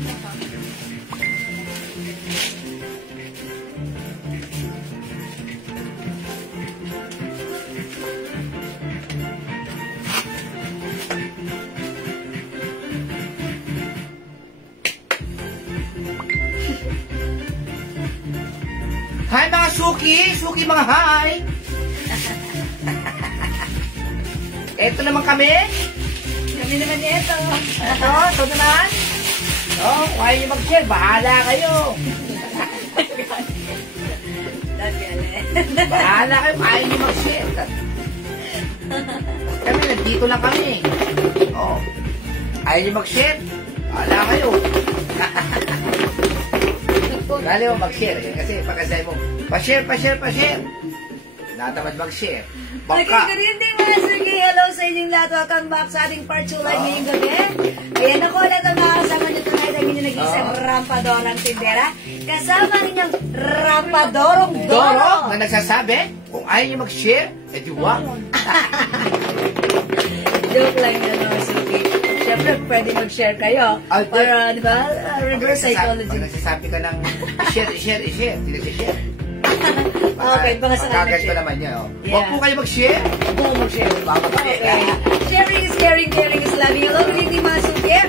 Hi mga Suki! Suki mga hi! Eto naman kami. Kami naman ito. Ito naman. Oh, kaya niyo mag-share. Bahala kayo. Bahala kayo. Kaya niyo mag-share. Kami, nandito lang kami. Oh. Kaya niyo mag-share. Bahala kayo. Dali mo mag-share. Kasi pagkasay mo, pa-share. Natamad mag-share. Okay, good evening mga Suki. Hello sa inyong lahat. Welcome back sa ating part 2 live ngayong gabi. Ayan ako lahat ang makakasama nyo tonight. Ang inyong nag-isang rampadorang tindera. Kasama ninyong rampadorong Doro. Na nagsasabi, kung ayaw niyo mag-share, edi wag. Joke lang yan mga Suki. Siyempre, pwede mag-share kayo. Para, di ba, reverse psychology. Pag nagsasabi ka ng share, hindi nag-share. Okay, baka sa kanya Magagat pa naman niya. Huwag po kayo mag-share. Huwag po mag-share. Okay. Sharing is caring, caring is loving. Hello, good evening mga Suki.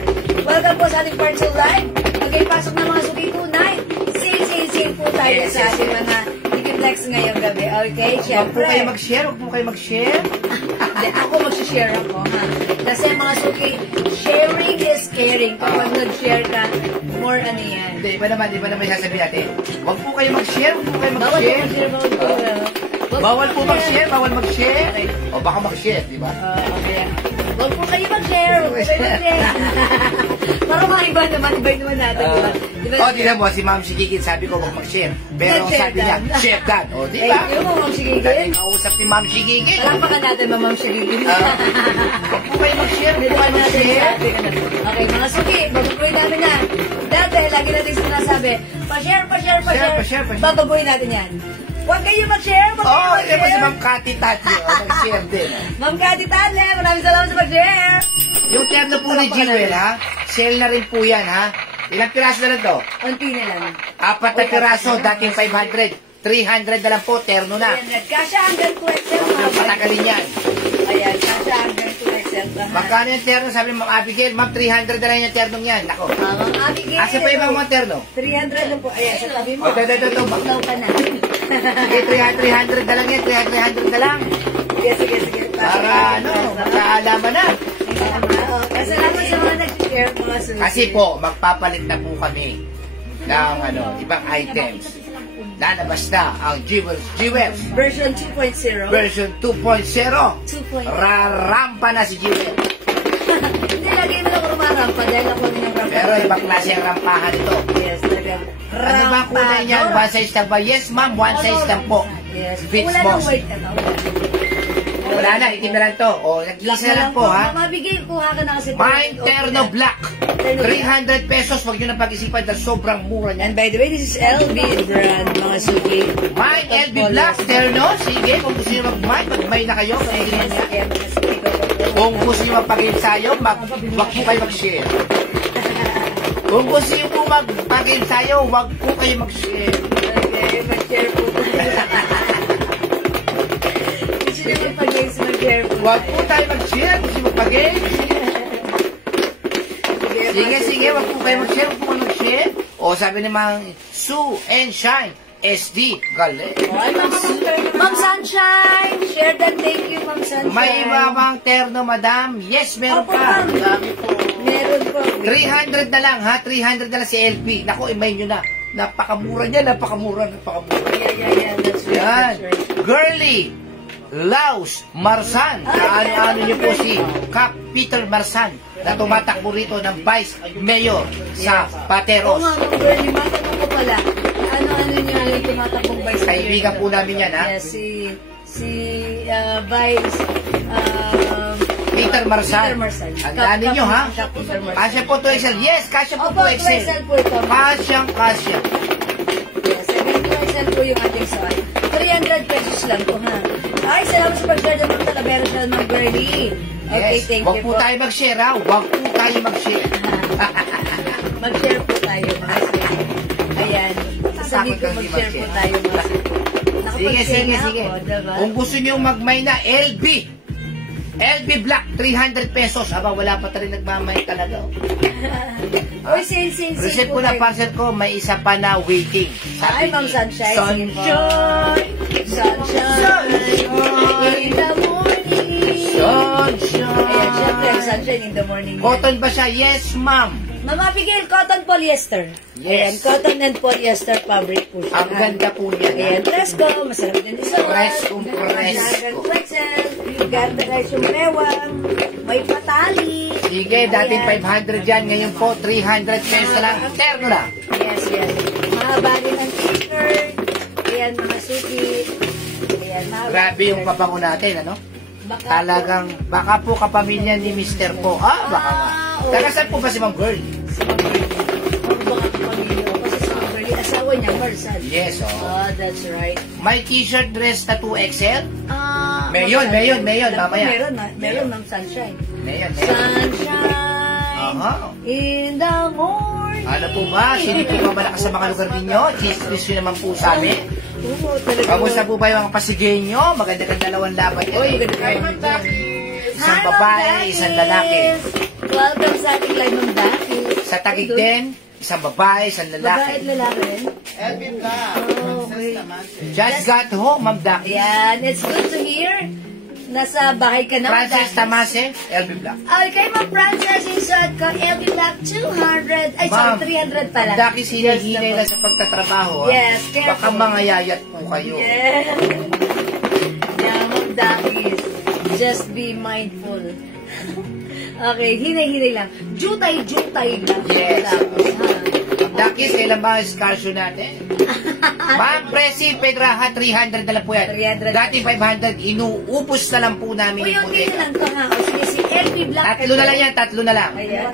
Welcome po sa ating part 2 live. Magkipasok na mga Suki tonight. Sing po tayo sa ating mga Dikiplex ngayong gabi. Okay, syempre. Huwag po kayo mag-share. Huwag po kayo mag-share. Hindi, ako mag-share ako, ha. Kasi mga Suki, sharing is caring. Kapag nag-share ka, more ano yan. Hindi, iba naman may sasabihin natin. Huwag po kayo mag-share. Huwag po kayo Bawal mag-share. bawal po. Bawal po mag-share. Bawal mag-share. O baka mag-share, di ba? Okay. Huwag po kayo mag-share. Huwag po kayo mag-share. Para maiba naman natin, di ba? O, tignan mo, si Ma'am Shigigit, sabi ko huwag mag-share. Pero sabi niya, share that. O, di ba? Eh, yung Ma'am Shigigit. Dahil kausap ni Ma'am Shigigit. Palampakan natin, Ma'am Shigigit. Huwag po kayo mag-share. Huwag po kayo mag-share. Okay, mga Suki, babaguhin natin yan. Dati, lagi natin sinasabi, pa-share. Share. Babaguhin natin yan. Huwag kayo mag-share. Oo, ito pa si Ma'am Cathy Tadley. Nag-share din. Ma'am Cathy Tadley, maraming salamat sa mag-share. Yung terno po ni Jewel, ha? Sale na rin po yan, ha? Ilang piraso na lang to? Unti na lang. 4 na piraso, dating 500. 300 na lang po, terno na. 300. Kasha hanggang 2 XL. Yung patagalin yan. Ayan, kasha hanggang 2 XL. Magkano yung terno? Sabi ni Ma'am Abigail, Ma'am, 300 na lang yung ternong yan. Ako. Ma'am Abigail. Asa pa yung mga terno? 300 lang po. Ayan, sa tabi mo. Ito. Baklaw ka na. Sige, 300 na lang yan. 300 na lang. Sige. Para, magkaalaman na. Salamat sa mga nag-share, mga Suki. Kasi po, magpapalit na po kami ng ibang items. Lalabas na ang Jewels. Version 2.0. Version 2.0. 2.0. Rarampa na si Jewel. Hindi, lagi na lang rumarampa dahil ako rin ng rampa. Pero ibang klase ang rampahan ito. Yes, talaga. Ano ba kulay niyan? One size lang ba? Yes, ma'am. One size lang po. Yes. Fits Wala mo. nang white ano. Wala na. Itim na lang to. O, nag-isa na lang po, ha? Mabigay, kuha ka na kasi. Mine Terno Black. 300 pesos. Huwag nyo na pag-isipan dahil sobrang mura niyan. And by the way, this is LB brand, mga Suki. Mine LB Black Terno. Sige, kung gusto nyo mag-mine, mag-mine na kayo. Kung gusto nyo magpag-ensayo, wag po kayo mag-share. Kung gusto nyo po magpag-ensayo, wag po kayo mag-share. Okay, mag-share po. Gusto nyo magpag-games, mag-share po. Wag po tayo mag-share. Gusto nyo magpag-games. Sige, wag po kayo mag-share. Wag po kayo mag-share. O, sabi ni Mang Sue and Shine. SD. Galing. Ma'am Sunshine! Share that. Thank you, Ma'am Sunshine. May iba bang terno, madam? Yes, meron Opo, pa. ma'am. Dami po. Meron po. 300 na lang, ha? 300 na lang si LP. Naku, imay nyo na. Napakamura niya, napakamura. Yeah. That's right. Yan. Girly. Laos Marsan. Ano niyo po si Cap Peter Marsan na tumatakbo rito ng Vice Mayor sa Pateros. Oo nga, Ma'am Bernie. Matanong ko pala. Ano niya yung tumatakbong Vice Mayor? Kaibigan po namin yan, ha? Yes, si Vice Peter Marsan. Andaan ninyo, ha? Kasya po to Excel. Yes, kasya po to Excel. Kasyang. Yes, 7 Excel po yung ating saan. 300 pesos lang po, ha? Ay, salamat sa pag-share ng mga Talavera sa Ma'am Bernie. Okay, Yes, thank wag you po tayo mag-share, ha? Wag po tayo mag-share. Mag-share po tayo, mga suki. Ayan. Sasabihin ko, mag-share po tayo, mga suki. Sige. Ako, diba? Kung gusto nyo magmay na LB Black, 300 pesos. Aba, wala pa rin nagmamay talaga. Uy, sale Receipt ko na parcel ko, may isa pa na waiting. Ay, Ma'am Sunshine. Sunshine! In the morning. Sunshine! Ayan, syempre, sunshine in the morning. Cotton ba siya? Yes, ma'am. Mama Bigil, cotton polyester. Ayan, Yes. cotton and polyester fabric po siya. Ang ganda po niya. Ayan, Fresco, masarap din isuot. Fresco. Flexel, ganda guys yung bewang, may patali. Sige, dating 500 yan. Ngayon po, 300 pesos lang. Terno lang. Yes. Mahaba rin ang t-shirt. Ayan, mga suki. Ayan, mahaba. Grabe yung pabango natin, ano? Baka Talagang, baka po kapamilya ni Mr. po. Baka nga. oo. Taga saan po ba si Ma'am Girl? Si Ma'am Bernie. Baka kapamilya ko. Kasi si Ma'am Bernie, asawa niya, Marsan. Yes, oh. Oh, that's right. May t-shirt dress na 2XL? Mayon. Mayon, Alam ko, mamaya. Meron ng sunshine. Ngayon. Sunshine Aha. in the morning. Ano po ba? Sino po ba malakas sa mga lugar ninyo? Cheese nyo naman po sa amin. Oo, talaga. Kamusta po ba yung mga pasigenyo? Maganda kang dalawang laban. Uy, ganda kayo. Isang babae, isang lalaki. Welcome sa ating live ng Daki. Sa Taguig din, isang babae, isang Babae at lalaki. lalaki rin? Elvin Black. Oh, okay. Just got home, Ma'am Daki. Ayan, it's good to hear. Nasa bahay ka na. Frances Tamase, LB Black. Okay, Ma'am Frances, isuot ko, LB Black 200, ay Ma'am, sorry, 300 pala. Daki sinahinay na sa pagtatrabaho. Yes, careful. Baka mangayayat po kayo. Yeah. Yeah, Ma'am Daki, just be mindful. Okay, hinay-hinay lang. Jutay-jutay lang. Yes. Tapos, ha? Daki, kailan ba ang scarcio natin? Ma'am Presi Pedraha, 300 na lang po yan. 300. Dati 500, inuupos na lang po namin Uy, yung okay na bodega. lang to ha. O sige, si LB Black. Tatlo na lang yan, tatlo na lang. Ayan.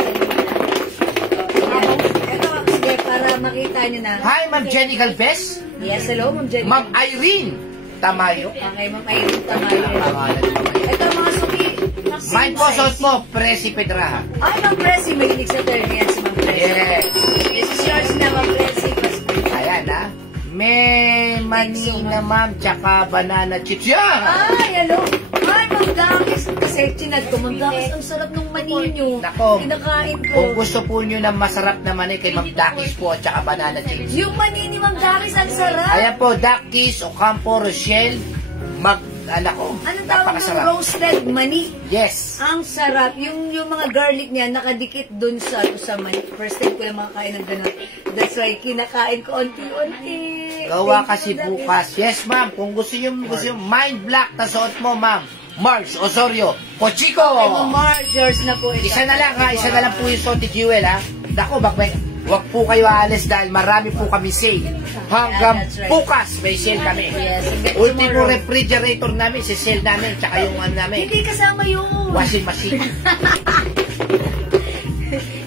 Ito, sige, para makita nyo na. Hi, Ma'am Jenny Galvez. Yes, hello, Ma'am Jenny. Ma'am Irene Tamayo. Okay, Ma'am Irene Tamayo. Pangalan ni Ma'am Irene. Ito, mga suki. Mine po, suot mo, Presi Pedraha. Ay, Ma'am Presi, mahilig sa turn. Yan si Ma'am Presi. Yes. This is yours na, Ma'am Presi. Ayan, ha. May mani na, ma'am, tsaka banana chips. Yan! Ay, hello. Ay, Ma'am Dakis. Kasi chinad ko, Ma'am Dakis, ang sarap ng mani nyo. Nako. Kinakain Kung ko. gusto po nyo ng masarap na mani kay Ma'am Dakis po at tsaka banana chips. Yung mani ni Ma'am Dakis, ang sarap. Ayan po, Dakis, Ocampo, Rochelle, anak ko, Anong tawag ng napakasarap. roasted mani? Yes. Ang sarap. Yung mga garlic niya, nakadikit dun sa mani. First time ko lang makakain ng ganun. That's why, kinakain ko unti-unti. Gawa Thank kasi you, Daddy. bukas. Yes, ma'am. Kung gusto nyo, mind black na suot mo, ma'am. Marge Osorio, Pochico. Okay, Ma'am Marge, yours na po ito. Isa na lang ha, isa na lang po yung suot ni Jewel ha. Dako, wag po kayo aalis dahil marami po kami sale. Hanggang Yeah, that's right. bukas may sale kami. Yes, hanggang Ultimo tomorrow. refrigerator namin, si sale namin, tsaka yung ano namin, Hindi kasama yun. washing machine.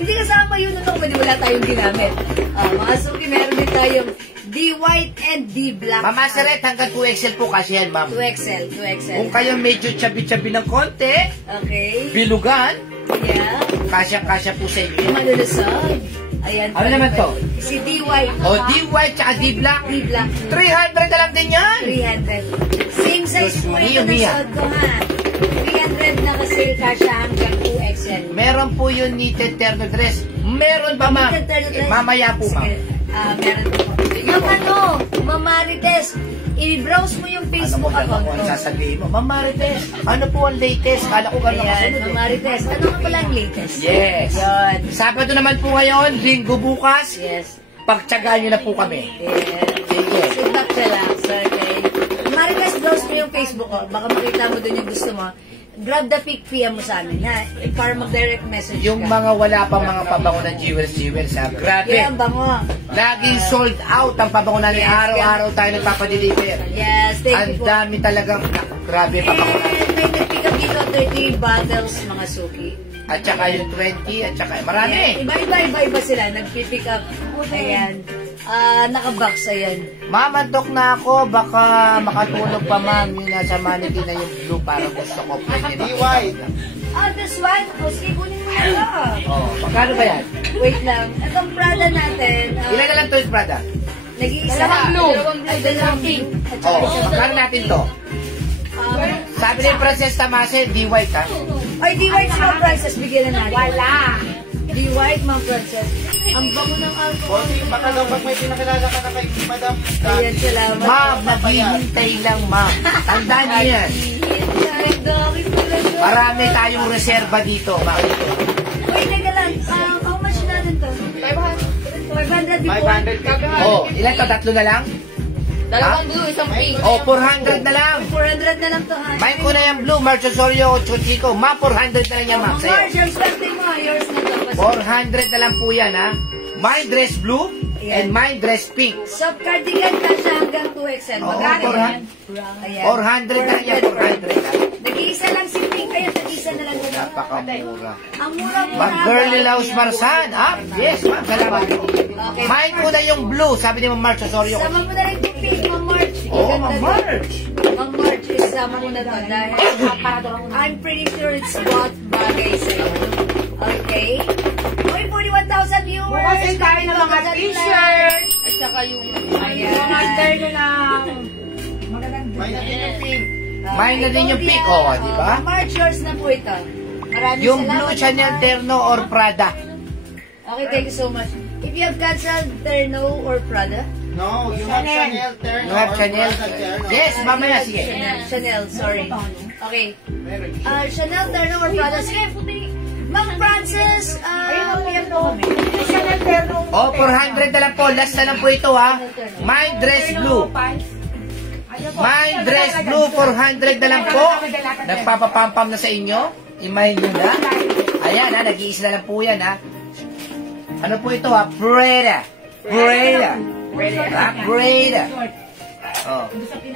Hindi kasama yun. Ano kung wala tayong ginamit. Mga suki, meron din tayong D-white and D-black. Mama Seret, hanggang 2XL po kasi yan, ma'am. 2XL, 2XL. Kung kayo medyo chubby-chubby ng konti, Okay. bilugan, Yeah. kasya-kasya po sa inyo. Malulusog. Ayan. Ano naman to? Si D-white. O, D-white tsaka D-black, D-black. 300 na lang din yan. 300. Same size Diyos po mio, ito ng Mia. suot ko ha. 300 na kasi kasha hanggang 2XL. Meron po yung knitted terno dress. Meron ba, ma'am? Mamaya po, ma'am. Meron po. Yung ano, Ma'am Marites, i-browse mo yung Ano mo Facebook ba account kung ko. sasabihin mo? Ma'am Marites, ano po ang latest? Kala ko gano'n Ayan, kasunod Ma'am eh. Marites. Ano nga pala ang latest? Yes. Yun. Sabado naman po ngayon, linggo bukas. Yes. Pagtsagaan nyo na po kami. Yes. Sige. Sit back, relax. Okay. Marites, browse mo yung Facebook ko. Baka makita mo dun yung gusto mo. Grab the pic, PM mo sa amin, ha? Para mag-direct message Yung ka. mga wala pa mga pabango ng Jewels, ha? Grabe. Yeah, ang bango. Laging sold out ang pabango natin. Yes, Araw-araw tayo nagpapadeliver. Yes, thank Ang you po. dami talagang, grabe pabango natin. And may nag-pick up dito 30 bottles, mga suki. At saka yung 20, at saka marami. Ayan, iba-iba sila, nag-pick up. Ayan. Naka-box, ayan. Mamantok na ako, baka makatulog pa, ma'am. Yung nasa mannequin na yung blue, parang gusto ko. Pwede na. D-white. This one. O, sige, kunin mo ito. Oh, magkano ba yan? Wait lang. Itong Prada natin. Ilan na lang to yung Prada? Nag-iisa Dalawang na. blue. Ay, dalawang pink. At saka Oh, isa. magkano natin to? Sabi ni Princess Tamase, di white ha? Ay, di white Ma'am Princess. Bigyan na natin. Wala. Di white Ma'am Princess. Ang bango ng alcohol. Baka daw pag may pinakilala ka na kay Madam. Ayan, salamat. Ma'am, naghihintay lang ma'am. Tandaan niyo yan. Ay, dami pala to. Marami tayong reserva dito, ma'am. Wait, teka lang. How much natin to? 500 before. 500 ka. Oh, ilan to? Tatlo na lang? Dalawang blue, isang pink. Oh, 400 na lang. 400 na lang to, ha? Main ko na yung blue, March Osorio, Chuchico. Ma, 400 na lang yan, ma'am, Marge, sa'yo. ang swerte mo. Yours na to. 400 na lang po yan, ha? My dress blue and my dress pink. Soft cardigan ka siya hanggang 2XL. Oo, Magkano yan? 400. Ayan. 400 na lang yan, 400 na. Nag-iisa lang si Pink. Ayun, nag-iisa na lang. Napakamura. Ang mura-mura. Ma'am Girlie Laos Marsan. Ah, yes, ma'am. Salamat. Okay. Main ko na yung blue, sabi ni Ma'am March Osorio. Sama mo na rin yung Pink, Ma'am March. Oh, Ganda Ma'am din. March. Ma'am March, isama mo na to dahil I'm pretty sure it's bought bagay sa'yo. Okay? Uy, 41,000 viewers. Bukas tayo ng mga t-shirt. At saka yung Ayan. mga terno lang. May natin yung pink. Main na din yung pink, oh, di ba? Ma'am March, yours na po ito. Maraming Yung salamat, blue Chanel Ma'am. Terno or Prada. Okay, thank you so much. If you have canceled Terno or Prada, No, you have Chanel Terno. You have or Chanel. Prada Terno. Yes, mamaya, sige. Chanel, sorry. Okay. Meron. Chanel Terno or Prada. Sige, Ma'am Frances, PM po. Oh, 400 na lang po. Last na lang po ito, ha? My dress blue. My dress blue, 400 na lang po. Nagpapapampam na sa inyo. Imahin nyo na. Ayan, ha? Nag-iisa na lang po yan, ha? Ano po ito, ha? Prada. Prada. Prada. Oh.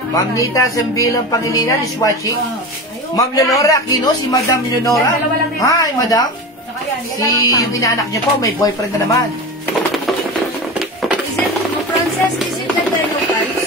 Ma'am Nita Sembilang Pangilinan is watching. Ma'am Leonora Aquino, si Madam Leonora. Hi, Madam. Si yung inaanak niya po, may boyfriend na naman. Is it, Ma'am Frances, is it the Terno pants?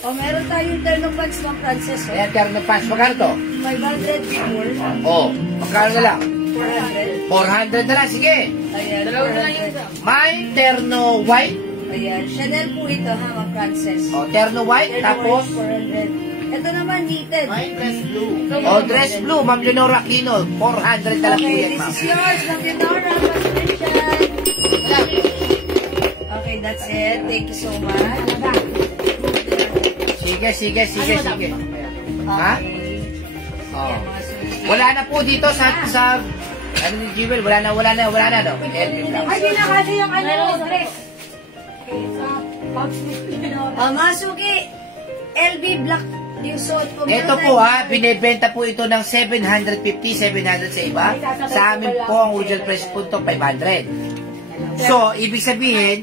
O, meron tayong Terno pants, Ma'am Frances. Ayan, terno pants. Magkano to? 500 before. Oh, magkano na lang? 400. 400 na lang, sige. Ayan, Dalawa na lang 400. May terno white. Ayan, Chanel po ito, ha, Ma'am Frances. Oh, terno white. Terno Tapos, white, 400. Ito naman, knitted. My dress blue. oh, dress blue, Ma'am Leonora Aquino. 400 na lang po Okay, yan, this ma'am. is yours, Ma'am Leonora. Okay, that's it. Thank you so much. Sige, sige, sige, sige. Ha? Okay. Oh. Ayan, mga sulit. Wala na po dito sa ano ni Jewel, wala na, no? Elvin lang. Ay, di na kasi yung ano, dress. Okay, sa pouch ni Masuki, LB Black yung suot ko. Ito po ha, binebenta po ito ng 750, 700 sa iba. Sa amin po, ang original price po ito, 500. So, ibig sabihin,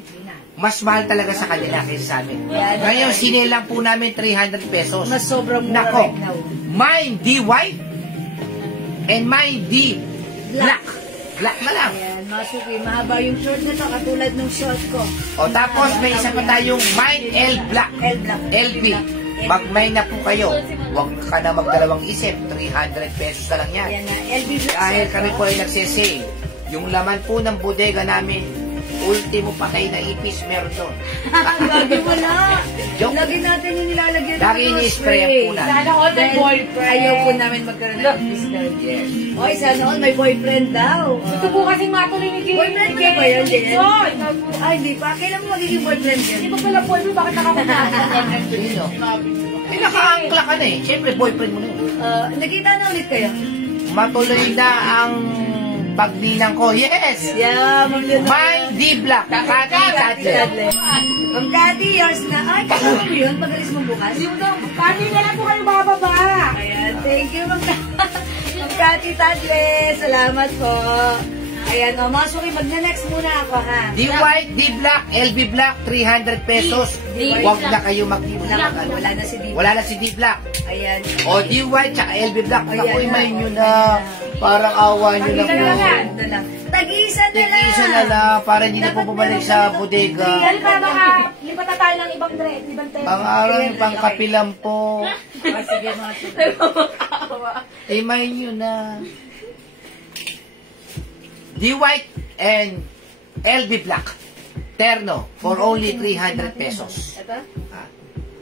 mas mahal talaga sa kanila kaysa sa amin. Ngayon, sinilang po namin 300 pesos. Mas sobrang mura Nako, right now. mine D white and mine D black. Black na lang. Ayan, Masuki, mahaba yung short na to, katulad ng short ko. O tapos may isa pa tayong mine L black. L Black. LB. Mag-mine na po kayo. Huwag ka na magdalawang isip. 300 pesos na lang yan. Ayan na, LB Black. Dahil kami po ay nagsisale. Yung laman po ng bodega namin, ultimo patay na ipis meron doon. Lagi wala. Joke. Lagi natin yung nilalagyan ng Lagi mga ini-spray spray. po natin. Sana all my Dahil boyfriend. Ayaw po namin magkaroon ng business. Yes. Oy, sana all may boyfriend daw. Gusto po kasing matuloy ni Jay. Boyfriend mo na ba yan, Jen? Joy! Ay, hindi pa. Kailan mo magiging boyfriend yan? Hindi ko pala boyfriend, bakit nakapunta? Sino? Eh, nakaangkla ka na eh. Siyempre, boyfriend mo na yun. Nakita na ulit kayo? Matuloy na ang pagninang ko. Yes! Yeah, Ma'am Leonora. Mine D black. Kati Tadle. Ma'am Cathy, yours na. Ay, kasama mo yun? Pag-alis mo bukas? Pati na lang po kayo bababa. Ayan, thank you, Ma'am Ma'am Cathy Tadle. Salamat po. Ayan, o, Masuki, magna-next muna ako, ha? D white, D black, LB black, 300 pesos. D Huwag black. na kayo mag-black. Wala na si Diva. Wala na si D black. Ayan. O D white, tsaka LB black. Ayan Naku, na. imahin nyo na. Parang awa nyo na po. Ito lang. Tag-isa na lang. Tig-isa na lang para hindi na po bumalik sa bodega. Dahil para baka lipat na tayo ng ibang dress, ibang dress. Ang araw ng pangkapilan po. Ah, sige, mga chika. Imahin nyo na. D White and LB Black. Terno for only 300 pesos. Ito? Ah.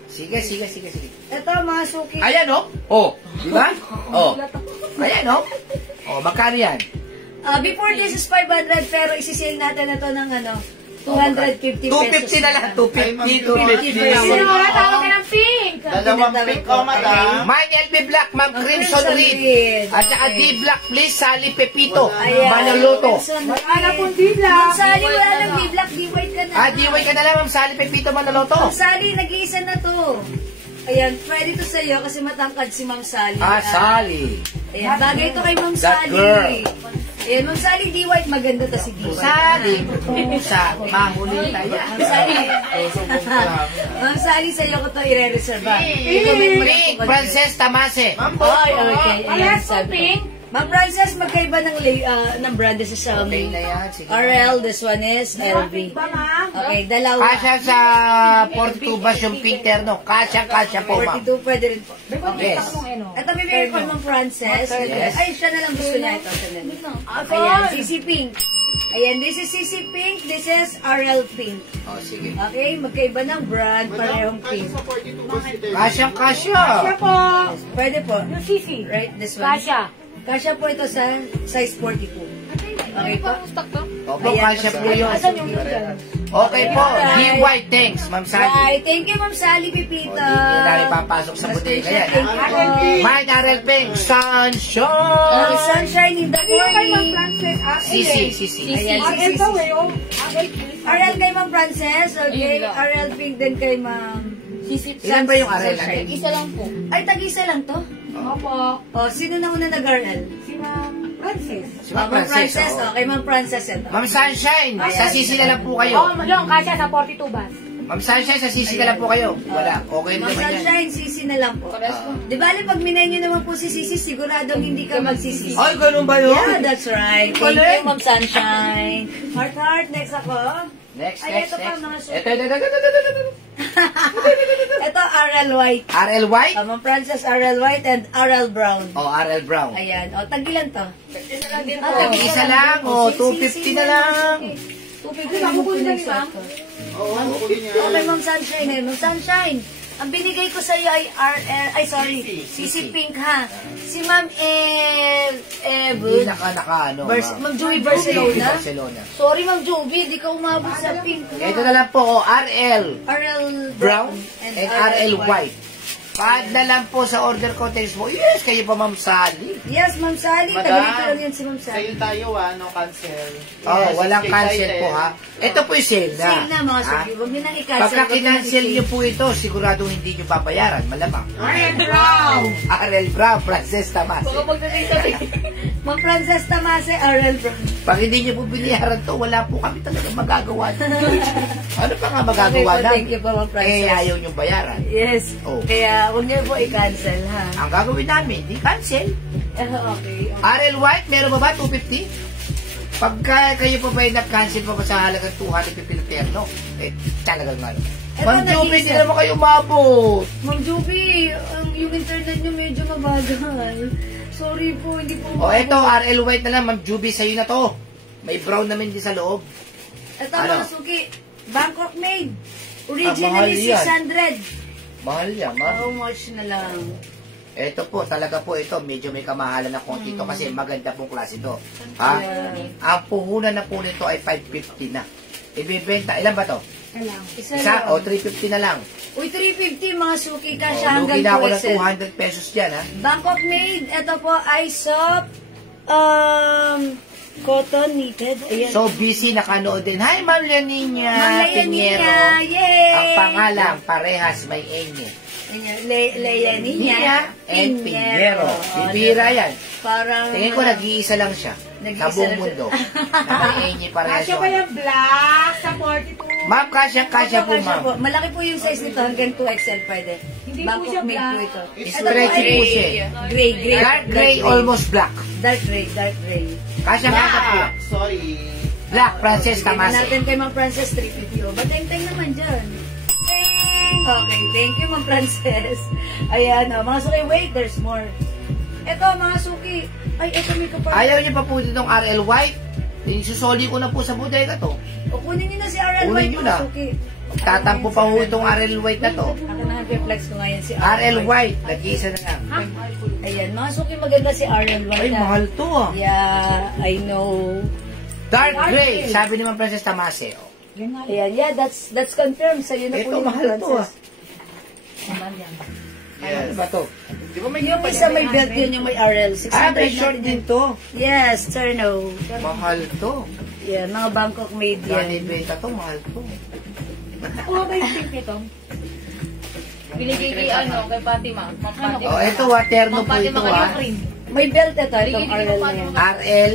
Sige. Ito, mga suki. Ayan, oh. Oh, di ba? Oh. Ayan, oh. Oh, magkano yan? Before this is 500, pero isi-sale natin ito ng 250 pesos. 250 na lang. 250. Sino wala tawag ka ng pink? Dalawang pink, madam. Mine LB Black, Ma'am Crimson Reed. At saka D Black, please, Sally Pepito. Manaloto. Wala pong D-Black. Sally, wala nang D-Black, D-White ka na. D White ka na lang, Ma'am Sally Pepito Manaloto. Ma'am Sally, nag-iisa na to. Ayan, pwede to sa'yo kasi matangkad si Ma'am Sally. Sally. Ayan, bagay to kay Ma'am That Sally. girl. Ayan, Ma'am Sally, D-White, maganda to si D-White. Sally, pusa, mahuli tayo. Ma'am Sally, Ma'am Sally, sa'yo ko to i-reserve. Pink, Frances Tamase. Ay, okay. Ayan, Alas po sabi ko. pink. Ma'am Frances, magkaiba ng brand sa Xiaomi. Okay na yan, sige. RL, this one is LV. Ba, ma'am? Okay, dalawa. Kasya sa 42 bus yung pink terno. Kasya po, ma'am. 42, pwede rin po. Yes. Ito, bibigay ko Ma'am Frances. Yes. Ay, siya na lang gusto niya ito. Siya na lang. Ayan, CC Pink. Ayan, this is CC Pink. This is RL Pink. Oh, sige. Okay, magkaiba ng brand, parehong pink. Kasya. Kasya po. Pwede po. Yung sisi. Right, this one. Kasya. Kasya po ito sa size 42. Okay po. Opo, kasya po yun. Asan yung noodle? Okay po, D White, thanks, Ma'am Sally. Right, thank you Ma'am Sally Pipita. Hindi tayo papasok sa butika yan. Thank you. Mine RL Pink, Sunshine. Sunshine in the Kay Ma'am morning. Frances. Sisi. Ayan, RL CC. daw eh, oh. RL kay Ma'am Frances. Okay, RL Pink din kay Ma'am. Ilan ba yung RL? Isa lang po. Ay, tag-isa lang to? Opo. O, sino na una nag-RL? Si Ma'am Frances. Si Ma'am Ma'am Frances. Frances, oh. kay Ma'am Frances ito. Ma'am Sunshine, sa sisi na lang po Oo, kayo. yung kasya sa 42 bus. Ma'am Sunshine, sa sisi na lang po kayo. Wala, okay Ma'am naman yan. Sunshine, sisi na lang po. Di bali, pag minay nyo naman po si Sisi, siguradong hindi ka magsisisi. Ay, ganun ba yun? Yeah, that's right. Thank you, Ma'am Sunshine. Heart, next ako. Next. Ay, ito pa, mga suit. Ito. Ito, RL White. RL White? Ma'am Frances, RL White and RL Brown. O, RL Brown. Ayan. O, tagilan to. Isa lang, o, 250 na lang. 250 lang po yung set ko. Oo, okay niya. Okay, Ma'am Sunshine eh. Ma'am Sunshine, ang binigay ko sa iyo ay RL, ay sorry, CC Pink ha. Si Ma'am Hindi ano, Ma'am Joey Barcelona. Barcelona. Sorry Ma'am Joey, di ka umabot sa pink. Ito na lang po, o, RL RL Brown and RL White. Pad na lang po sa order contents mo. Yes, kayo pa, Ma'am Sally. Yes, Ma'am Sally. Madam, Tagalito lang yan si Ma'am Sally. Sa'yo tayo no cancel. Oh, Yes, walang kay cancel Titan. po ha. Ito po yung sale na. Sale na mga Ha? suki. Huwag nyo nang i-cancel. Pagka Huwag nyo nang kinancel i-sale. nyo po ito, siguradong hindi nyo babayaran. Malamang. RL Brown. RL Brown, Frances Tamas. Ma'am Frances Tamase, RL Brown. Pag hindi nyo po biniyaran to, wala po kami talaga magagawa. Ano pa nga magagawa Okay po, namin? thank you po, Ma'am Frances. Eh, ayaw nyo bayaran. Yes. Oh. Kaya huwag nyo po i-cancel ha. Ang gagawin namin, di cancel. Okay. RL White, meron ba ba 250? Pagka kayo pa ba yung nag-cancel pa ba sa halagang 250 na terno? Eh, talagang ano. Eto, Ma'am Juby, nag-iisa. hindi naman kayo umabot. Ma'am Juby, yung internet nyo medyo mabagal. Sorry po, hindi po. O, eto, RL White na lang, Ma'am Juby, sa'yo na to. May brown naman din sa loob. Ito Ano? mga suki, Bangkok made. mahal Originally yan. 600. Mahal yan, ma'am. How much na lang? Ito po, talaga po ito, medyo may kamahalan na konti ito kasi maganda pong klase ito. Ha? Ang puhunan na po nito ay 550 na. Ibibenta, ilan ba to? Isa Isa lang. o 350 na lang. Uy, 350 mga suki ka O, siya hanggang lugi na ako ng 2XL. 200 pesos dyan, ha? Bangkok made. Ito po ay soft cotton knitted. Ayan. So, busy nakanood din. Hi, Ma'am Leoninia Ma'am Pinheiro. Leoninia, yay! Ang pangalan, parehas may enye. Leoninia and Pinheiro. Bibira yan. Parang... Tingin ko nag-iisa lang siya. Nag-iisa Sa buong lang mundo. Na may enye parehas. Kasya pa yung black sa 42. Ma'am, kasya po, ma'am. Malaki po yung size nito hanggang 2XL pwede. Hindi po Bangkok siya made black. po ito. Stretchy po siya. Gray. Dark gray, almost black. Dark gray. Kasya po. Sorry. Black, Frances Bigyan Tamase. natin kay Ma'am Frances 350. Bateng-teng naman dyan. Okay, thank you Ma'am Frances. Ayan, mga suki, wait, there's more. Ito, mga suki. Ay, ito may kapal. Ayaw niyo pa po ditong RL White? Isusoli ko na po sa bodega to. O kunin nyo na si RL Kunin White, nyo mga na. suki. Tatampo pa ho itong RL White na to. Ako na flex ko ngayon si RL White, nag-iisa na lang. Ayan, mga suki, maganda si RL White. Ay, mahal to ah. Yeah, I know. Dark gray, sabi naman Princess Tamase. Oh. Ayan, yeah, that's confirmed. Sa'yo na Ito, po yung mahal to ah. Yes. Ano ba to? Di ba may Yung isa may belt yun, yung may RL. 600 Ah, may short natin din to. Yes, Terno. Mahal to. Yeah, mga Bangkok made Gani yan. benta to, mahal to. Kuha ba yung pink ito? Binigay kay kay Fatima. Ma'am Fatima. Oh, ito ah, terno po ito ah. May belt ito, itong RL na yan. RL.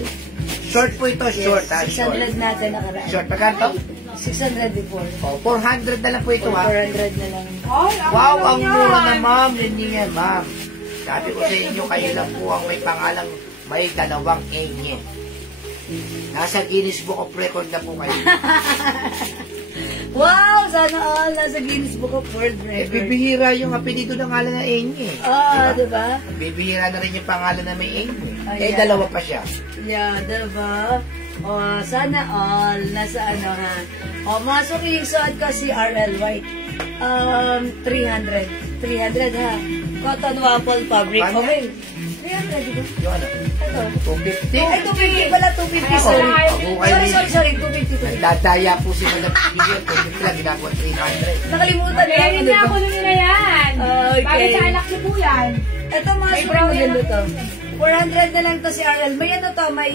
Short po ito, short ah, Yes, short. 600 natin nakaraan. Short, magkano? 600 before. Oh, 400 na lang po ito ah. 400 na lang. Wow, ang mura na ma'am. Yan, ma'am. Sabi ko sa inyo, kayo lang po ang may pangalang may dalawang enye. Nasa Guinness Book of Record na po kayo. Wow! Sana all nasa Guinness Book of World Eh, Record. bibihira yung apelido ng ngalan na enye. Ah, diba? Bibihira na rin yung pangalan na may enye. Ay, Eh, yeah. dalawa pa siya. Yeah, diba? Oh, sana all nasa ano ha. Oh, masok yung suot ko si RL White. 300. 300 ha. Cotton waffle fabric. Paano? Okay. 300, diba? Yung ano? Ito. 250. Ay, 250 pala. 250, sorry. Sorry, 250. Dadaya po si Madam Bigyan. 250 lang, ginagawa 300. Nakalimutan na ako, Hindi diba? ako nung na yan. Okay. Bakit sa anak niyo po yan? Ito mga May super brown maganda yan. to. 400 na lang to si RL. May ano to, may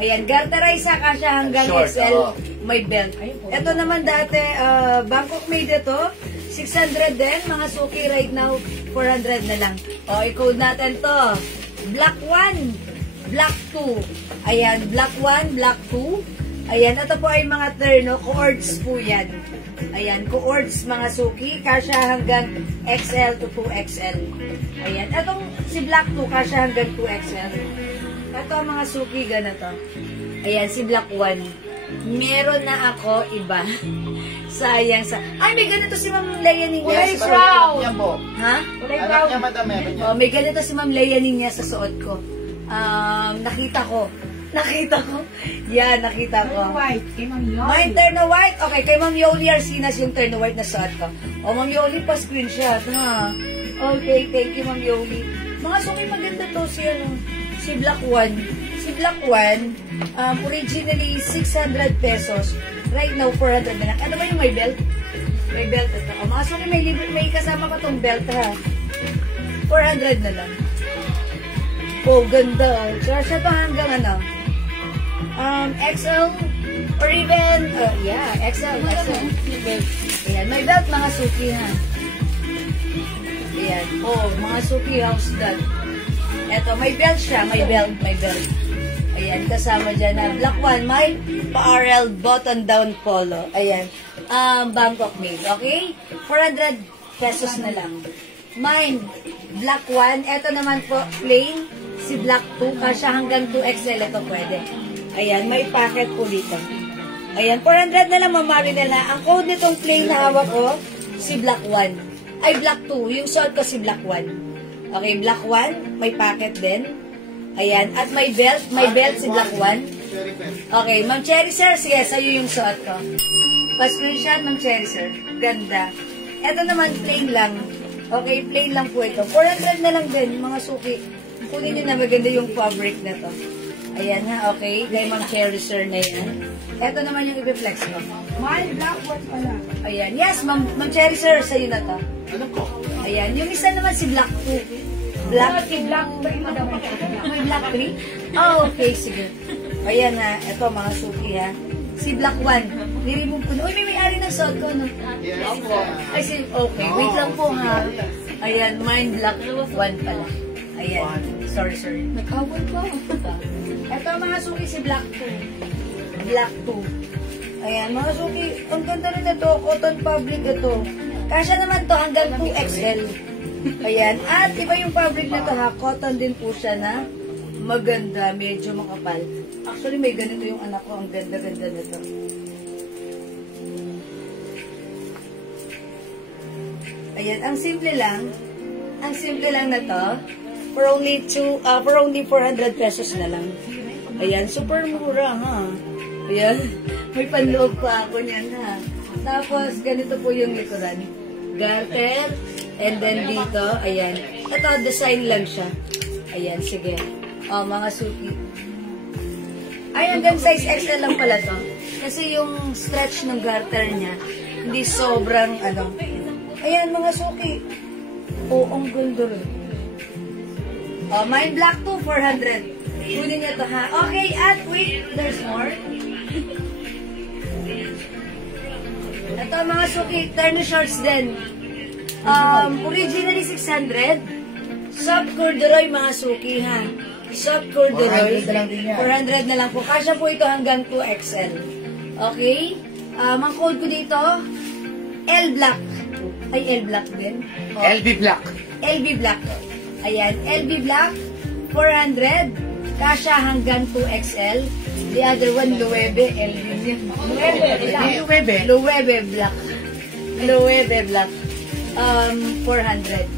ayan, garterize kasha hanggang Short, XL. oo. May belt. Ito naman dati, Bangkok made ito. 600 din. Mga suki right now, 400 na lang. O, i-code natin to. Black 1, Black 2. Ayan, Black 1, Black 2. Ayan, ito po ay mga terno. Coords po yan. Ayan, coords mga suki. Kasha hanggang XL to 2XL. Ayan, itong si Black 2, kasha hanggang 2XL. Ito mga suki, ganito. Ayan, si Black 1. Meron na ako iba. Sayang sa... Ay, may ganito si Ma'am Leia Ninya. Kulay sa suot. brown. Yan po. Ha? Kulay Anak brown. niya, madam, meron niya. Oh, may ganito si Ma'am Leia Ninya sa suot ko. Nakita ko. Yan, nakita ko. White. Kay Ma'am Yon. Mine terno white. Okay, kay Ma'am Yoli Arsinas yung terno white na suot ko. O, Ma'am Yoli, pa-screenshot. Ha? Okay, thank you, Ma'am Yoli. Mga suki maganda to si, si Black 1. Si Black 1, originally 600 pesos. Right now, 400 na lang. Ano ba yung may belt? May belt ito. O, mga suki, may kasama pa tong belt, ha? 400 na lang. Oh, ganda. Siya to hanggang ano? XL or even, yeah, XL. Ayan, may belt mga suki ha. Ayan, oh, mga suki house that. Eto, may belt siya, may belt. Ayan, kasama dyan na Black 1, may pa-RL button down polo. Ayan, Bangkok made, okay? 400 pesos na lang. Mine, Black 1. Eto naman po, plain. Si Black 2, kasya hanggang 2XL ito pwede. Ayan, may packet po dito. Ayan, 400 na lang, Mamarina na. Ang code nitong plain na hawak ko, si Black 1. Ay, Black 2. Yung suot ko si Black 1. Okay, Black 1, may packet din. Ayan, at may belt si Black 1. Okay, Ma'am Cherry Sir, sige, sa'yo yung suot ko. Pa-screenshot, Ma'am Cherry Sir. Ganda. Ito naman, plain lang. Okay, plain lang po ito. 400 na lang din, mga suki. Kunin nyo na maganda yung fabric na to. Ayan ha, okay. Kay Ma'am Cherry Sir na yan. Ito naman yung i-flex ko. Mine, black one pala. Ayan. Yes, Ma'am Cherry Sir, sa'yo na to. Ano ko? Ayan. Yung isa naman si Black 2. Black Si black 3, madam. May Black 3? Oh, okay. Sige. Ayan ha. Ito, mga suki ha. Si Black 1. Niremove ko na. Uy, may ari ng suot ko, no? Yes. Ay, si, okay. Wait lang po ha. Ayan, mine Black 1 pala. Ayan. Sorry. Nag-awal pa. Ito mga suki si Black 2. Black 2. Ayan, mga suki. Ang ganda rin ito. Cotton fabric ito. Kasya naman to hanggang 2XL. Ayan. At iba yung fabric na to ha. Cotton din po siya na maganda. Medyo makapal. Actually, may ganito yung anak ko. Ang ganda-ganda nito. Ayan. Ang simple lang. Ang simple lang na to. For only 400 pesos na lang. Ayan, super mura ha. Ayan, may panloob pa ako niyan ha. Tapos, ganito po yung likuran. Garter, and then dito, ayan. Ito, design lang siya. Ayan, sige. O, mga suki. Ay, hanggang size XL lang pala to. Kasi yung stretch ng garter niya, hindi sobrang, ano. Ayan, mga suki. O, ang ganda rin. O, mine black to, 400. Kunin niya to, ha? Okay, at wait, there's more. Ito, mga suki, turn shorts din. Originally 600. Soft corduroy, mga suki, ha? Soft corduroy. 400 na lang po. Kasya po ito hanggang 2XL. Okay? Ang code ko dito, L Black. Ay, L Black din. Oh. LB Black. LB Black. Ayan, LB Black, 400. Kasya hanggang 2XL. The other one, Loewe, LB. Loewe Black. Loewe Black. 400.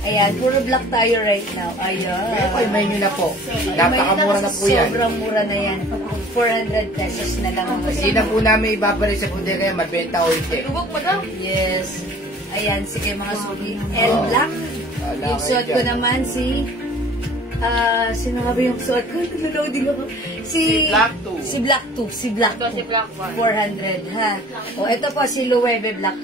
Ayan, puro black tayo right now. Ayan. Pero may nyo na po. Napakamura na po yan. Sobrang mura na yan. 400 pesos na lang. Hindi na po namin ibabalik sa kundi kaya mabenta o hindi. Yes. Ayan, sige mga suki. L Black. Yung suot ko naman si... sino nga ba yung suot ko? Nanooding ako. Si Black 2. Si Black 2. Si Black 2. 400, ha? O, ito po si Loewe Black.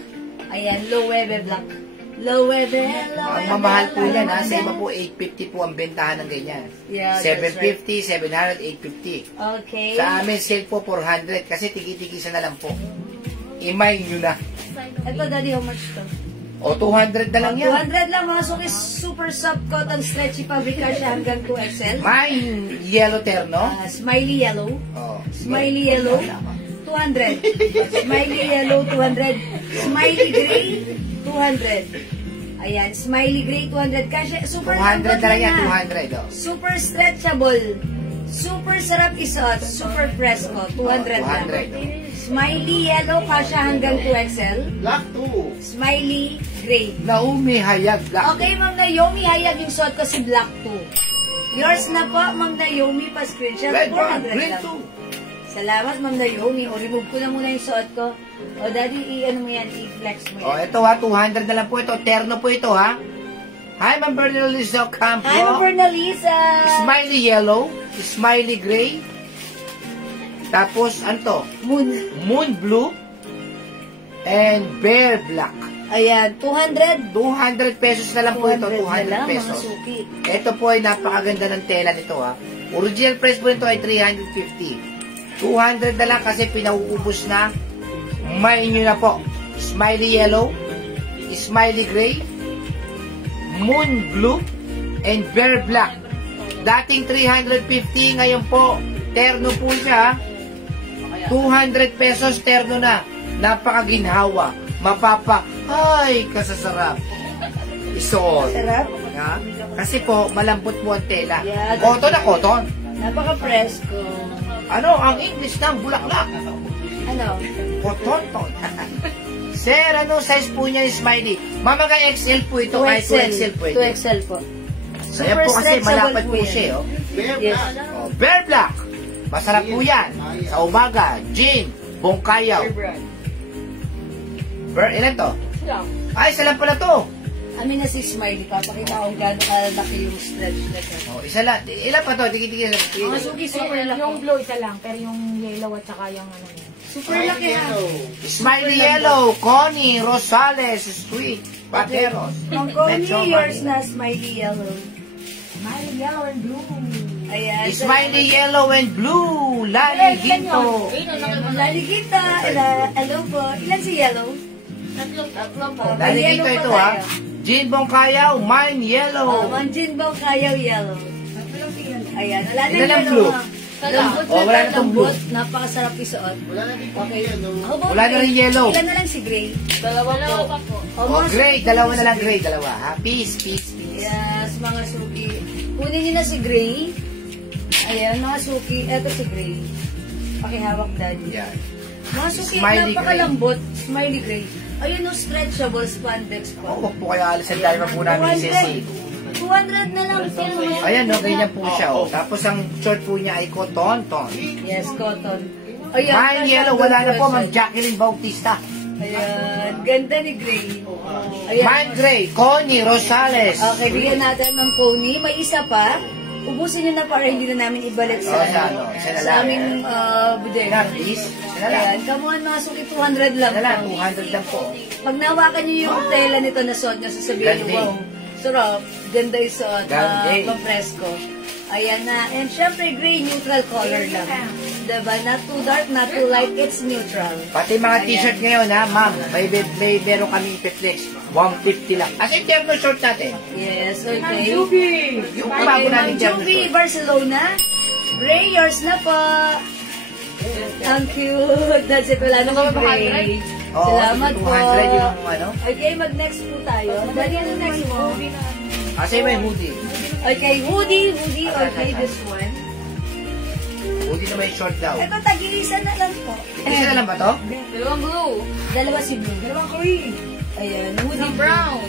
Ayan, Loewe Black. Loewe. Ang mamahal po yan, ha? Sa iba po, 850 po ang bentahan ng ganyan. Yeah, that's 750, 700, 850. Okay. Sa amin, sale po 400 kasi tiki-tikisa na lang po. Imay nyo na. Ito, Daddy, how much to? O, 200 na lang yan. 200 lang, mga suki. Super soft cotton stretchy fabric siya hanggang 2XL. May yellow terno. Smiley yellow. Oh, Smiley yellow. 200. Smiley yellow, 200. Smiley gray, 200. Ayan, smiley gray, 200. Kasi super 200 na lang yan, na. 200. Oh. Super stretchable. Super sarap isuot. Super fresco, 200 lang. 200. Smiley yellow, kasya hanggang 2XL. Black 2. Smiley gray. Naomi Hayag Black. Okay, Ma'am Naomi, hayag yung suot ko si Black 2. Yours na po, Ma'am Naomi, pa-screenshot. Red 400 green lang. 2. Salamat, Ma'am Naomi. O, remove ko na muna yung suot ko. O, Daddy, ano mo yan, i-flex mo yan. Oh, ito ha, 200 na lang po ito. Terno po ito ha. Hi, Ma'am Bernalisa Campo. Hi, Ma'am Bernalisa. Smiley yellow, smiley gray. Tapos, ano to? Moon. Moon blue and bear black. Ayan, 200. 200 pesos na lang po ito. 200 na lang, 200 mga pesos. suki. Ito po ay napakaganda ng tela nito ha. Original price po nito ay 350. 200 na lang kasi pinauubos na. May nyo na po. Smiley yellow, smiley gray, moon blue, and bear black. Dating 350, ngayon po, terno po siya. 200 pesos terno na. Napakaginhawa. Mapapa. Ay, kasasarap. Isuot. Sarap. Ha? Kasi po, malambot po ang tela. Yeah, Cotton na cotton. Napaka-fresco. Ano ang English ng bulaklak? Ano? Cotton. Sir, ano size po niya yung smiley? Mamaga XL po ito. Kahit 2XL po ito. 2XL po. Kaya po kasi stretchable malapad po yan. siya. Oh. Bear Yes. Black. Oh, bear black. Masarap po yan. Sa umaga, gin, bongkayaw. Ilan to? Ay, isa lang pala to. Amin na si Smiley. Papakita ko gano'n kalaki yung stretch na to. Oh, isa lang. Ilan pa to? Tiki-tiki. Mga suki, super laki. Yung blue isa lang, pero yung yellow at saka yung ano yun. Super laki ha. Smiley yellow, Connie, Rosales, Sweet, Pateros. Ang Metro Connie, yours Manila. na smiley yellow. Smiley yellow and blue. Ayan. Smiley yellow and blue, Lali Ginto. Laligita. Hello po. Ilan si yellow? Tatlong po. Lali May Ginto yellow ito pa ha. tayo. Gin Bongkayaw, Mine Yellow. Manjin ba kayaw yellow? Ayan. Wala na Ilan ang yellow, blue? ha? Lambot Oh, wala na na tong lambot. Napakasarap isuot. Wala na din po Okay. yellow. Ako ba, Wala na rin yellow. Ilan na lang si Gray? Dalawa pa po. Oh, mga gray. suki, Dalawa na si lang Gray. gray. Dalawa ha. Peace, peace, peace. Yes, mga suki. Kunin niyo na si Gray. Ayan, mga suki. Eto si Gray. Pakihawak, Daddy. Yan. Mga suki, Smiley napakalambot. Smiley Gray. Ayun, no, stretchable spandex Oh, po. huwag po kayo alis ang driver po namin ni Ceci. 200 na lang. Ayan, no, ganyan po siya. Oh. Tapos ang short po niya ay cotton. Yes, cotton. Ayan, Mine yellow, wala na po, Ma'am Jacqueline Bautista. Ayan, ganda ni Gray. Ayan. Mine gray, Connie Rosales. Okay, bigyan natin ng pony. May isa pa. Ubusin nyo na para hindi na namin ibalik sa, isa na sa lang. aming bodega. Na, please. Isa na lang. Ayan, come on mga suki, 200 lang. Isa na lang, 200 lang po. Pag nawakan nyo yung tela nito na suot nyo, sasabihin nyo, Ganda. wow, sarap, ganda yung suot, Ganda. pang-fresco. Ayan na. And syempre, gray, neutral color lang. Diba? Not too dark, not too light, it's neutral. Pati mga t-shirt ngayon, ha, ma'am, may meron kami ipiflex. 150 lang. As in, termo short natin. Yes, okay. Yung bago natin termo Juby, short. Barcelona. Gray, yours na po. Ang cute. That's it. Wala na po, Gray. Oo, Salamat po. 200 yung ano. Okay, mag-next po tayo. Dali, ano next mo? Kasi may hoodie. Okay, hoodie. Okay, this one. Hoodie na may short daw. Ito, tag-iisa na lang po. Isa na lang ba to? Dalawang blue. Dalawa si blue. Dalawang green. Ayan, hoodie Brown.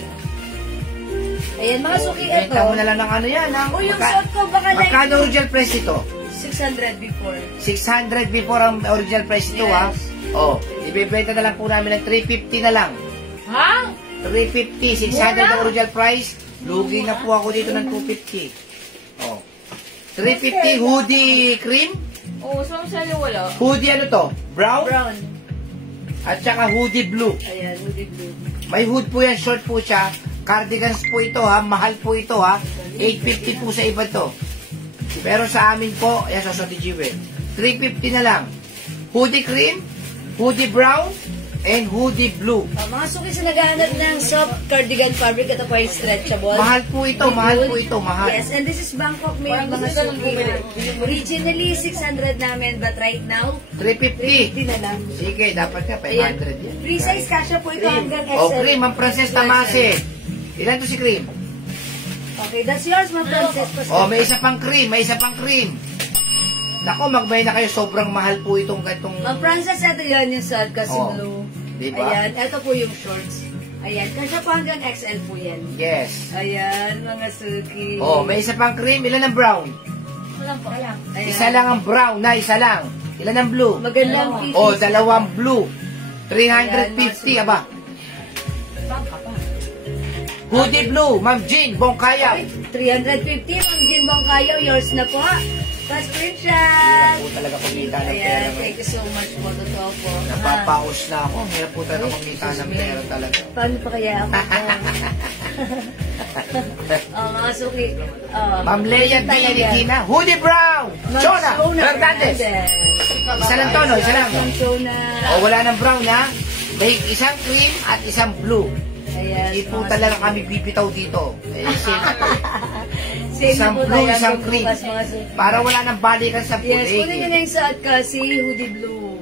Ayan, mga suki ito. Benta mo na lang ng ano yan, ha? O, yung suot ko, baka like Magkano original price ito? 600 before. 600 before ang original price ito, ha? Oh, ibebenta na lang po namin ng 350 na lang. Ha? 350, 600 ang original price. Lugi na po ako dito ng 250. Oh. 350 hoodie cream. Oo, saan sa'yo wala? Hoodie ano to? Brown? Brown. At saka hoodie blue. Ayan, hoodie blue. May hood po yan, short po siya. Cardigans po ito, ha. Mahal po ito, ha. 850 po sa iba to. Pero sa amin po, ayan sa Soti Jewel, 350 na lang. Hoodie cream, hoodie brown, and hoodie blue. Mga suki sa naghahanap ng soft cardigan fabric, ito po ay stretchable. Mahal po ito, mahal po ito, mahal. Yes, and this is Bangkok made mga suki. Originally, 600 namin, but right now, 350. 350 na lang. Sige, dapat ka, 500 yan. Free size kasha po ito hanggang XL. Oh, cream, ang Princess Tamase. Ilan to si cream? Okay, that's yours, Ma'am Frances. Oh, may isa pang cream, may isa pang cream. Nako, magbay na kayo, sobrang mahal po itong Ma'am Frances, ito yan yung sad kasi Oh, blue. diba? Ayan, ito po yung shorts. Ayan, kasha po hanggang XL po yan. Yes. Ayan, mga suki. Oh, may isa pang cream, ilan ang brown? Walang pa. Ayan. Isa lang ang brown, na isa lang. Ilan ang blue? Magandang pieces. Oh, dalawang blue. 350, aba. Hoodie blue, Ma'am Jean, Bongkayaw. 350, Ma'am Jim Bongkayo, yours na po. Pa-screenshot. Po talaga kumita ng pera. Ayan, thank you so much po. Totoo po. Napapaos na ako. Hirap po talaga kumita ng pera talaga. Paano pa kaya ako? Mga suki. Ma'am Leia B. Regina, Hoodie Brown. Chona, Fernandez. Isa lang to, no? Isa lang. Chona. O, wala ng brown, ha? May isang cream at isang blue. Ayan. Hindi po talaga kami bibitaw dito. Eh, Isang isang blue, isang cream. Bukas, mga suki. Para wala nang balikan sa food. Yes, kunin nyo na yung saad kasi hoodie blue.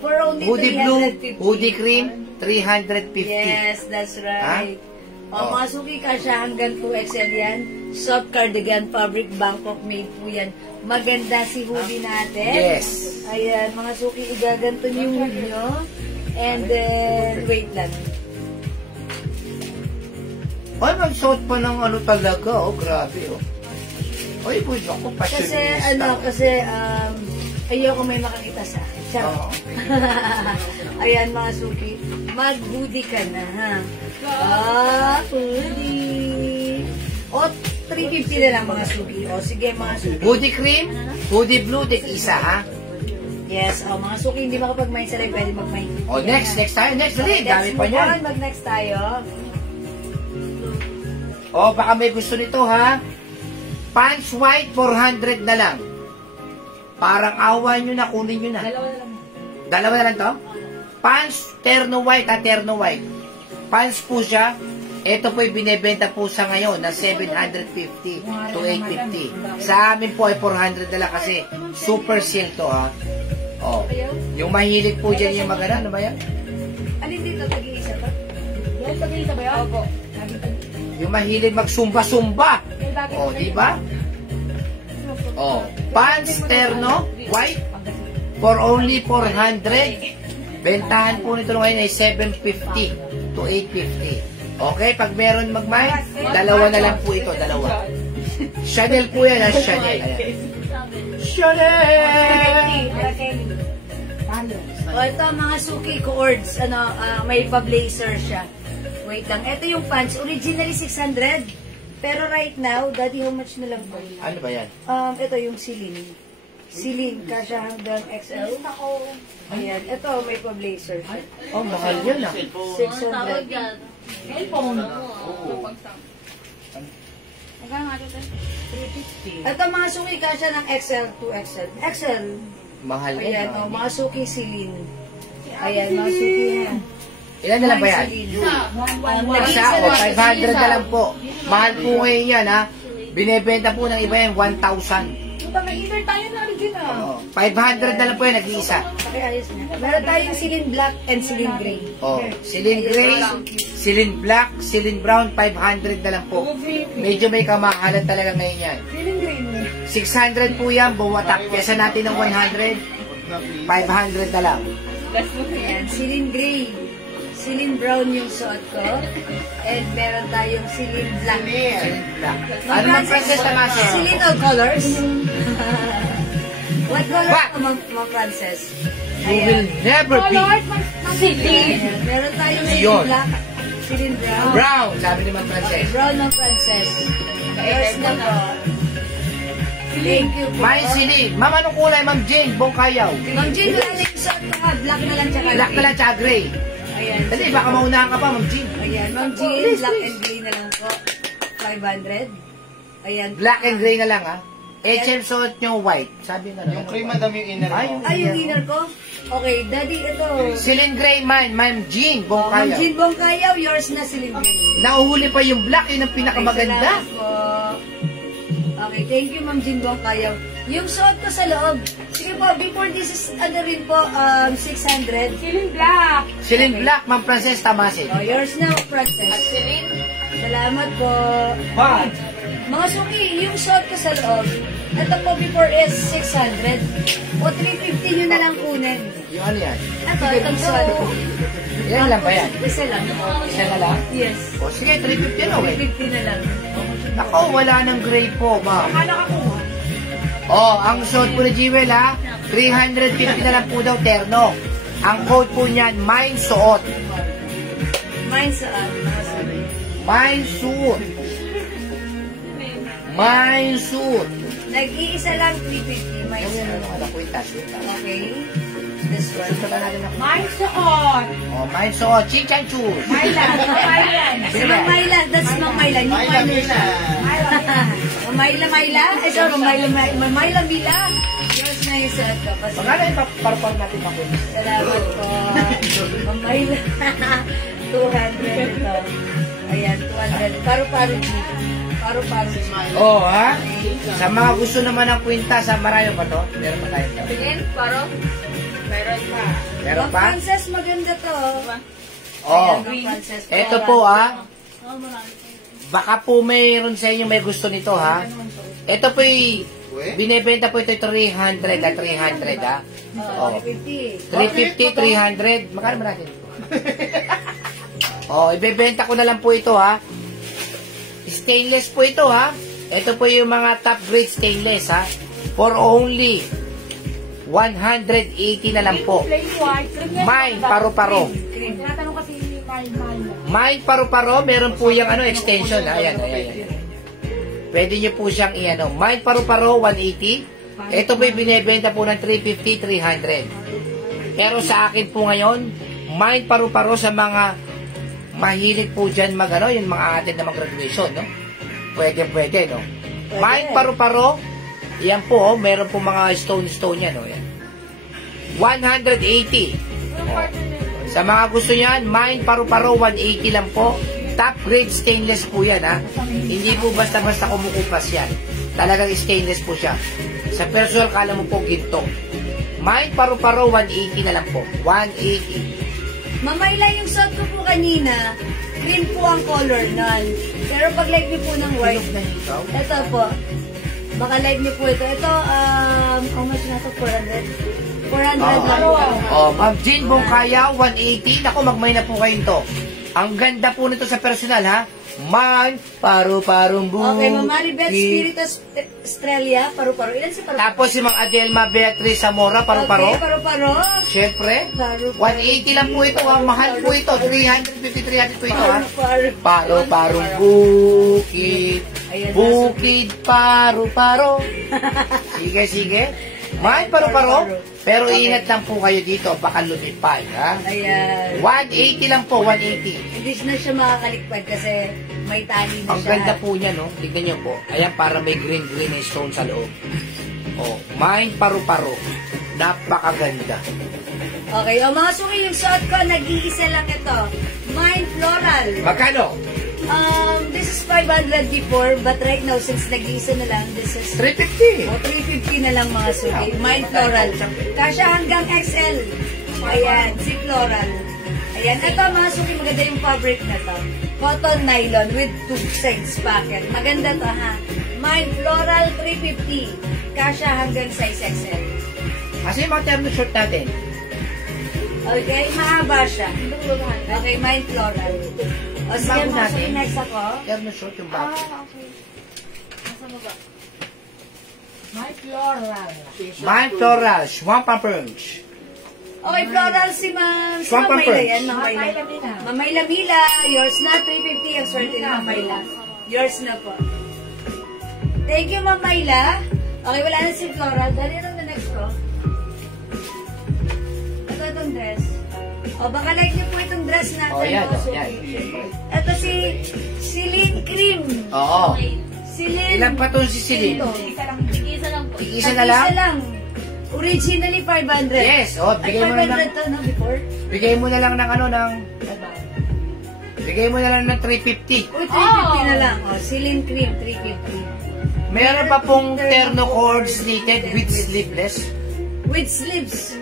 For only Hoodie blue, 350. hoodie cream, 350. Yes, that's right. O, mga suki kasha hanggang 2XL yan. Soft cardigan fabric, Bangkok made po yan. Maganda si hoodie natin. Yes. Ayan, mga suki, igaganto niyo yung hoodie nyo. And then, wait lang. Ay, magsuot pa ng ano talaga, oh, grabe, oh. Ay, boy, ako, Kasi, fashionista. ayoko may makakita sa akin. Oo. Ayan, mga suki. Mag-hoodie ka na, ha? Hoodie. O, 350 na lang, mga suki. O, sige, mga suki. Hoodie cream, hoodie blue, tig isa, ha? Yes, mga suki, hindi makapag-mind sa live, pwede mag-mind. O, next tayo, next ulit, dami pa niyan. Mag-next tayo. O, baka may gusto nito, ha? Pants white, 400 na lang. Parang awa nyo na, kunin nyo na. Dalawa na lang to? Pants, terno white, terno white. Pants po siya. Ito po'y binebenta po sa ngayon na 750 to 850. Sa amin po ay 400 na lang kasi super sale to, ha? O, yung mahilig po dyan yung magana, ano ba yan? Alin dito, tag-iisa pa? Yan, tagilita ba yan? Opo. Yung mahilig magsumba-sumba. O, di ba? O, pants, terno, white, for only 400. Bentahan po nito ngayon ay 750 to 850. Okay, pag meron mag-mine, dalawa na lang po ito, dalawa. Chanel po yan, Chanel. Ayan. Chanel! O, ito mga Suki cords, may pa-blazer siya. Wait lang, ito yung pants, originally 600, pero right now, daddy, how much na lang po? Ano ba yan? Ito yung Celine. Celine, kasha hanggang XL. Ayan, ito may pa-blazer siya. Oh, mahal yan ah. 600. Cellphone. Ito mga Suki, kasha ng XL to XL. XL. Mahal Ayan, yan. mga Suki Celine. Ayan, mga Suki yan. Ilan na lang ba yan? Isa o 500 na lang po. Mahal po ngayon yan ha. Binebenta po ng iba yan 1,000. May-either tayo na original. 500 na lang po yan nag-iisa. Pakiayos na. Meron tayong Celine Black and Celine Gray. Oh, Celine Gray, Celine Black, Celine Brown, 500 na lang po. Medyo may kamahalan talaga ngayon yan. Feeling green. 600 po yan, buwatak. Kesa natin ng 100, 500 na lang. Ayan, Celine Gray. Celine Brown yung suot ko. And meron tayong Celine Black. Black. Ano mang Princess Tamasa? Celine all colors. What color What? ka, Ma'am Frances? You will never be Ayan, meron tayong Celine Yun. Black. Celine Brown. brown, sabi ni Ma'am Okay, Princess. brown ng Frances. Yours na po. Thank you po. May Celine. Ma'am, anong kulay? Ma'am Jane, Bongkayaw. Ma'am Jean, wala na yung suot ko ha. Black na lang tsaka Black na lang, tsaka gray. Ayan. Dali, baka maunahan ka pa, Ma'am Jane. Ayan, Ma'am Jean, black and gray na lang po. 500. Ayan. Black and gray na lang, ha? HM suot nyo white. Sabi na lang. Yung cream madam yung inner Ay, mo. Ay, yung inner ko? Okay, daddy, ito. Celine Gray, Ma'am Jean, Ma'am Bongkayaw. Jean Bongkayaw, yours na Celine Gray. Nauhuli pa yung black, yun ang pinakamaganda. Okay, salamat po. Okay, thank you, Ma'am Jean Bongkayaw. Yung suot ko sa loob, sige po, before this is, rin po, 600. Feeling black. Celine Black, Ma'am Princess Tamasi. Oh, yours na, Princess. Celine. Salamat po. What? Mga Suki, yung suot ko sa loob, ito po before is 600. O 350 nyo na lang kunin. Yung ano yan? Ito, itong suot ko. Yan lang ba yan? Isa lang. Isa na lang? Yes. O sige, 350 na, eh. 350 na lang. Ako, wala ng gray po, ma'am. Ano nakakuha? Oh, ang suot po ni Jewel, ha? 350 na lang po daw, terno. Ang code po niyan, mine suot. Mine suot. Mine suot. Mine suot. Nag-iisa lang 350. Mine suot. Ano, kwintas. Okay. This one. Gusto ba natin ako? Mine suot. Oh, mine suot. Chinchan chus. Mylan. Mylan. Si Mang Myla. That's Mang Myla. Yung Ay, partner lagi siya. na. Mang Myla. Eh, sorry, Mang Myla Mila. Yours na yung suot ko. Kasi Magkano yung parpar natin ako? salamat po. Mang Myla. 200 ito. Ayan, 200. Paru-paro dito. Paru-paro dito. Oh, ha? Sa mga gusto naman ng kwintas, ha? Marami pa to? Meron pa tayo to. Tingin, paro. Meron pa. Meron Ma'am pa? Frances, maganda to. Oh. Ayan, Ma'am Frances. Eto po, ha? Baka po mayroon sa inyo may gusto nito, ha? Ito po binebenta po ito 300, 300, ha? Oh, Oh. 350. 350, 300. Magkano ba natin? Oh, ibebenta ko na lang po ito, ha? Stainless po ito, ha? Ito po yung mga top grade stainless, ha? For only 180 na lang po. Plain white. Mine, paro-paro. Tinatanong kasi Mine. Mine, paro-paro, meron po yung ano, extension, ha? Ayan, ayan, ayan. Pwede nyo po siyang i-ano. Mine, paro-paro, 180. Ito po yung binebenta po ng 350, 300. Pero sa akin po ngayon, mine, paro-paro sa mga mahilig po dyan mag-ano, yung mga atin na mag-graduation, no? Pwede, no? Mine, paro-paro, yan po, oh, meron po mga stone yan, no? Yan. 180. Oh. Sa mga gusto yan, mine, paro-paro, 180 lang po. Top grade stainless po yan, ha? Hindi po basta-basta kumukupas yan. Talagang stainless po siya. Sa personal, kala mo po ginto. Mine, paro-paro, 180 na lang po. 180. Mamayla yung suot ko po kanina. Green po ang color nun. Pero pag like niyo po ng white, ito po. Baka like niyo po ito. Ito, how much na ito? 400? 400 lang po. Oh, Ma'am Jean Bongkayaw, 180. Naku, magmay na po kayo to. Ang ganda po nito sa personal, ha? Man, paru-parong buki. Okay, Mamaribel Spiritus Estrella, paru-paro. Ilan si paru-paro? Tapos si Mang Adelma Beatriz Zamora, paru-paro. Okay, paru-paro. Siyempre, Paru-paro. 180 lang po ito, ha? Mahal po ito. 350, 300 po ito, ha? Paru-paro. Paro-parong bukid. Ayan, Bukid, paru-paro. Sige, sige. Man, paru-paro. Pero ingat lang po kayo dito, baka lumipay, ha? Ayan. 180 lang po, 180. Hindi na siya makakalikpad kasi may tali na Ang siya. ganda po niya, no? Tignan niyo po. Ayan, para may green-green na stone sa loob. Oh, mind paru-paro. Napakaganda. Okay, o mga suki, yung suot ko, nag-iisa lang ito. Mind Floral. Magkano? This is 500 before, but right now, since nag-iisa na lang, this is 350. 350 na lang mga suki. Mind Floral. Kasya hanggang XL. Ayan, si Floral. Ayan, ito mga suki, maganda yung fabric na to. Cotton nylon with 2 sides pocket. Maganda to, ha? Mind Floral 350. Kasya hanggang size XL. Kasi yung mga terno short natin. Okay, mahaba siya. Okay, Mind Floral. O sige, Bago mga natin. suki, next ako. Terno short yung bago. Okay. Nasa baba. My floral. Mind floral, swamp and perch. Okay, Floral si Ma'am. Si Swamp Ma'am and Mayla Pearls. yan, Ma'am Mayla. Mamay Lamina. Mamay Lamila, yours na, 350 ang swerte ni Ma'am Mayla. Yours na po. Thank you, Ma'am Mayla. Okay, wala na si Floral. Dali lang na next ko. Ito itong dress. O, baka like niyo po itong dress natin. Oh, yan, mga suki. yan. Ito si Celine Cream. Oo. Celine. Ilan pa to si Celine? Ito. Tig-isa lang po. Isa na lang? Isa lang. Originally 500. Yes, oh, Ay, bigay mo na 500 lang. to, no, before? Bigay mo na lang ng ano, ng... Bigay mo na lang ng 350. Uy, 350 na lang. Oh, Celine Cream, 350. Meron pa pong terno cords knitted with sleeveless. With sleeves.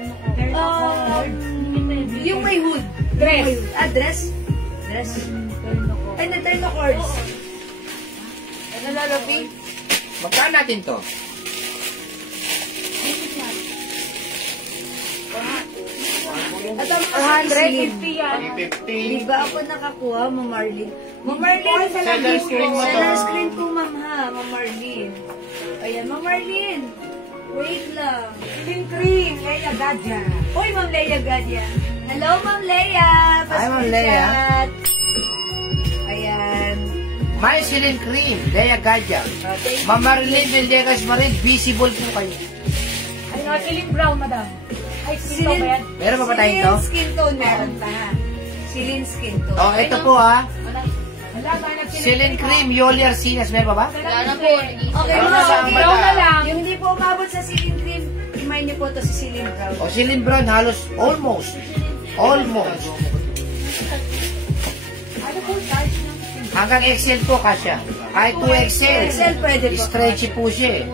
Yung may hood. Dress. Yung may hood. Ah, dress? Dress. Ay, na-turn na cords. Ano lalapi? Magkano natin to? Ito mga 150 yan. 350. Di ba ako nakakuha, Ma'am Marlene? Ma'am Marlene, Seller screen mo to. Seller screen po, Ma'am, ha? Ma'am Marlene. Ayan, Ma'am Marlene. Wait lang. Pink cream. Leia Gadya. Uy, Ma'am Leia Gadya. Hello, Ma'am Leia. Hi, Ma'am Leia. Paschat. Ayan. My Celine Cream, Lea Gadya. Okay. Ma'am Marilyn Villegas Marin, visible po kayo. Ano, Celine Brown, madam. Ay, sino ba yan? Meron pa ba tayo ito? Celine skin tone meron pa, ha? Celine skin tone. Oh, ito po ha. Wala ba na Celine Cream, Yoli Arcinas, meron pa ba? Wala na po. Okay, Ano mga na lang, sabi, madam? na lang. yung hindi po umabot sa Celine Cream, imay niyo po to si Celine Brown. O Celine Brown, halos almost. Almost. Ano po, size ng Hanggang XL po kasya. Ay, 2XL. XL pwede po. Stretchy po siya eh.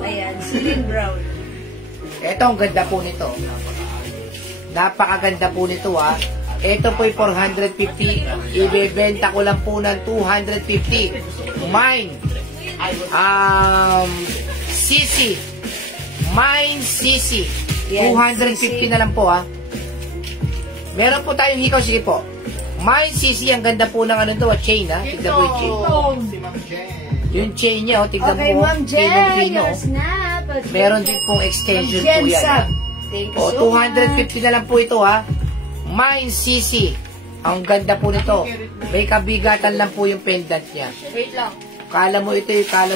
Ayan, Celine Brown. Ito, ang ganda po nito. Napakaganda po nito ha. Ito po'y 450. Ibebenta ko lang po ng 250. Mine. CC. Mine CC. Yan, 250 na lang po ha. Meron po tayong hikaw. Sige po. Mine CC. Ang ganda po ng ano to. Chain ha. Tignan po yung chain. Si Ma'am Jen. Yung chain niya. Tignan Okay, po. Ma'am Jen, Pinong-pino. yours na. Meron din pong extension po yan ha. Thank you O, so much. 250 na lang po ito ha. Mine CC. Ang ganda po nito. May kabigatan lang po yung pendant niya. Wait lang. Kala mo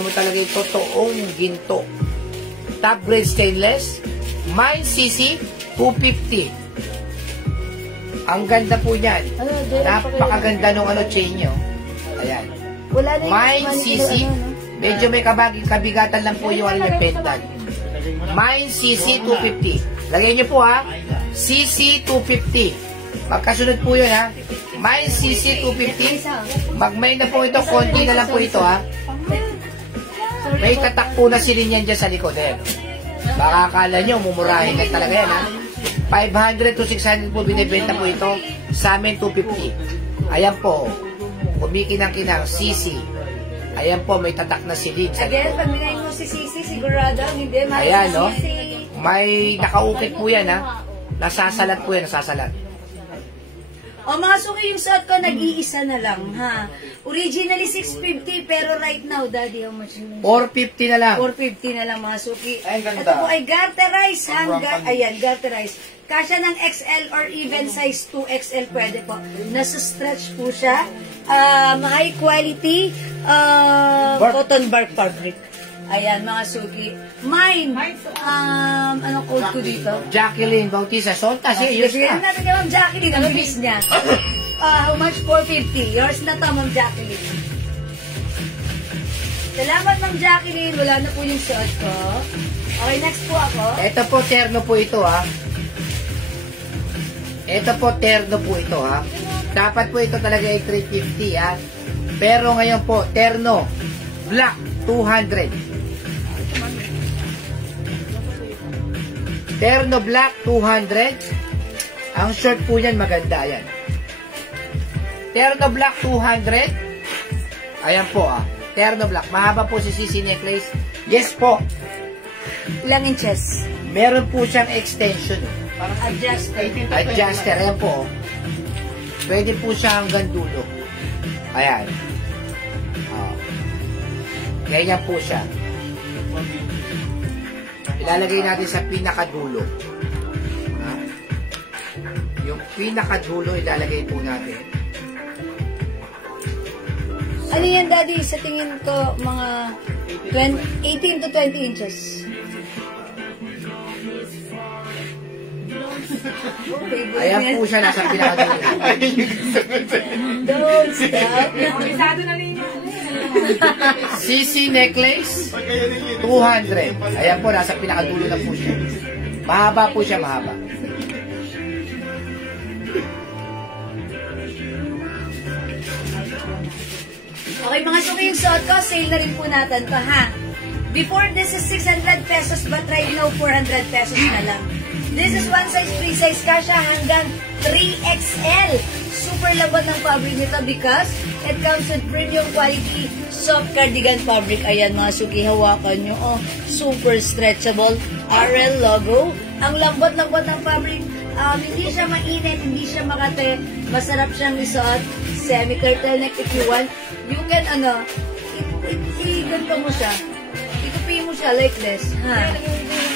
talaga ito totoong ginto. Top grade stainless. Mine CC 250. Ang ganda po niyan. Napakaganda nung chain nyo. Ayan. Wala na yung Mine money CC. kilo, ano, no? Medyo may kabigatan lang po yung yung pendant. Mine CC 250. Lagay nyo po ha. CC 250. Pagkasunod po yun ha. Mine CC 250. Magmay na po ito. Konti na lang po ito ha. May tatak po na silinyan dyan sa likod. Ayan. Baka akala nyo, mumurahin na talaga yan ha. 500 to 600 po binibenta po ito. Sa amin 250. Ayan po. Kumikinang-kinang CC. Ayan po, may tatak na silid sa Again, likod. pag minayin mo si Sisi, sigurado hindi. Ayan, no? Sisi. May nakaukit po yan, ha? Nasasalat po yan, nasasalat. O mga suki, yung suot ko, nag-iisa na lang, ha? Originally, 650, pero right now, Daddy, how much yun? 450 na lang. 450 na lang, mga suki. Ay, ganda. Ito po ay garterize, ayan, garterize. Kasya ng XL or even size 2XL, pwede po. Nasa stretch po siya. High quality, cotton bark fabric. Ayan, mga suki. Mine, anong code ko dito? Jacqueline Bautista. Solta, serious Bigyan ka. natin kay Ma'am Jacqueline, ang bilis niya. How much? 450. Yours na to, Ma'am Jacqueline. Salamat, Ma'am Jacqueline. Wala na po yung suot ko. Okay, next po ako. Ito po, terno po ito, ha. Ito po, terno po ito, ha. Dapat po ito talaga ay 350, ha. Pero ngayon po, terno, black, 200. Terno black, 200. Ang short po yan, maganda, yan. Terno black, 200. Ayan po, ah. Terno black. Mahaba po si CC necklace. Yes po. Ilang inches? Meron po siyang extension. Adjuster. Adjuster. Ayan po. Pwede po siya hanggang dulo. Ayan. Ganyan po siya. Ilalagay natin sa pinakadulo. Yung pinakadulo ilalagay po natin. Ano yan, Daddy? Sa tingin ko, mga 18 to 20 inches. Ayan po siya, nasa pinakadulo. Don't stop. CC necklace, 200. Ayan po, nasa pinakadulo na po siya. Mahaba po siya, mahaba. Okay, mga suki, yung suot ko, sale na rin po natin to, ha? Before, this is 600 pesos, but right now, 400 pesos na lang. This is one size, free size kasha hanggang 3XL. Super laban ng fabric nito because it comes with premium quality soft cardigan fabric. Ayan, mga suki, hawakan nyo. Oh, super stretchable. RL logo. Ang lambot-lambot ng fabric. Hindi siya mainit, hindi siya makate. Masarap siyang isuot. Semi-turtleneck if you want. You can, ganito mo siya. Ikupi mo siya like this. Ha?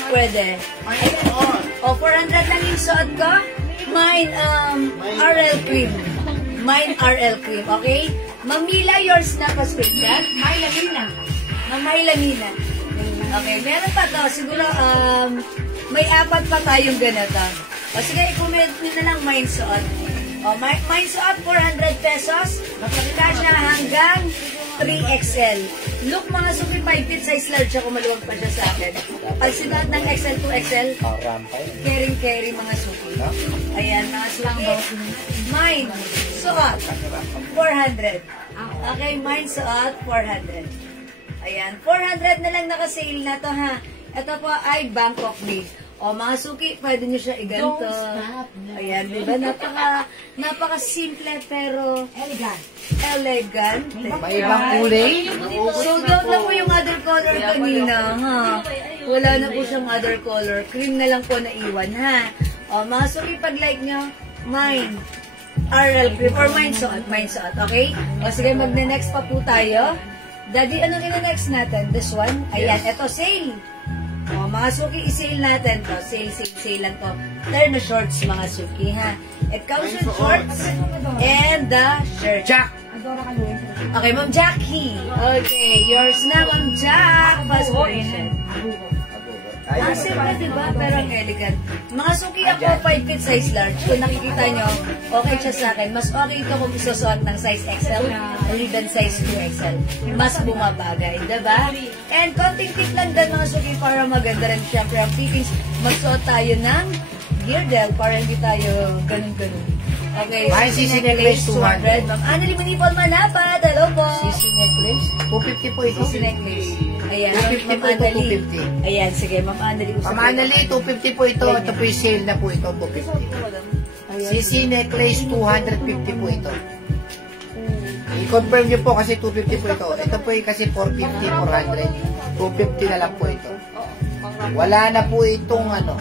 Pwede. O, 400 lang yung suot ko. Mine, RL cream. Mine, RL cream. Okay? Mamila, yours na pa screenshot. May lamina. Okay, meron pa to. Siguro, may 4 pa tayong ganito. O, sige, i-comment nyo na lang mine suot. O, mine suot, 400 pesos. Kasya hanggang 3XL. Look, mga suki, 5 feet size large ako, maluwag pa siya sa akin. Pag sinuot ng XL to XL, caring mga suki. Ayan, mga suki. Mine, suot, 400. Okay, mine suot, 400. Ayan, 400 na lang nakasale na to, ha. Ito po ay Bangkok made. O, mga suki, pwede nyo siya iganto. Ayan, diba? Napaka-simple pero elegant. May ibang kulay. So, doon na po yung other color kanina, ha? Wala na po siyang other color. Cream na lang po na iwan, ha? O, mga suki, pag like nyo, mine, RL cream, or mine suot, okay? O, sige, magne-next pa po tayo. Daddy, anong ina-next natin? This one? Ayan, eto, sale. O, mga suki, i-sale natin to. Sale lang to. Terno shorts, mga suki, ha? It comes with shorts and the shirt. Jack. Okay, Ma'am Jackie. Okay, yours na, Ma'am Jack. Fast version. Ang simple, diba? Pero ang elegant. Mga suki ako, 5 feet size large. Kung nakikita nyo, okay siya sa akin. Mas okay ito kung isusuot ng size XL or even size 2XL. Mas bumabagay, diba? And konting tip lang din, mga suki, para maganda rin. Siyempre, ang fittings, magsuot tayo ng girdle para hindi tayo ganun-ganun. Okay, May CC necklace, 200. Ma'am Annalyn Manipol Manapad, hello po. CC necklace, 250 po ito. CC necklace. Ayan, 250 Ma'am po ito, Annalyn. 250. Ayan, sige, Ma'am Annalyn. Ma'am Annalyn, 250 po ito. Ito po yung sale na po ito, 250. CC necklace, 250 po ito. I-confirm nyo po kasi 250 po ito. Ito po yung kasi 450, 400. 250 na lang po ito. Wala na po itong ano.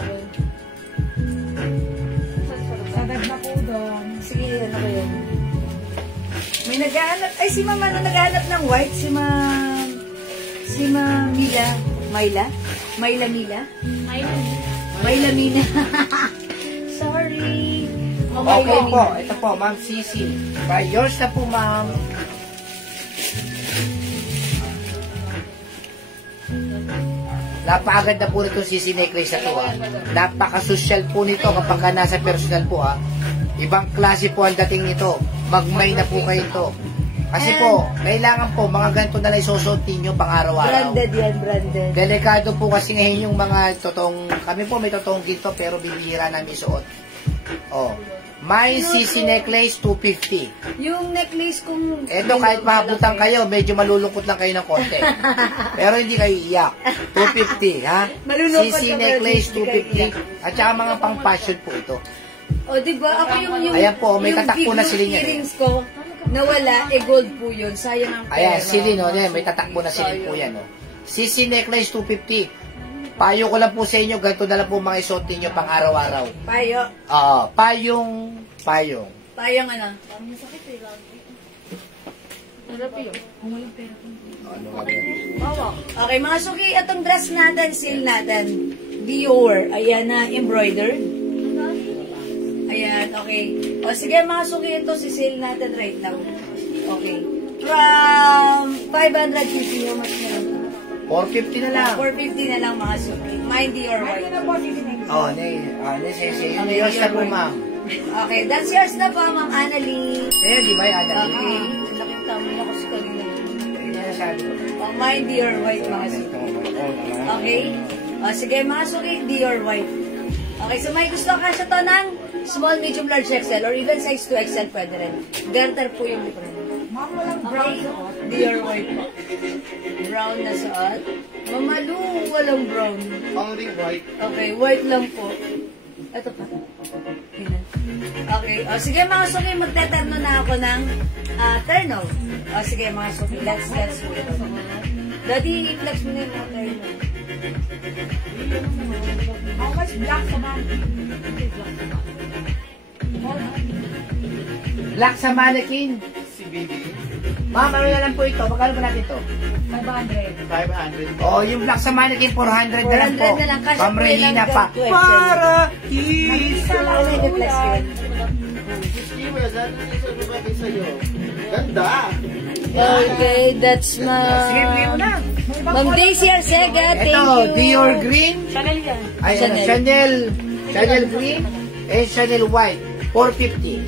Sige, ano ko yun? May naghahanap, ay si Mama na naghahanap ng white, si Ma Mila. Mayla Mila? Mayla Mina. Sorry. Okay po, ito po, Ma'am Sisi. By yours na po, Ma'am. Napakaganda po nito Sisi necklace na to, ha. Napaka-social po nito kapag ka nasa personal po, ha. Ibang klase po ang dating nito. Magmay na po kayo ito. Kasi po, kailangan po, mga ganito na lang isusuot ninyo pang araw-araw. Branded yan, branded. Delikado po kasi ngayon yung mga totoong, kami po may totoong ginto pero bibihira namin isuot. Oh. My Sisi necklace, 250. Yung necklace kung... Ito, kahit mahabutan kayo, medyo malulungkot lang kayo ng konti. Pero hindi kayo iyak. 250, ha? Malulungkot Sisi ka, necklace, pero hindi kayo 250. At saka mga pang-fashion po ito. O, diba? Ako yung Ayan po, may tatak po na silin yan. earrings ko, nawala, gold po yun. Sayang ang pera. Ayan, silin, no? May tatakbo na silin po yan, no? Sisi necklace, 250. Payo ko lang po sa inyo, ganito na lang po mga isuot ninyo pang araw-araw. Payo. Payong. Payong ano? Ano nga yan? Okay, mga suki, itong dress natin, seal natin. Dior. Ayan na, embroidered. Ayan, okay. O sige, mga suki, ito, sisil natin right now. Okay. From 550, how much na lang? 450 na lang. 450 na lang, mga suki. Mind Dior white. Sisi. Yung yours na po, ma'am. Okay, that's yours na po, Ma'am Annalie. Di ba yung Annalie? Okay. Nakita mo na ko sa kanina. Sabi ko. Oh, mind Dior white, mga suki. Okay? O, sige, mga suki, Dior white. Okay, so may gusto ka siya to ng small, medium, large, XL, or even size 2XL pwede rin. Garter po yung different. Okay, Dior white po. Brown na suot. Mamalu, walang brown. Only white. Okay, white lang po. Ito pa. Yan. Okay, o sige mga suki, magtatarno na ako ng terno. O sige mga suki, let's wait. Daddy, i-flex mo na yung mga terno. How much black sa man? Black sa mannequin. Si Bibi. Ma'am, ano na lang po ito? Magkano ba natin ito? 500. Oh, yung black sa mannequin, 400 na lang po. 400 na lang, kasi Ma'am po Regina ilang pa. ganito, Para I-flex ko yun. Steven, ano yung sa babae sa'yo? Ganda. Okay, that's Sige, bigay mo na. Ma'am Daisy Arcega, thank Ito, you. Dior Green. Chanel yan. Ay, Chanel Green. And Chanel White. 450.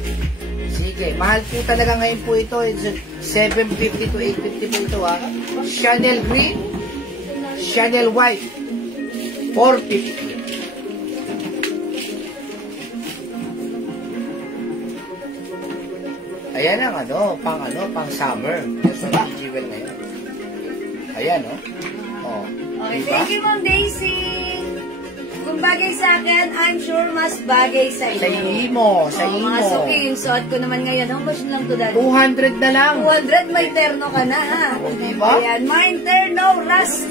Sige, mahal po talaga ngayon po ito. It's 750 to 850 po ito, ha. Chanel Green. Chanel White. 450. Ayan ang pang summer. Gusto ng jewel na yun. Ayan, no? Oh. Okay, Diba? thank you, Ma'am Daisy. Kung bagay sa akin, I'm sure mas bagay sa Sa inyo. imo, sa Oh, imo. mga suki, yung suot ko naman ngayon. How much lang to, Daddy? 200 na lang. 200, may terno ka na, ha? Diba? Ayan, mine terno, rust.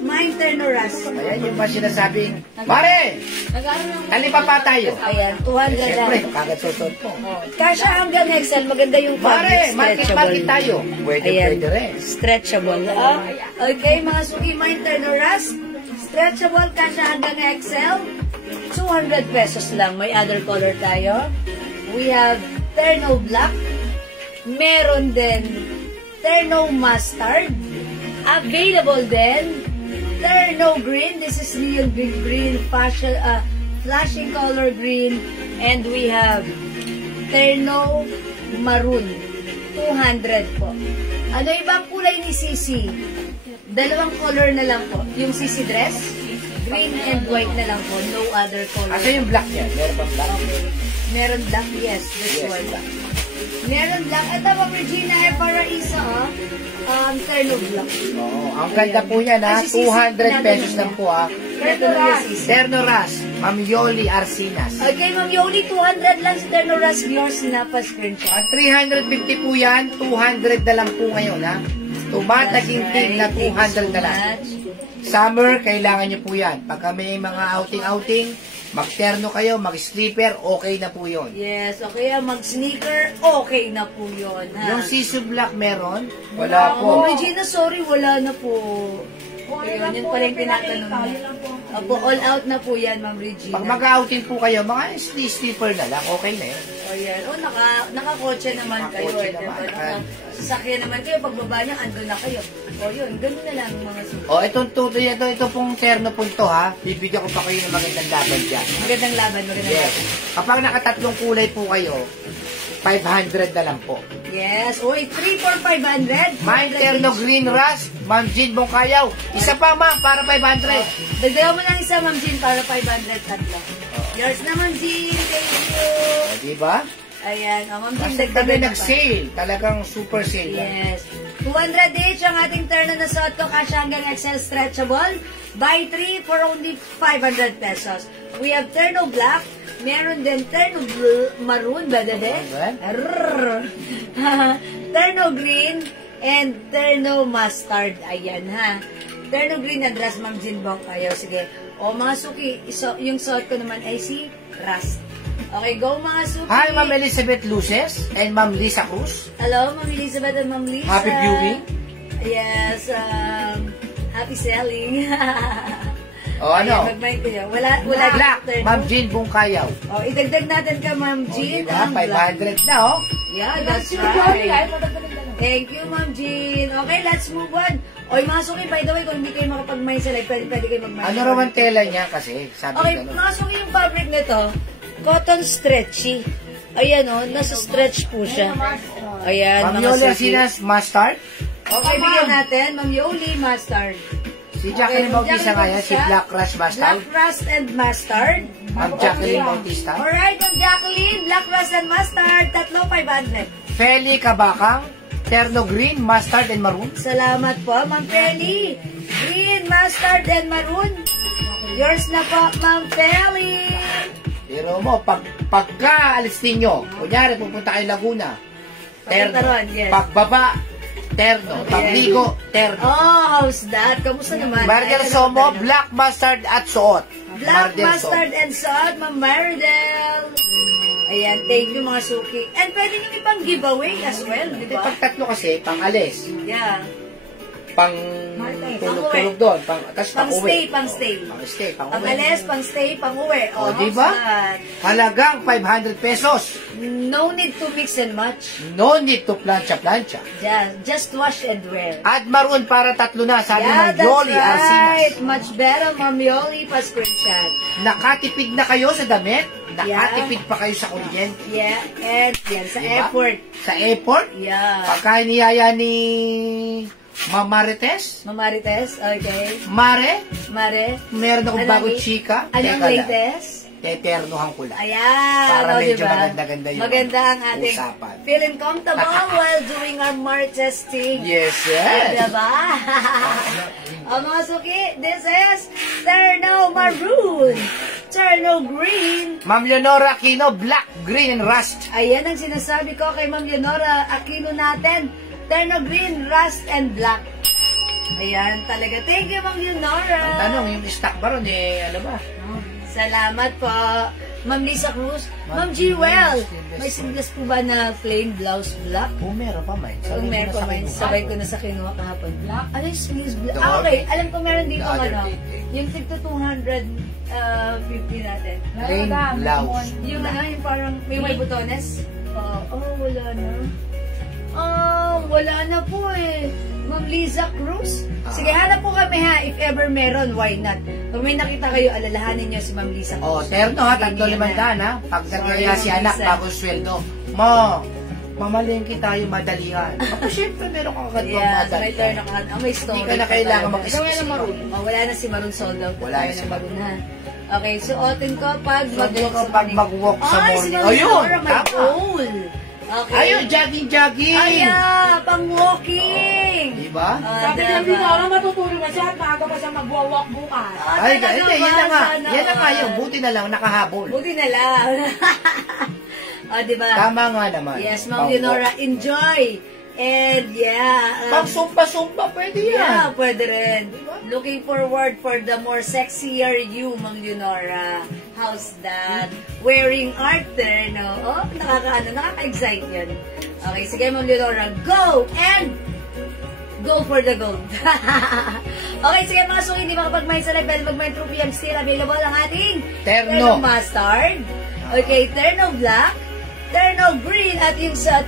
Mine terno, rust. Ayan yung ba sinasabing, Pare! Talipa pa tayo. Ayan, 200 lang. Siyempre, kagad susod po. Kasha hanggang XL, maganda yung Pare, fabric, market tayo. Pwede Ayan, rin. stretchable. Okay, mga suki, mine terno, rust. Stretchable, kasha hanggang XL. 200 pesos lang. May other color tayo. We have terno black. Meron din terno mustard. Available din terno green. This is neon green, flashing color green. And we have terno maroon. 200 po. Ano ibang kulay ni Sisi? Dalawang color na lang po. Yung Sisi dress, green and white na lang po. No other color. Asa yung black niya? Meron ba black? Meron black, yes. This Yes, one. black. Meron black. Ito po, Regina E. Paraisa, terno black. Oo, ang ganda po niya na, Ay, si Sisi, 200 pesos lang po, ha. Terno ras. Terno Ras, Ma'am Yoli Arsinas. Okay, Ma'am Yoli, 200 lang si terno ras. Yours na pa screenshot. Ang 350 po yan, 200 na lang po ngayon, ha. Tumatagintig na 200 na lang. Summer, kailangan nyo po yan. Pagka may mga outing-outing, mag-terno kayo, mag-sleeper, okay na po yun. Yes, okay. Mag-sneaker, okay na po yun. Ha? Yung Sisu Black meron? Wala po. Ma'am Regina, sorry, wala na po. Ayun, yun pa rin tinatanong niya. Opo, all out na po yan, Ma'am Regina. Pag mag-outing po kayo, mga sleeper na lang, okay na yun. O yan. O, nakakotse naman kayo. Nakakotse Diba? naman. Sasakyan naman kayo. Pagbaba niya, andun na kayo. O yun, ganun na lang mga susunod. O, ito pong terno po ito ha. Bibigyan ko pa kayo ng magandang laban dyan. Magandang laban, magandang Yes. laban. Kapag nakatatlong kulay po kayo, 500 na lang po. Yes. Uy, 3 for 500. May terno green rust, Ma'am Jean Bongkayaw. Isa pa ma'am, para 500. Dagdagan mo ng isa, Ma'am Jean, para 500 tatlo. Yours na, Ma'am Jean. Thank you. O, diba? Ayan. O, Ma'am Jean, Kasi kami dagdagan pa. nag-sale. Talagang super sale. Yes. 200 each ang ating terno na suot ko. Kasya hanggang XL stretchable. Buy 3 for only 500 pesos. We have terno black. Meron din terno maroon, badahe. Terno green and terno mustard. Ayan ha. Terno green and dress, Ma'am Jean Bongkayaw. Sige. O mga suki, yung suot ko naman ay si Rust. Okay, go mga suki. Hi, Ma'am Elizabeth Luces and Ma'am Lisa Cruz. Hello, Ma'am Elizabeth and Ma'am Lisa. Happy viewing. Yes, happy selling. O ano? Ayan, mag-mind kayo. Wala Black, dito, Ma'am Jean Bongkayaw. Oh, idagdag natin ka, Ma'am O, Jean. diba? ang black. 500 na, oh. Yeah, that's right. Thank you, Ma'am Jean. Okay, let's move on. Oy, mga suki, by the way, kung hindi kayo makapag-mind sa live, pwede kayo mag-mind. Ano raw ang tela niya kasi? Sabi Okay, gano'n. mga suki, yung fabric nito, cotton stretchy. Ayan, oh, nasa stretch po siya. Ayan, Ma'am mga Yoli suki. Arsinas, mustard. Okay, bigyan natin, Ma'am Yoli, mustard. Si Jacqueline Bautista nga yan, si Black Rush Black Mustard. Rust and Mustard. Ma'am Jacqueline Bautista. Alright, Ma'am Jacqueline, Black Rust and Mustard, tatlo 500. Feli Kabakang, Terno Green, Mustard and Maroon. Salamat po, Ma'am Feli. Green, Mustard and Maroon. Yours na po, Ma'am Feli. Pero mo, pagka alis ninyo, kunyari pupunta kayo Laguna, Terno. Pagkaroon, yes. Pagbaba, Terno. Pagligo, Terno. Oh, how's that? Kamusta naman? Burger Ay, Somo, ano, Black Mustard at Suot. Black Mardel Mustard Somo. and Salt, Ma'am Maridel. Ayan, thank you mga suki. And pwede nyo ibang giveaway as well, di Hindi, ba? pag tatlo kasi, pang alis. Yeah. Pang tulog-tulog doon. Tapos pang uwi. Pang stay. Pang stay, pang Pang uwi. alis, pang stay, pang uwi. O, how's diba? that? Halagang 500 pesos. No need to mix and match. No need to plancha-plancha. Just wash and wear. At Maroon para tatlo na, sabi Yeah, ng that's Yoli right. Arsinas. Much better, Ma'am Yoli. Pa-screenshot. Nakatipid na kayo sa damit, nakatipid pa kayo sa kuryente. Yeah, and yan, sa Diba? airport. Sa airport, Yeah. pagka niyaya ni Ma'am Marites, Mamarites, okay. Mare, Mare. meron akong Ano bagong ang- chika. Ano ang Teka lang. latest? Teternohan ko lang. Ayan. Para o, medyo diba? maganda-ganda yung Maganda ang ating usapan. feeling comfortable while doing our mar testing. Yes, yes. Diba? O mga suki, this is Terno Maroon, Terno Green. Ma'am Leonora Aquino, Black, Green, and Rust. Ayan ang sinasabi ko kay Ma'am Leonora Aquino natin. Terno Green, Rust, and Black. Ayan, talaga. Thank you, Ma'am Leonora. Ang tanong, yung stock ba ron, ano ba? Salamat po. Ma'am Lisa Cruz. Ma'am Jewel, may singles po ba na plain blouse black? Oh, meron pa, Mike. Kung meron pa man, sabay ko na sa kinuha kahapon. Black? Ano yung sleeves black? Ah, okay. Alam ko meron dito ano. Yung tigto 250 natin. Plain blouse. Yung ano, yung parang may butones. Wala na. Wala na po eh. Ma'am Liza Cruz. Sige, hanap po kami ha. If ever meron, why not? Kung may nakita kayo, alalahanin nyo si Ma'am Liza Cruz. Oh, terno ha, tatlo Ganyan limandaan na. ha. Pag Sorry, nagkaya si Ma'am anak, Lisa. bagong sweldo. Mo, mamalengke tayo madalian. Ako, syempre, meron kang agad Yes, may madalian. turn ako. May story. Hindi ka na kailangan mag mag-isip. Wala na si Maroon sold out. Wala na Tayo si Maroon ha. Okay, suotin ko pag mag-walk sa Pag morning. mag-walk sa Ay, si morning. Ma'am Ayun, Laura, may tama. goal. Okay. Ayun, jogging. Pang walking. Diba? Sabi niya, hindi ko alam matutulog na siya at maaga pa siya mag-walk bukas. Ay, hindi, yan na nga. Sana Yan na nga all. yun. Buti na lang, nakahabol. Buti na lang. Diba? Tama nga naman. Yes, Ma'am Pang- Leonora, enjoy. And yeah, Pang sumpa-sumpa, pwede yan. yeah, pwede rin. Looking forward for the more sexier you, Ma'am Leonora. How's that? Wearing art there, no? Oh, nakaka-excite yan. Okay, sige Ma'am Leonora, go! And go for the gold. Okay, sige mga suki, hindi makapag-mine sa level, mag-mine trophy, ang still available ang ating Terno. Mustard. Okay, Terno Black, Terno Green, at yung sa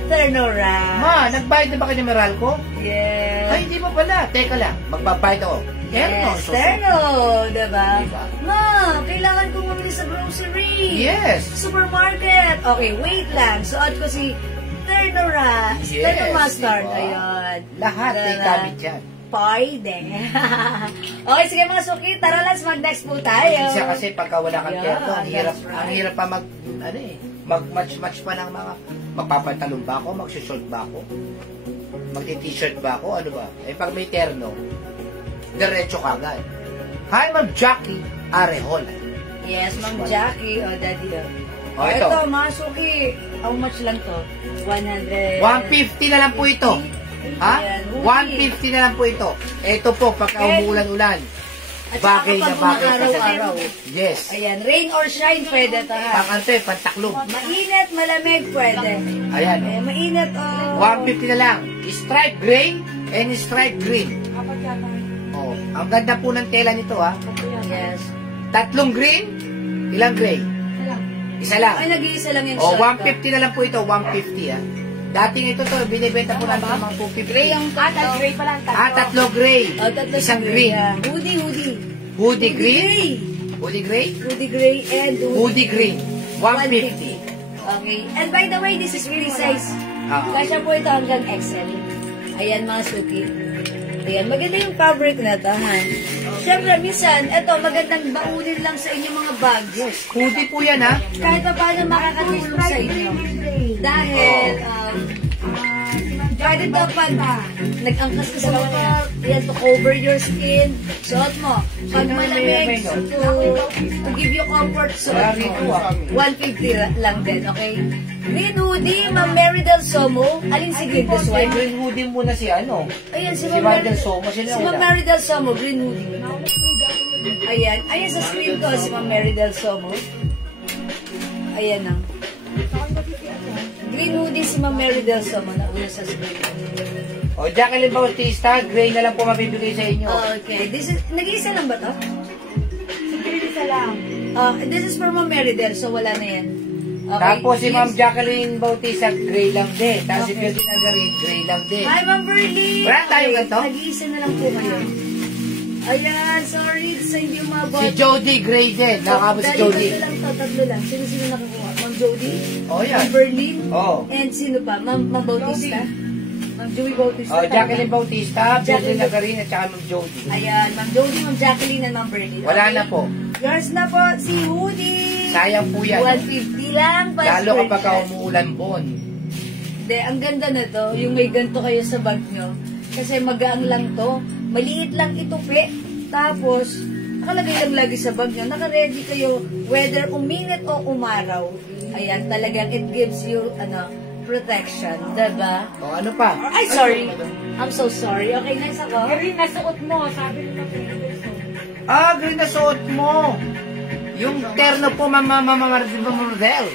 Terno Ras. Ma, nagbayad na ba kayo ng Meralco? Yes. Ay, hindi pa pala. Teka lang, magbabayad ako. Terno. Yes, Terno, diba? Diba? Ma, kailangan kong mamili sa grocery. Yes. Supermarket. Okay, wait lang. Suot ko si Terno Ras, Yes, Terno Mustard. diba? Ayun. Lahat may Diba? gamit yan. Pwede. Okay, sige mga suki, tara let's mag-next po tayo. Isa kasi pagka wala kang Yeah, terno, that's right. ang hirap pa mag-match-match pa ng mga, magpapantalon ba ako, magsushort ba ako, magti-t-shirt ba ako, ano ba? Eh pag may terno, diretso kagad. Hi, Ma'am Jackie Arehol. Yes, Ma'am Jackie. O, Daddy. Oh, ito. Ito, mga suki. How much lang to? 100. 150 na lang po ito. Ha? Ayan, 150 na lang po ito. Ito po, pagka umuulan-ulan, At saka bagay na kapag bagay sa umaraw-araw. Yes. Ayan, rain or shine, pwede to ha. Pang-ante, pantaklob. Mainit, malamig, pwede. Ayan. Ayan, mainit, oh. 150 na lang. Stripe gray and stripe green. Oh, ang ganda po ng tela nito ha. Yes. Tatlong green, ilang gray? Isa lang. Ay, nag-iisa lang yung Oh, shot. 150 na lang po ito, 150 ha. Dating ito binibenta po natin ng mga 250. Gray ang tatlo. Gray pala ang tatlo. Tatlo gray. Oh, tatlo Isang si green. yeah. Hoodie. Hoodie green. Hoodie gray. Hoodie gray and Hoodie green. 150. Okay. And by the way, this is really size. Kasya po ito hanggang XL. Ayan mga suki. Ayan, maganda yung fabric na ito, ha? Siyempre, minsan, ito, magandang baunin lang sa inyong mga bags. Hoodie po yan ha. Kahit pa paano makakatulong sa inyo. Dahil, pwede ito pag nag-angkas ka sa mata, yan, to cover your skin, suot mo. Pag malamig, to give you comfort, suot mo. 150 lang din, okay? Green hoodie, Ma'am Mary Del Somo. Alin si Green this Ay, one? green hoodie muna si ano. Ayan, si Si Ma'am Ma'am Mary Del Somo. Sino Si yung Ma'am una? Mary Del Somo, green hoodie. Ayan sa screen ko, si Ma'am Mary Del Somo. Ayan na. Green hoodie si Ma'am Mary Del Somo na una sa screen ko. O, Jacqueline Bautista, gray na lang po mabibigay sa inyo. Okay, nag-iisa lang ba to? Isa lang. This is for Ma'am Mary Del, so wala na yan. Okay. Tapos si Ma'am Yes. Jacqueline Bautista, gray lang din. Tapos si Okay. Ferdinand Agarin, gray lang din. Hi, Ma'am Verly! Wala tayong ganito? Nag-iisa na lang po kayo. Ayan, sorry sa hindi umabot. Si Jody, gray din. Nakakabot si Jody. Tatlo lang. Sino nakakuha? Ma'am Jody? Oh, yan. Ma'am Berlin? Oh. And sino pa? Ma'am Bautista? Ma'am Joey Bautista? Oh, Jacqueline Bautista, Ferdinand Agarin, at saka Ma'am Jody. Ayan, Ma'am Jody, Ma'am Jacqueline, and Ma'am Berlin. Wala Okay. na po. Yours na po, si Woody. Sayang po yan. 150 lang. Lalo kapag Passport. umuulan bon. Hindi, ang ganda na to, yung may ganito kayo sa bag nyo. Kasi magaang lang to. Maliit lang itupi. Tapos, nakalagay lang lagi sa bag nyo. Naka-ready kayo, whether uminit o umaraw. Ayan, talagang it gives you, protection. Diba? O, ano pa? Ay, sorry. I'm so sorry. Okay, next ako. Green na suot mo, sabi nila po. Green na suot mo. Yung terno po, Mardel.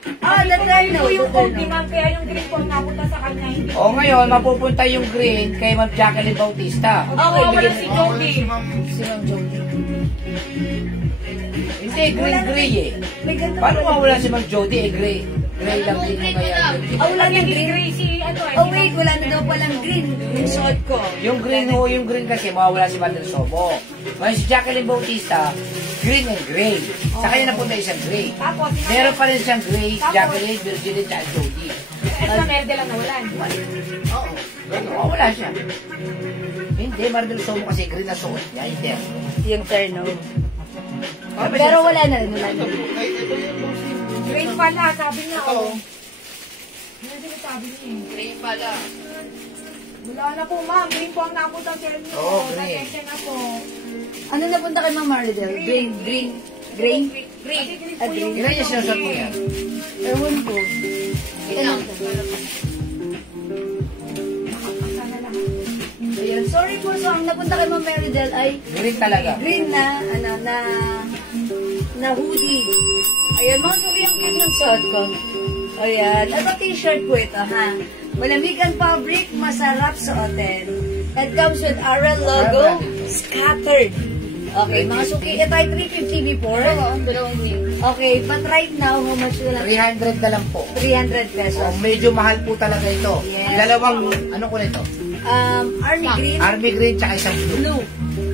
The terno. Ito yung The coat ni terno. ma'am, kaya yung green po napunta sa kanya. Hindi O, ngayon, mapupunta yung green kay Ma'am Jacqueline Bautista. Okay, wala bigyan si mo. Jody. Si Ma'am Jody. Hindi, green-gray eh. May ganito Paano pa. mawala si Ma'am Jody eh, gray? Gray lang din mo kaya. Wala nang green. Gray si Oh, wait. Wala na daw palang green. Yung suot ko. Yung green yung green kasi mawawala si Ma'am Del Somo. Ngayon si Jacqueline Bautista, green and gray. Sa kanya na po na isang gray. Tapos, Meron pa rin siyang gray, Jacqueline, Virginia, at Jody. ito merde lang nawalan. Oo. Mawawala siya. Hindi, Mardel Somo kasi green na suot niya. Hindi. Yung terno. Ano ba Pero siya? wala na rin. Wala na rin. Green pala, sabi niya. Oh. Ano din sabi niya? Green pala. Wala na po ma'am, green po ang napunta sa inyo. Oo, green. Pasensya na po. Ano napunta kay Ma'am Maridel? Green. Green. Green? Green. Ilan niya sinasot mo yan? Ewan ko. before, so ang napunta kay Ma'am Meridel ay Green talaga. green na, na hoodie. Ayan, mga suki ang cute ng suot ko. Ayan, ito t-shirt ko ito, ha. Malamig ang fabric, masarap suotin. It comes with RL logo, scattered. Okay, mga suki, ito ay 350 before. Dalawang green. Okay, but right now, how much na lang? 300 na lang po. 300 pesos. Oh, medyo mahal po talaga ito. Yes. Dalawang, ano ko nito? Army green, Army green tsaka isang blue. blue.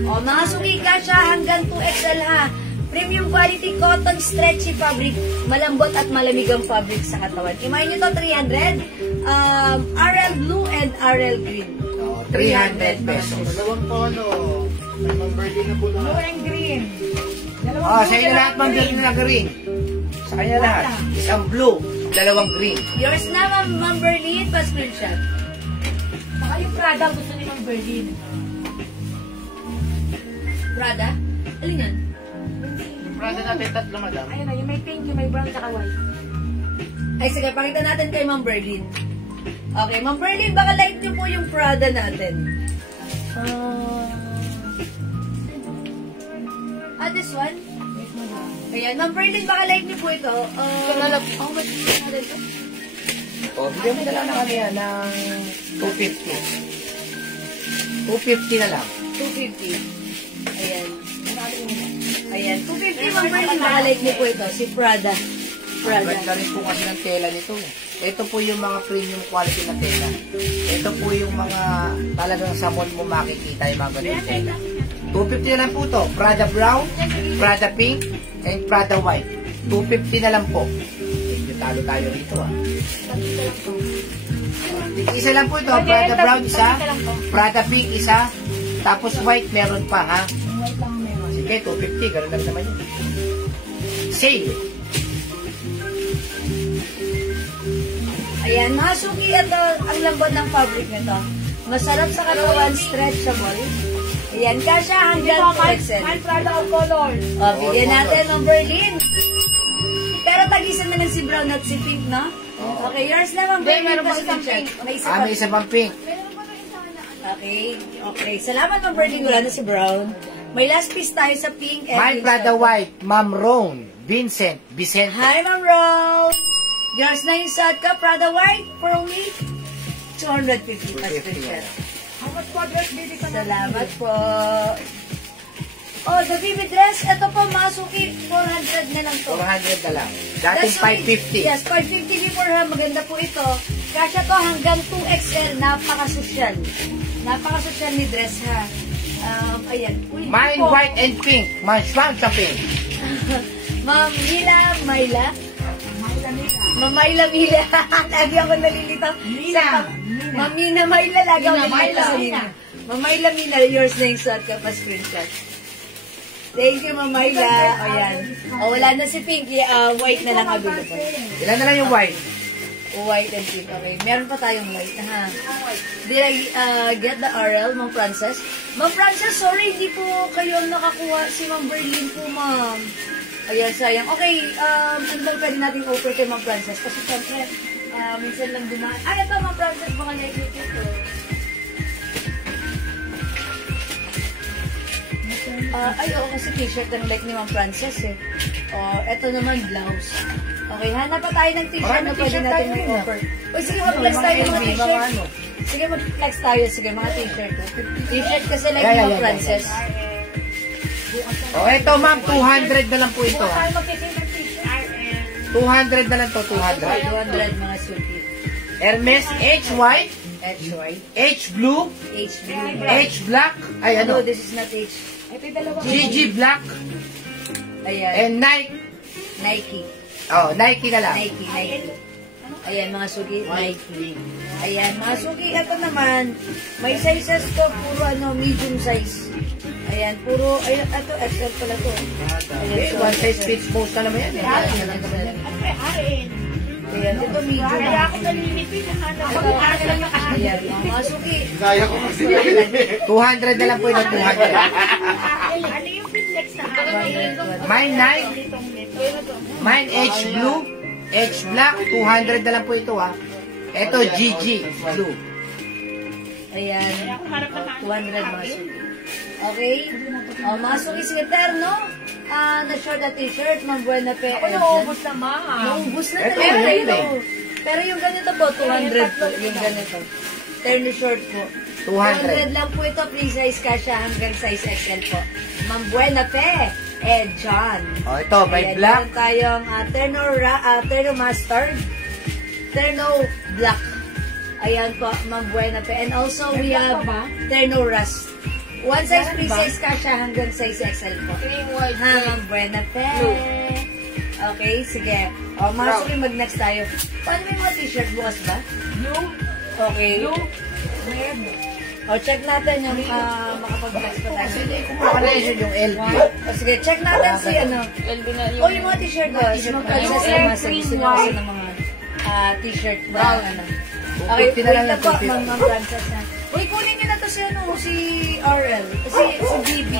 O, mga suki ka siya hanggang 2XL ha. Premium quality cotton stretchy fabric. Malambot at malamig ang fabric sa katawan. Imayin nyo to, 300. RL blue and RL green. Oh, 300 pesos. Dalawang tono. May Mamberly na pula. Blue and green. Oh, sa inyo lahat mang na green. Sa kanya lahat. Isang blue, dalawang green. Yours na, Ma'am Berlin. Pa-screenshot. Baka yung Prada gusto ni Ma'am Berlin. Prada? Alin yan? Prada natin tatlo, madam. Ayun na, yung may pink, yung may brown, tsaka white. Ay, sige, pakita natin kay Ma'am Berlin. Okay, Ma'am Berlin, baka light nyo po yung Prada natin. This one? Ayan, Ma'am Berlin, baka light nyo po ito. How much na rin ito? Oh, bigyan mo na lang ng ano yan, ng 250. 250 na lang. 250. Ayan. Ayan, 250 Ma'am Berlin, baka light nyo po ito. Si Prada. Prada. Ganda rin po kasi ng tela nito. Ito po yung mga premium quality na tela. Ito po yung mga talagang sa mall mo makikita yung mga ganito tela. 250 na lang po ito. Prada brown, Prada pink, and Prada white. 250 na lang po. Medyo talo tayo rito ah. Isa lang po ito. Prada brown isa, Prada pink isa, tapos white meron pa ha. White lang meron. Sige, 250. Ganun lang naman yun. Sale. Ayan, mga suki, ito ang lambot ng fabric nito. Masarap sa katawan, stretchable. Ayan, kasya hanggang 2XL. My Prada of color. O, bigyan natin ng Berlin. Pero tagisan na lang si brown at si pink, no? Okay, yours naman, Hindi, Berlin. meron pa pa isang screenshot. pink. May isa Ah, pa. may isa pang pink. Okay, okay. Salamat, Ma'am Berlin. Wala na si brown. May last piece tayo sa pink. and My green Prada suot. white, Ma'am Roan, Vincent, Vicente. Hi, Ma'am Rose. Yours na yung suot ka, Prada white, for only 250 pa screenshot. How much po dress baby ka na? Salamat po. Oh, the baby dress, ito po, mga suki, 400 na lang to. 400 na lang. Dating That's why- 550. Yes, 550 before ha. Maganda po ito. Kasya to hanggang 2XL. Napaka-social. Napaka-social ni dress ha. Ayan. Uy, Mine po. white and pink. Mine swam sa pink. Ma'am Mila, Mayla. Ma'am Mayla, Mila. Lagi ako nalilito. Mina. Ma'am Mina, Mayla. Lagi ako Mina, nalilito sa Mayla. Mina. Ma'am Mayla, Mina. Yours na yung suot ka pa screenshot. Thank you, Ma'am Mayla. Ayan. O, wala na si Pink. White na lang available. Ilan na lang yung white? White and pink. Okay. Meron pa tayong white. Ha? Did I get the RL, Ma'am Frances? Ma'am Frances, sorry, hindi po kayo nakakuha. Si Ma'am Berlin po, Ma'am. Ayan, sayang. Okay, ano ba pwede natin offer kay Ma'am Frances? Kasi syempre, minsan lang dumaan. Ay, ito, Ma'am Frances, mga like ito. Ay, oo, kasi t-shirt ang like ni Ma'am Frances eh. Ito naman, blouse. Okay, hanap pa tayo ng t-shirt Maraming na pwede t-shirt natin tayo may ngayon, offer. O sige, mag-flex tayo ng mga LV, t-shirt. mga ano. Sige, mag-flex tayo. Sige, mga t-shirt. T-shirt kasi like ni Yeah, Ma'am yeah, Frances. O, eto ma'am, 200 na lang po ito. Tayo magkisipag t-shirt. 200 na lang to, 200. 200 mga suki. Hermes H white, H white, H blue, H blue. H black, ay No, ano, this is not H. Ito yung dalawa. GG black, Ayan. and Nike. Nike. Oh, Nike na lang. Nike, Nike. Ayan, mga suki, Nike. Ayan, mga suki, ito naman, may sizes to, puro medium size. Ayan, puro, ayun, ito, XL pala to. Okay, one size fits most na naman yan. Ayan, ito medium. Kaya ako nalilipin. Ayan, mga suki. Kaya ko kasi. 200 na lang po ito, 200. Ano yung pinlex na Mine Nike, mine H blue, H black, 200 na lang po ito ha. Ito GG blue. Ayan. 200 mga suki. Okay? Mga suki si Eterno. Na short na t-shirt. Ma'am Buena Pe. Ako naubos naman. Naubos na Ito, talaga. ito. Pero yung ganito po, 200 po. Yung ganito. Terno short po. 200 lang po ito. Free size kasha hanggang size XL po. Ma'am Buena Pe. John. Oh, ito, may Ayan, black. meron tayong Terno Mustard. Terno Black. Ayan po, Ma'am Buena Pe. And also, we have Terno Rust. One size, free size kasha hanggang size XL po. Cream white. Ha, Ma'am Buena Pe. Okay, sige. Mga suki, mag-next tayo. Paano may mga t-shirt bukas ba? Blue. Okay. Blue. Red. Check natin yung makapag-next pa tayo. Hindi ko makalaysin yung LB. Sige, check natin si ano. LB na Yung mga t-shirt ko. Yung princess naman sa gusto niyo kasi ng mga t-shirt na ano. Okay, 250 na lang wait na lang, po, 250. Ma'am Princess na. Uy, kunin niyo na to si ano, si RL. Si BB.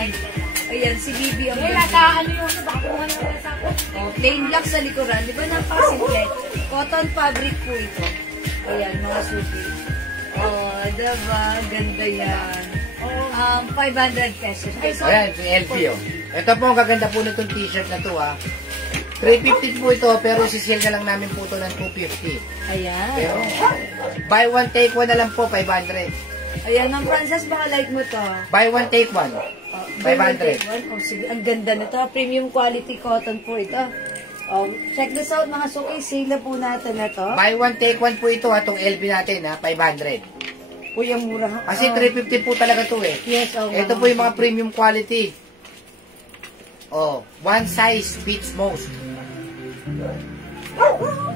Ayan, si BB ang Wala ganda. ka, ano yung nabakuha na wala sa ako. Plain black sa likuran. Di ba napakasimple? Cotton fabric po ito. Ayan, mga suki. Diba? Ganda yan. 500 pesos. Ay, sorry. Ayan, yung LB, oh. Ito po, ang gaganda po nitong t-shirt na to, ha. 350 po ito, pero sisale na lang namin po ito ng 250. Ayan. Pero, buy one, take one na lang po, 500. Ayan, Ma'am Frances, baka like mo to. Buy one, take one. 500. Oh, sige, ang ganda nito. Premium quality cotton po ito. Check this out mga suki. Sale na po natin na to. Buy one, take one po ito, ha, itong LB natin, ha, 500. Uy, ang mura. Kasi 350 po talaga to, eh. Yes, Ito po yung mga premium quality. One size fits most.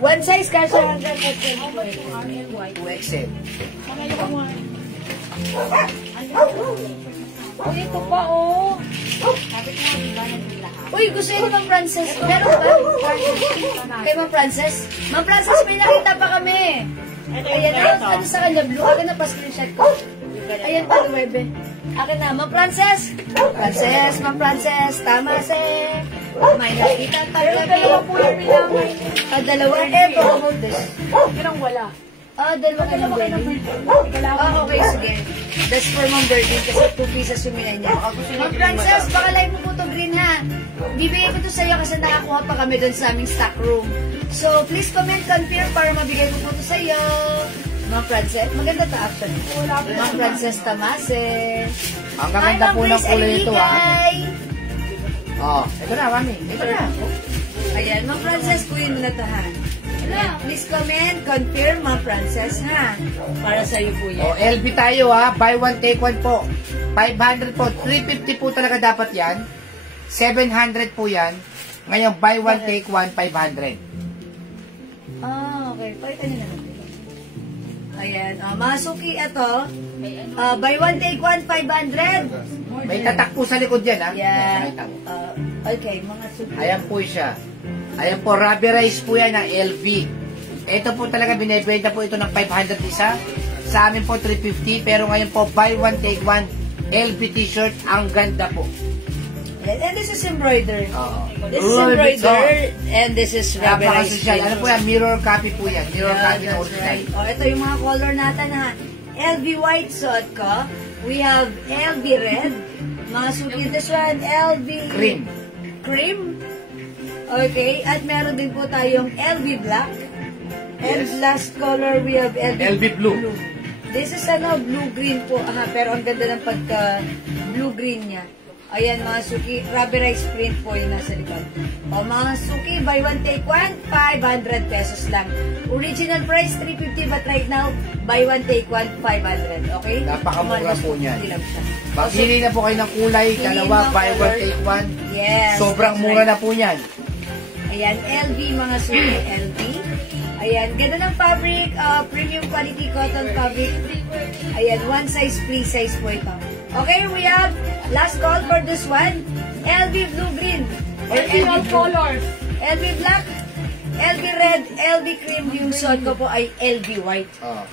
One size kasi hanggang XL. 2XL. Oh, ito pa, oh. Uy, gusto yun Ma'am Frances. Meron ba? Kay Ma'am Frances? Ma'am Frances, may nakita pa kami. Ayan, ano sa kanya? Blue. Akin na pa screenshot ko. Ayan pa, Luwebe. Akin na, Ma'am Frances. Ma'am Frances. Tama si. May nakita tayo. Dalawa po yung pinamay. Dalawa. Eto, about this. Yun ang wala. Dalawa ka ng Berlin. Okay, sige. That's for Ma'am Berlin kasi 2 pieces yung minay niya. Ma'am Frances, baka like mo po itong green ha. Bibigay ko to sa'yo kasi nakakuha pa kami doon sa aming stock room. So, please comment, confirm para mabigay ko po to sa'yo. Ma'am Frances, maganda to actually. Ma'am Frances Tamase. Ang gaganda po ng kulay ito, ha. Ito na, mami. Ito na. Ayan, Ma'am Frances, kunin mo na to ha. Please comment, confirm, Ma'am Frances, ha? Para sa'yo po yan. LB tayo, ha. Buy one, take one po. 500 po. 350 po talaga dapat yan. 700 po yan. Ngayon, buy one, take one, 500. Okay. Palitan nyo na lang. Ayan. Mga suki, ito. Buy one, take one, 500. May tatak po sa likod yan, ha. Yan. Nakita mo. Okay, mga suki. Ayan po siya. Ayan po, rubberized po yan ng LV. Ito po talaga, binibenta po ito ng 500 isa. Sa amin po, 350. Pero ngayon po, buy one, take one, LV t-shirt. Ang ganda po. And this is embroidered. This is Good, embroidered. And this is rubberized. Napaka-social. Ano po yan? Mirror copy po yan. Mirror copy na That's original. right. Ito yung mga color natin ha. LV white suot ko. We have LV red. Mga suki, this one, LV Cream. Cream. Okay. At meron din po tayong LV black. And last color, we have LV blue. This is blue-green po. Pero ang ganda ng pagka-blue-green niya. Ayan, mga suki, rubberized print po yung nasa likod. Mga suki, buy one, take one, 500 pesos lang. Original price, 350, but right now, buy one, take one, 500. Okay? Napakamura po niyan. Hindi lang siya. Pagpili na po kayo ng kulay, Pili dalawa, ng buy one, color. take one. Yes. Sobrang that's mura right. na po niyan. Ayan, LV, mga suki, LV. Ayan, ganda ng fabric, premium quality cotton fabric. Ayan, one size, free size po ito. Okay, we have last call for this one. LV blue-green. Or LV colors. LV black, LV red, LV cream. Yung suot ko po ay LV white.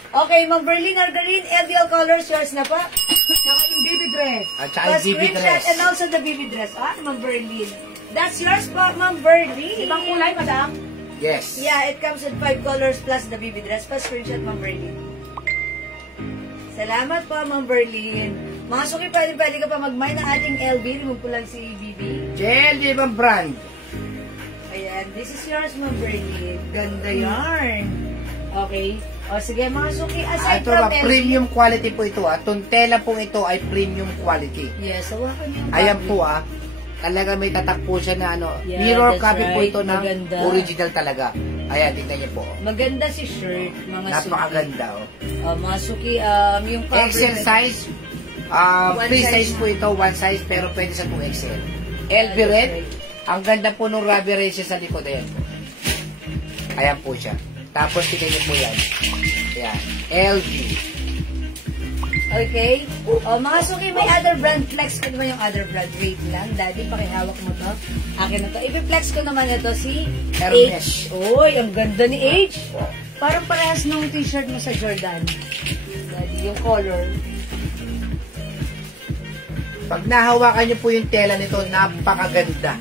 Okay, Ma'am Berlin Argarin, LV all colors, yours na po. Saka yung baby dress. At saka yung BB Screenshot dress. and also the baby dress. Ma'am Berlin. That's yours po, Ma'am Berlin. Ibang kulay, madam? Yes. Yeah, it comes with 5 colors plus the baby dress. Pa screenshot, Ma'am Berlin. Salamat po, Ma'am Berlin. Mga suki, pwede ka pa mag-mine ng ating LB. Remove ko lang si Bibi. JLG ibang brand. Ayan, this is yours, Ma'am Berlin. Ganda yarn. Okay. O sige, mga suki, aside Ito from ba, LB. premium quality po ito. Itong tela po ito ay premium quality. Yes, hawakan niyo. Ayan po talaga may tatak po siya na ano. Yeah, Mirror that's copy po right. ito ng Maganda. original talaga. Ayan, tingnan niyo po. Maganda si shirt, mga suki. Napakaganda. Mga suki, yung cover. XL size. One Free size size po ito, one size, pero pwede sa 2XL. LV that's red. right. Ang ganda po nung rubber races sa likod. Ayan po. Ayan po siya. Tapos tingnan niyo po yan. Ayan. LV. Okay. Mga suki, may other brand. Flex ko naman yung other brand. Wait lang. Daddy, pakihawak mo to. Akin na to. I-flex ko naman ito si Hermes. H. Uy, ang ganda ni H. Parang parehas nung t-shirt mo sa Jordan. Daddy, yung color. Pag nahawakan niyo po yung tela nito, napakaganda.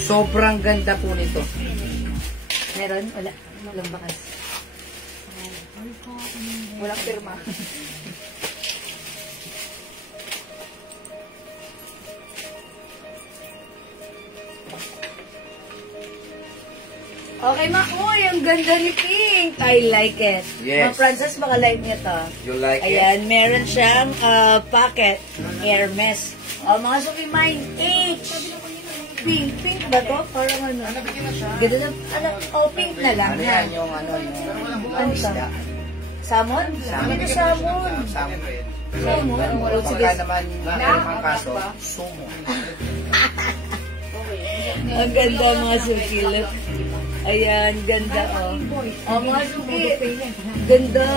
Sobrang ganda po nito. Meron? Wala. Walang bakas. Walang pirma. Okay, Uy, ang ganda ni Pink. I like it. Yes. Mga Francis, baka like niya to. You like Ayan, meron siyang packet. Hermes. Mga suki mine, H. Pink. Pink ba to? Parang ano. Ganda na, pink na lang. Ano yan yung ano yung Ano to? isda? Salmon? Ano to salmon? Salmon. Salmon? Pagka naman ang kaso, sumo. Ang ganda mga suki. Look. Ayan, ganda mga suki. Ganda.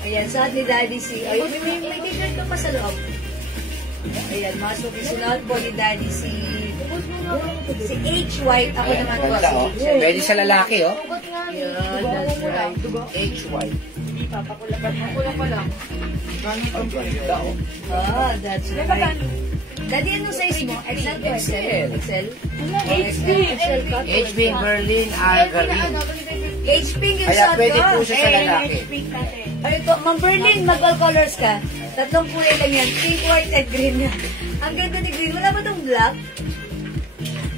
Ayan, sa ni Daddy C. Ay, may t-shirt ka pa sa loob. Ayan, mga suki. Sunod po ni Daddy C. Si H. White. Ako Ayan, naman po ganda si oh. H. White. Pwede sa lalaki oh. Ayan, that's right. HY. Kulang pa lang. Ang ganda oh. That's right. Daddy, anong size mo? XL to XL? XL? HB. HB Berlin Algarin. HP yung Kaya suot pwede ko. po siya sa lalaki. Ay, ito, Ma'am Berlin, mag-all colors ka. Tatlong kulay lang yan. Pink, white, and green. Ang ganda ni green. Wala ba itong black?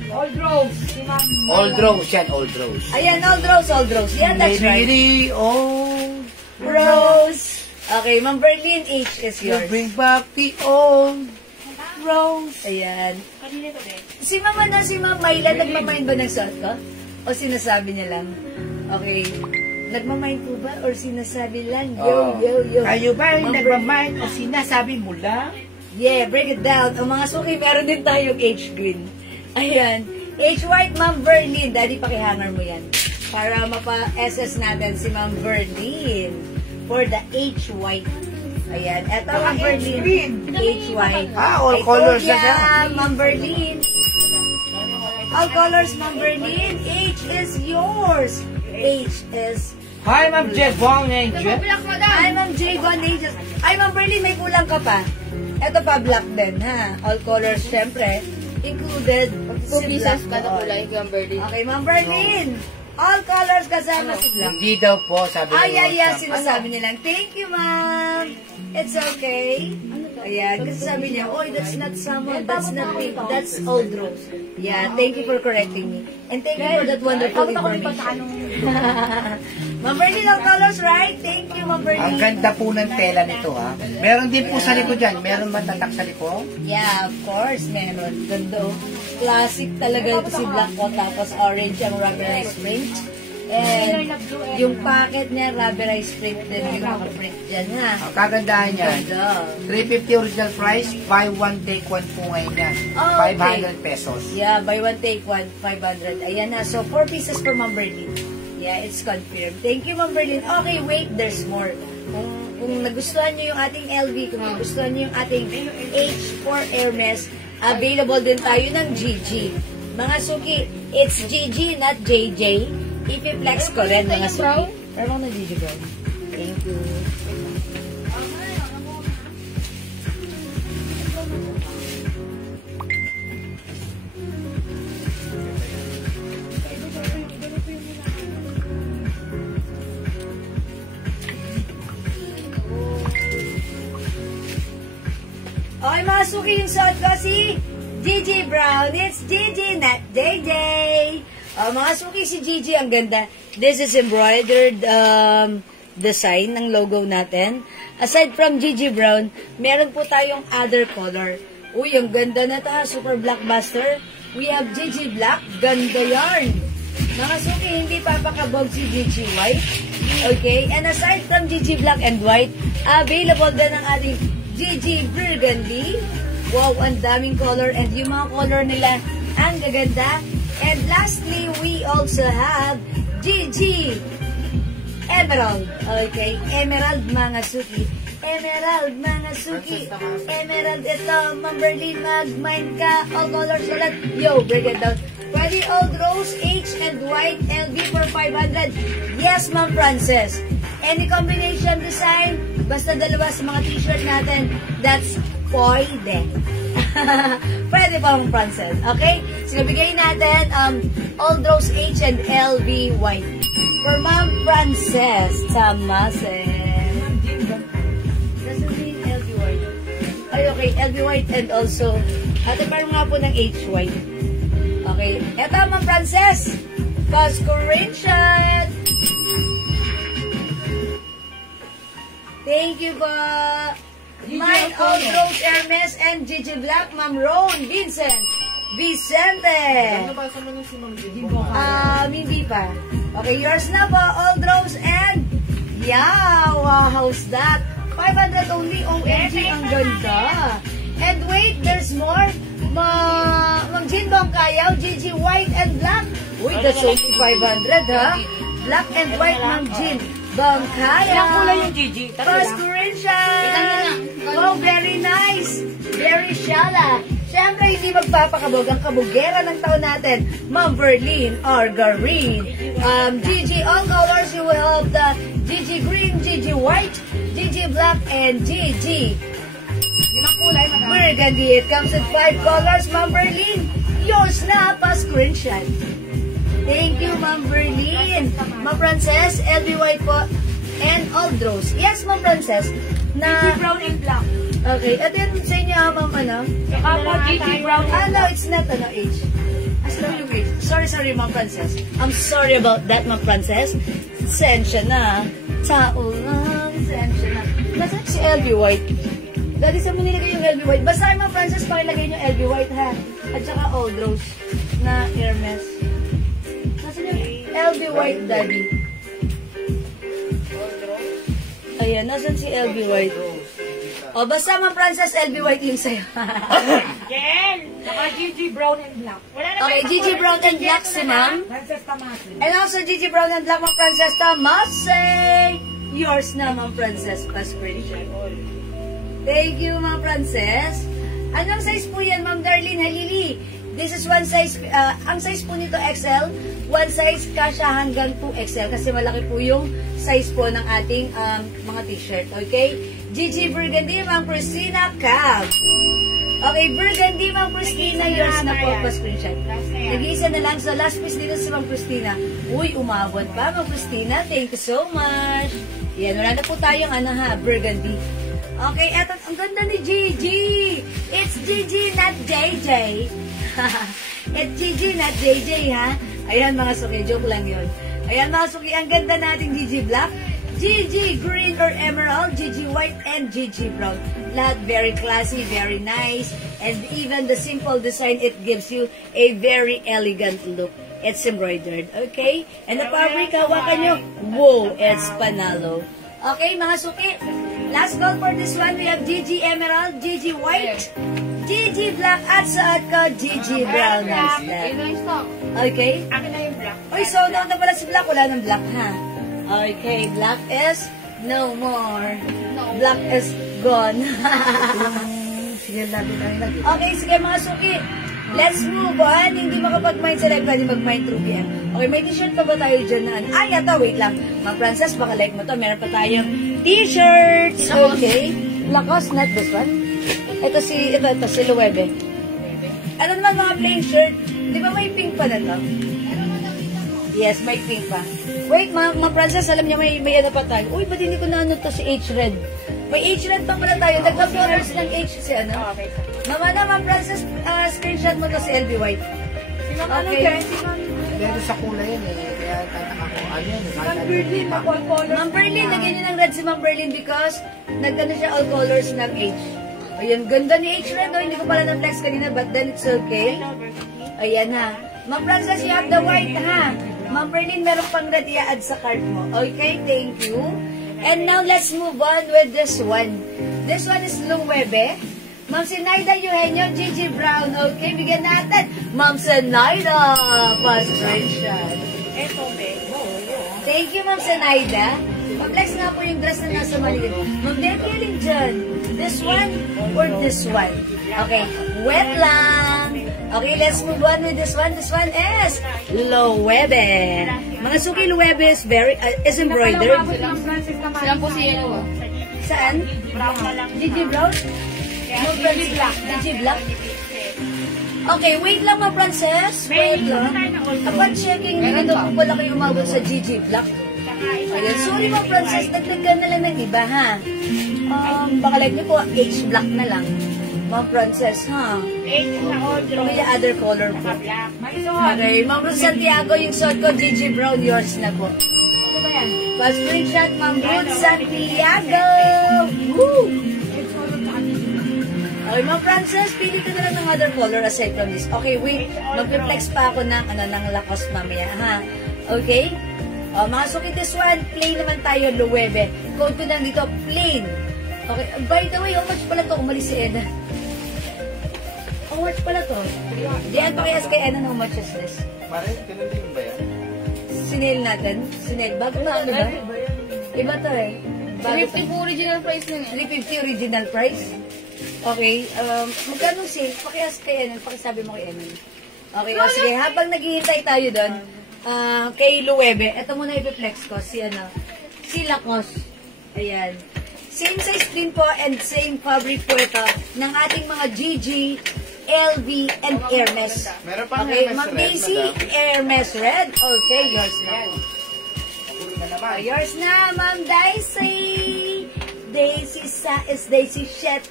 All Groves. Si Ma'am. Old Rose yan, Old Rose. Ayan, all rose, all rose. Yan, that's right. Baby, old Rose. Okay, Ma'am Berlin, H is you yours. bring back the old Rose. Ayan. Si Mama na, si Ma'am Mayla, nagmamind ba ng suot ko? O sinasabi niya lang? Okay. Nagmamind po ba? Or sinasabi lang? Yo, yo, yo. Kayo ba Ma'am nagmamind o sinasabi mo lang? Yeah, break it down. Ang mga suki, meron din tayong H green. Ayan. H white, Ma'am Berlin. Daddy, pakihanger mo yan. Para mapa-SS natin si Ma'am Berlin. For the H white. Ayan. Eto, Ma'am Berlin. H white. All colors na siya. Ma'am Berlin. All colors, Ma'am Berlin. H is yours. H is... Hi, Ma'am Jevon Angel. Ay, Ma'am J. Bonages. Ay, Ma'am Berlin, may kulang ka pa. Ito pa, black din, ha? All colors, syempre. Included. 2 pieces black kada all. kulay, Ma'am Berlin. Okay, Ma'am Berlin. All colors kasama si black. Hindi daw po, sabi Ay, ni ay, ay, WhatsApp. sinasabi nilang, thank you, ma'am. It's okay. Ayan, kasi sabi niya, oy, that's not salmon, that's not pink, that's old rose. Yeah, thank you for correcting me. And thank you for that wonderful information. Ma'am Berlin, all colors, right? Thank you, Ma'am Berlin. Ang ganda po ng tela nito, ha? Meron din po sa likod dyan. Meron ba tatak sa likod? Yeah, of course, meron. Ganda. Classic talaga ito si black ko, tapos orange ang rubberized print. And yung packet niya, rubberized print din yung naka-print dyan, ha? Ang kagandahan niyan, Ganda. 350 original price, buy one, take one po ngayon yan. Oh, okay. 500 pesos. Yeah, buy one, take one, 500. Ayan na. So, 4 pieces per Ma'am Berlin. Yeah, it's confirmed. Thank you, Ma'am Berlin. Okay, wait, there's more. Kung nagustuhan niyo yung ating LV, kung nagustuhan niyo yung ating H4 Hermes, available din tayo ng GG. Mga suki, it's GG, not JJ. I-flex ko rin, mga suki. Pero na GG bro. Thank you. Okay, mga suki, yung suot ko si Gigi Brown. It's Gigi, not JJ. Mga suki, si Gigi, ang ganda. This is embroidered design ng logo natin. Aside from Gigi Brown, meron po tayong other color. Uy, ang ganda na to, super blockbuster. We have Gigi Black, ganda yarn. Mga suki, hindi papakabog si Gigi White. Okay, and aside from Gigi Black and White, available din ang ating Gigi Burgundy. Wow, ang daming color, and yung mga color nila, ang gaganda. And lastly, we also have Gigi Emerald. Okay, Emerald mga suki. Emerald mga suki. Emerald ito, Ma'am Berlin, mag-mine ka. All colors ulit. Yo, break it down. Pwede old rose, H and white, LV for 500. Yes, Ma'am Frances. Any combination design, basta dalawa sa mga t-shirt natin, that's pwede. Pwede pa, Ma'am Frances. Okay? So, bigay natin old rose, H and LV white. For Ma'am Frances, Tamasen. Doesn't mean LV white. Ay, okay. LV white and also, ate parang nga po ng H white. Okay. Eto, Ma'am Frances. Pa-screenshot. Thank you po. Mine, Old Rose, Hermes, and Gigi Black, Ma'am Ron, Vincent, Vicente. Ano ba sa mga si Ma'am Jimbo? Hindi pa. Okay, yours na po, Old Rose, and yeah, wow, how's that? 500 only, OMG, ang ganda. And wait, there's more. Ma'am Jean Bangkayaw, Gigi White and Black. Uy, that's only 500, ha? Black and White, Ma'am Jean Bangkayaw. Ilang kulay yung Gigi? Pa-screenshot. Oh, very nice. Very shala. Siyempre, hindi magpapakabog ang kabugera ng taon natin. Ma'am Berlin, Argarine. Gigi, all colors, you will have the Gigi Green, Gigi White, Gigi Black, and Gigi Burgundy. It comes in 5 colors, Ma'am Berlin. Yours na, pa-screenshot. Thank you, Ma'am Berlin. Ma'am Frances, LB White po, and Old Rose. Yes, Ma'am Frances. Gigi Brown and Black. Okay, at yan sa inyo, Ma'am, Saka po, Gigi Brown and no, it's not, H. As long yung H. Sorry, Ma'am Frances. I'm sorry about that, Ma'am Frances. Sensya na. Tao lang, sensya na. Nasaan si LB White? Dati sa mo nilagay yung LB White. Basta, Ma'am Frances, pakilagay yung LB White, ha? At saka Old Rose na Hermes. Nasaan yung LB White, Daddy? Ayan, nasaan si LB White? O, basta Ma'am Frances, LB White yung sa'yo. Jen! Saka Gigi Brown and Black. Okay, Gigi Brown and Black si Ma'am. Frances Tamasi. And also Gigi Brown and Black, Ma'am Frances Tamasi. Yours na, Ma'am Frances, pa-screenshot. Thank you, Ma'am Frances. Anong size po yan, Ma'am Darlene Halili? This is one size, ang size po nito XL, one size kasya hanggang 2XL kasi malaki po yung size po ng ating mga t-shirt, okay? Gigi Burgundy, Ma'am Christina Cab. Okay, Burgundy, Ma'am Christina, yours na po, pa-screenshot. Nag-iisa na lang, so last piece dito si Ma'am Christina. Uy, umabot pa, Ma'am Christina, thank you so much. Yan, wala na po tayong Burgundy. Okay, eto, ang ganda ni Gigi. It's Gigi, not JJ. It's Gigi, not JJ, ha? Ayan, mga suki, joke lang yun. Ayan, mga suki, ang ganda nating Gigi Black, Gigi Green or Emerald, Gigi White, and Gigi Brown. Lahat very classy, very nice, and even the simple design, it gives you a very elegant look. It's embroidered, okay? And the fabric, hawakan nyo, wow, it's panalo. Okay, mga suki, last call for this one, we have Gigi Emerald, Gigi White, Gigi Black, at suot ko, Gigi Brown. Okay? Akin na yung Black. Uy, so doon na pala si Black, wala ng Black, ha? Okay, Black is no more. Black is gone. Sige, okay, sige mga suki. Let's move on. Hindi makapag-mind sa live, pwede mag-mind through PM. Okay, may t-shirt pa ba tayo dyan na? Ay, ito, wait lang. Ma'am Frances, baka like mo to. Meron pa tayong t-shirts. Okay. Lacoste, not this one. Ito si Luwebe. Ano naman mga plain shirt? Di ba may pink pa na to? Yes, may pink pa. Wait, Ma'am Frances, alam niya may ano pa tayo. Uy, ba't hindi ko na ano to si H-Red? May age red pa pala tayo. Nagpa-colors ng age si ano. Mama naman, Francis, screenshot mo to si LB White. Okay. Dito sa kulay yan eh. Kaya tataka ko. Ano yan? Ma'am Berlin, lagyan niyo ng red si Ma'am Berlin because nagdano siya all colors ng age. Ayan, ganda ni age red. Oh. Hindi ko pala na-flex kanina but then it's okay. Ayan ha. Ma'am Francis, you have the white ha. Ma'am Berlin, meron pang red i-add sa card mo. Okay, thank you. And now, let's move on with this one. This one is Luwebe. Ma'am Sinaida Eugenio, Gigi Brown. Okay, bigyan natin. Ma'am Sinaida, frustration. Thank you, Ma'am Sinaida. Pa-flex nga po yung dress na nasa maliit. Ma'am Debbie, alin dyan? This one or this one? Okay, wet lang. Okay, let's move on with this one. This one is Luwebe. Mga suki Luwebe is embroidered. Sila po si Yellow. Saan? Gigi Brown? Gigi Black. Gigi Black? Okay, wait lang mga Frances. Wait lang. Upon checking, hindi daw po pala kayo umabot sa Gigi Black. Ayun, sorry mga Frances, dagdagan na lang ng iba ha. Baka like niyo po, H Black na lang. Mga Frances, ha? May other color po. Okay, Ma'am Ruth Santiago, yung suot ko, Gigi Brown, yours na po. First screenshot, Ma'am Ruth Santiago! Woo! Okay, Ma'am Frances, pili ka na lang ng other color aside from this. Okay, wait. Mag-reflex pa ako ng Lacoste mamaya, ha? Okay? Mga suki, this one, plain naman tayo, Luwebe. Code ko lang dito, plain. Okay, by the way, how much pala to? Umalis si Eda. How much pala to? Diyan pa kaya kay Eda, how much is this? Mare, ganun din ba yan? Sinail natin? Sinail. Bago na ano ba? Iba to eh. 350 po original price nun eh. 350 original price? Okay. Magkano sale? Pakias kay Eda. Pakisabi mo kay Eda. Okay, o sige. Habang naghihintay tayo doon, kay Luwebe, ito muna i-flex ko. Si Lacoste. Ayan. Same size din po and same fabric po ito ng ating mga Gigi, LV, and Hermes. Meron pang Okay, Hermes Ma'am red, Daisy, madam. Hermes red. Okay, yours na. Yours na, Ma'am Daisy. Daisy sa is Daisy 7,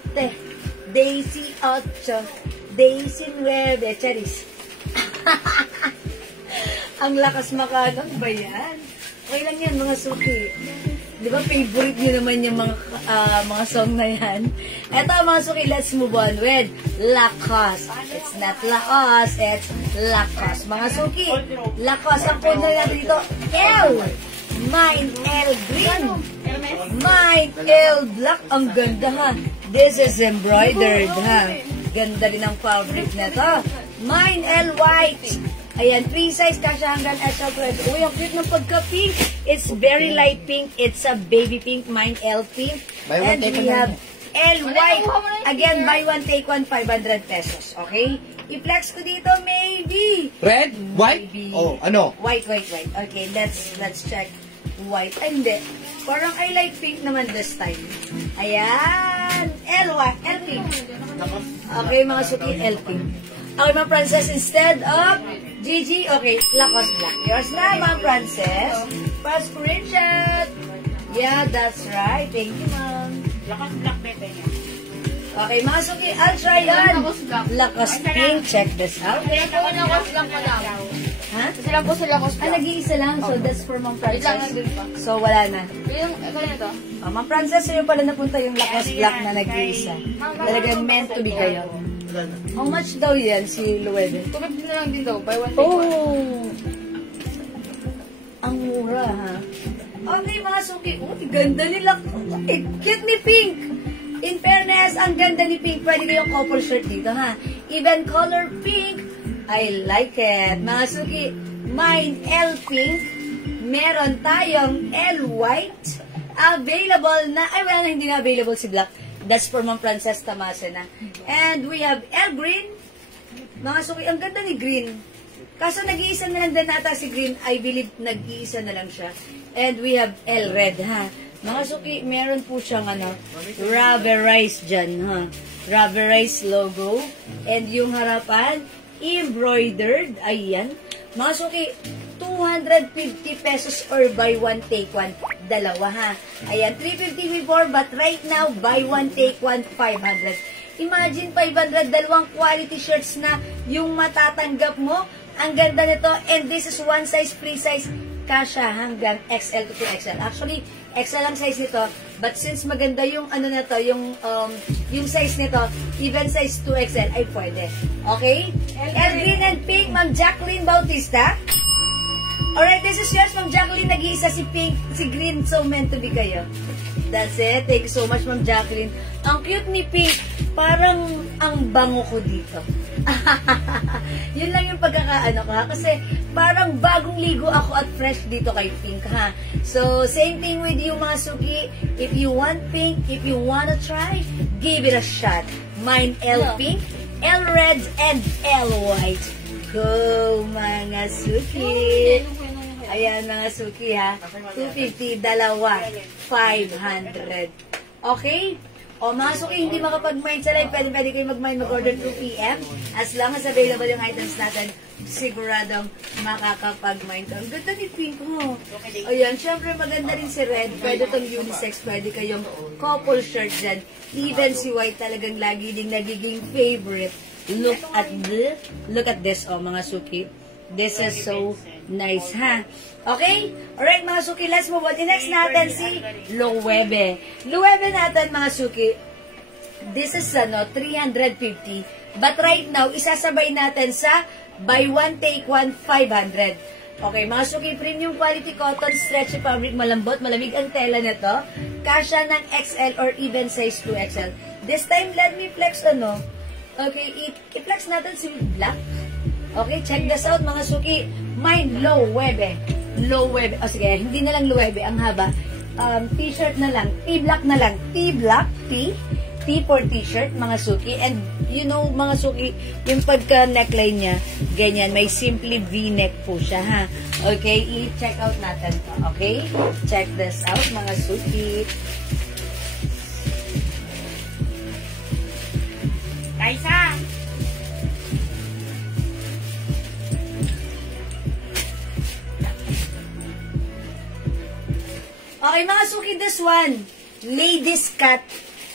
Daisy 8, Daisy 9, Charis. Ang lakas makadang ba yan? Okay lang yan, mga suki. Di ba, favorite nyo naman yung mga song na yan? Eto, mga suki, let's move on with Lacoste. It's not Lacoste, it's Lacoste. Mga suki, Lacoste. Ang code na natin dito, L. Mine L green. Mine L black. Ang ganda ha. This is embroidered ha. Ganda rin ang fabric na to. Mine L white. Ayan, 3 size kasha hanggang extra red. Uy, ang cute ng pagka-pink. It's very light pink. It's a baby pink. Mine L pink. And we have L white. Again, buy one, take one, 500 pesos. Okay? I-flex ko dito, maybe. Red? White? Maybe. Oh, ano? White. Okay, let's check. White. Ay, hindi. Parang I like pink naman this time. Ayan. L pink. Okay, mga suki, L pink. Okay, Ma'am Frances, instead of Gigi, okay, Lacoste black. Yours na, Ma'am Frances. First screenshot. Yeah, that's right. Thank you, Ma'am. Lacoste black better niya. Okay, mga suki, I'll try yan. Lacoste pink. Check this out. Sila po Lacoste lang pa lang. Ha? Sila po sa Lacoste black. Nag-iisa lang. So, that's for Ma'am Wait lang, Frances. nandun pa. So, wala na. Yung, ikaw na to? Ma'am Frances, sa'yo pala napunta yung Lacoste black na nag-iisa. Talagang meant to be kayo. How much daw yan si Luwebe? 250 na lang din daw. Buy one, take one. Oh! Ang mura, ha? Okay, mga suki. Uy, ganda nila. Cute ni Pink. In fairness, ang ganda ni Pink. Pwede kayong couple shirt dito, ha? Even color pink. I like it. Mga suki, mine L pink. Meron tayong L white. Available na, ay wala na, hindi na available si black. That's for Ma'am Frances Tamasa na. And we have L green. Mga suki, ang ganda ni green. Kaso nag-iisa na lang din ata si green. I believe nag-iisa na lang siya. And we have L red, ha. Mga suki, meron po siyang rubberized dyan, ha. Rubberized logo. And yung harapan, embroidered. Ayan. Mga suki, 250 pesos or buy one, take one. Dalawa ha. Ayan, 350 before, but right now, buy one, take one, 500. Imagine 500, dalawang quality shirts na yung matatanggap mo. Ang ganda nito, and this is one size, free size, kasha hanggang XL to 2XL. Actually, XL ang size nito, but since maganda yung ano na to, yung size nito, even size 2XL ay pwede. Okay? And green and pink, Ma'am Jacqueline Bautista. Alright, this is yours, Ma'am Jacqueline. Nag-iisa si pink, si green, so meant to be kayo. That's it. Thank you so much, Ma'am Jacqueline. Ang cute ni pink, parang ang bango ko dito. Yun lang yung pagkakaano ko ha. Kasi parang bagong ligo ako at fresh dito kay pink ha. So, same thing with you mga suki. If you want pink, if you wanna try, give it a shot. Mine L pink, L red, and L white. Go mga suki. Ayan mga suki ha. 250, dalawa, 500. Okay? O mga suki, hindi makapag-mind sa live, pwede kayo mag-mind, mag-order 2 p.m. As long as available yung items natin, siguradong makakapag-mind. Ang ganda ni pink mo. Ayan, syempre maganda rin si red. Pwede tong unisex, pwede kayong couple shirt dyan. Even si white talagang lagi ding nagiging favorite. Look at this, oh mga suki. This is so nice, ha? Okay? Alright, mga suki, let's move on. Next natin si Loewe. Loewe natin, mga suki. This is, 350. But right now, isasabay natin sa buy one, take one, 500. Okay, mga suki, premium quality cotton, stretchy fabric, malambot, malamig ang tela nito. Kasya ng XL or even size 2XL. This time, let me flex, Okay, i-flex natin si black. Okay, check this out mga suki. Mine Loewe. Loewe. O sige, hindi na lang Loewe. Ang haba. T-shirt na lang. T-black na lang. T-black. T for t-shirt mga suki. And you know mga suki, yung pagka-neckline niya, ganyan. May simply V-neck po siya ha. Okay, i-check out natin to. Okay? Check this out mga suki. Kaisa! Okay, mga suki, this one, ladies cut.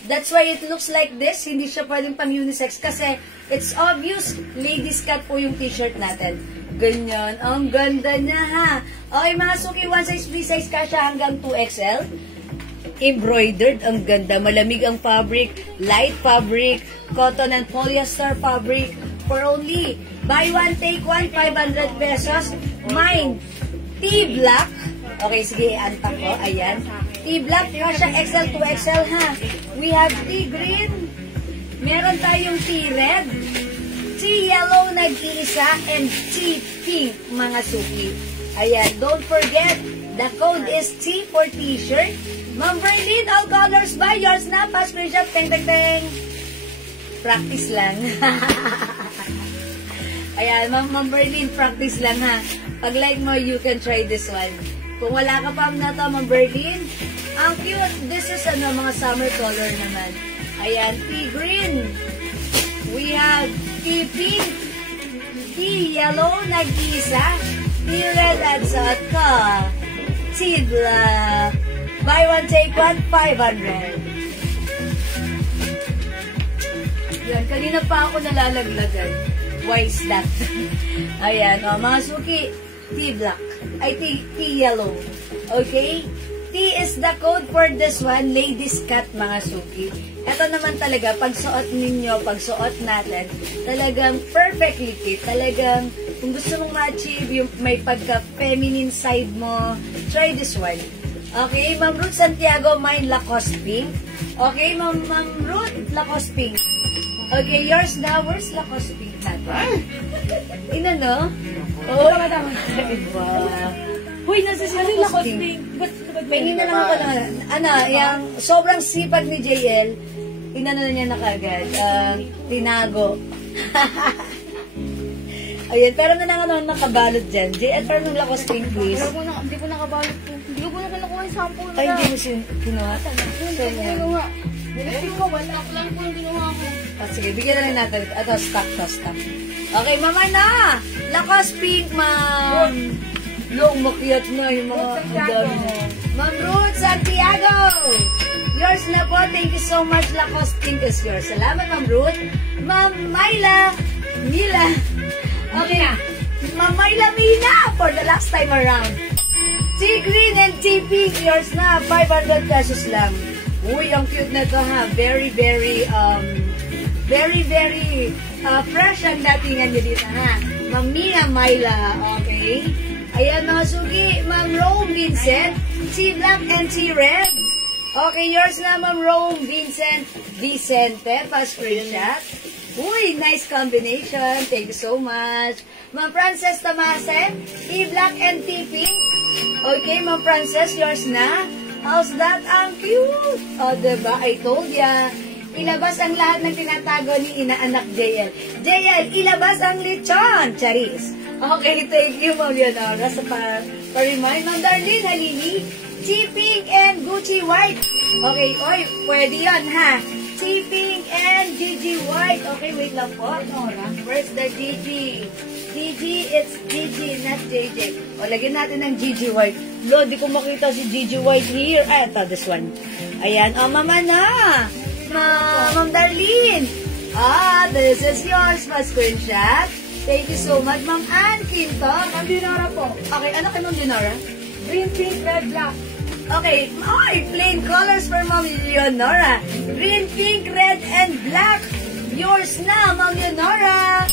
That's why it looks like this. Hindi siya pwedeng pang unisex kasi it's obvious, ladies cut po yung t-shirt natin. Ganyan. Ang ganda niya, ha? Okay, mga suki, one size, free size kasha hanggang 2XL. Embroidered, ang ganda. Malamig ang fabric, light fabric, cotton and polyester fabric for only buy one, take one, 500 pesos. Mine, T-black. Okay, sige, antak ko. Ayan. T-black, kasha XL to XL, ha? We have T-green. Meron tayong T-red. T-yellow nag-iisa, and T-pink, mga suki. Ayan, don't forget, the code is T for t-shirt. Ma'am Berlin, all colors by yours na. Pa-screenshot, teng. Practice lang. Ayan, Ma'am Berlin, practice lang, ha? Pag like mo, you can try this one. Kung wala ka pa na to, Ma'am Berlin, ang cute. This is mga summer color naman. Ayan, T-green. We have T-pink. T-yellow, nag-isa. T-red at suot ko. T-black. Buy one, take one, 500. Yan, kanina pa ako nalalaglagan. Why is that? Ayan, mga suki, T-black. Ay, T-yellow. Okay? T is the code for this one, ladies cut, mga suki. Ito naman talaga, pagsuot ninyo, pagsuot natin, talagang perfectly fit. Talagang, kung gusto mong ma-achieve yung may pagka-feminine side mo, try this one. Okay, Ma'am Ruth Santiago, mine Lacoste pink. Okay, Ma'am Ruth, Lacoste pink. Okay, yours now, where's Lacoste pink natin? Inano? Oh, iba. Huy, nasa si Lacoste pink. Pengin na lang ako na, yung sobrang sipag ni JL, inano na niya na kagad, tinago. Ayan, pero na lang nakabalot dyan. JL, parang nung Lacoste pink, please. Hindi ko nakabalot po. Hindi ko na kinukuha yung sample na. Ay, hindi mo siya kinuha. Nilipin ko, wala ko lang po yung ginawa ko. Sige, bigyan na lang natin. Ito, stock. Okay, mama na! Lakas pink, ma'am! Long, makiyat na yung mga dami na. Ma'am Ruth Santiago! Yours na po. Thank you so much. Lakas pink is yours. Salamat, Ma'am Ruth. Ma'am Mila. Okay. Ma'am Mila for the last time around. Tea green and tea pink. Yours na. 500 pesos lang. Uy, ang cute na to ha. Very fresh ang datingan nyo dito ha. Ma'am Mila. Okay. Ayan mga sugi. Ma'am Rome Vincent. Tea black and tea red. Okay, yours na, Ma'am Rome Vicente. Pa-screenshot. Uy, nice combination. Thank you so much. Ma'am Frances Tamase. Tea black and tea pink. Okay, Ma'am Frances, yours na. How's that? Ang cute. O, diba? I told ya. Ilabas ang lahat ng tinatago ni inaanak JL. JL, ilabas ang lechon. Charis. Okay, thank you, Ma'am Leonora, sa pa-remind. Ma'am Darlene Halili. Tea pink and Gucci white. Okay, oy, pwede yan, ha? Tea pink and Gigi white. Okay, wait lang po. Where's the Gigi? Gigi, it's Gigi, not JJ. O, lagyan natin ng Gigi white. Lo, di ko makita si Gigi white here. Ah, ito, this one. Ayan, mama na. Ma'am Darlene. This is yours, pa-screenshot. Thank you so much, Ma'am Ann Quinto. Ma'am Dinora po. Okay, ano kay Ma'am Dinora? Green, pink, red, black. Okay, plain colors for Ma'am Leonora. Green, pink, red, and black. Yours na, Ma'am Leonora.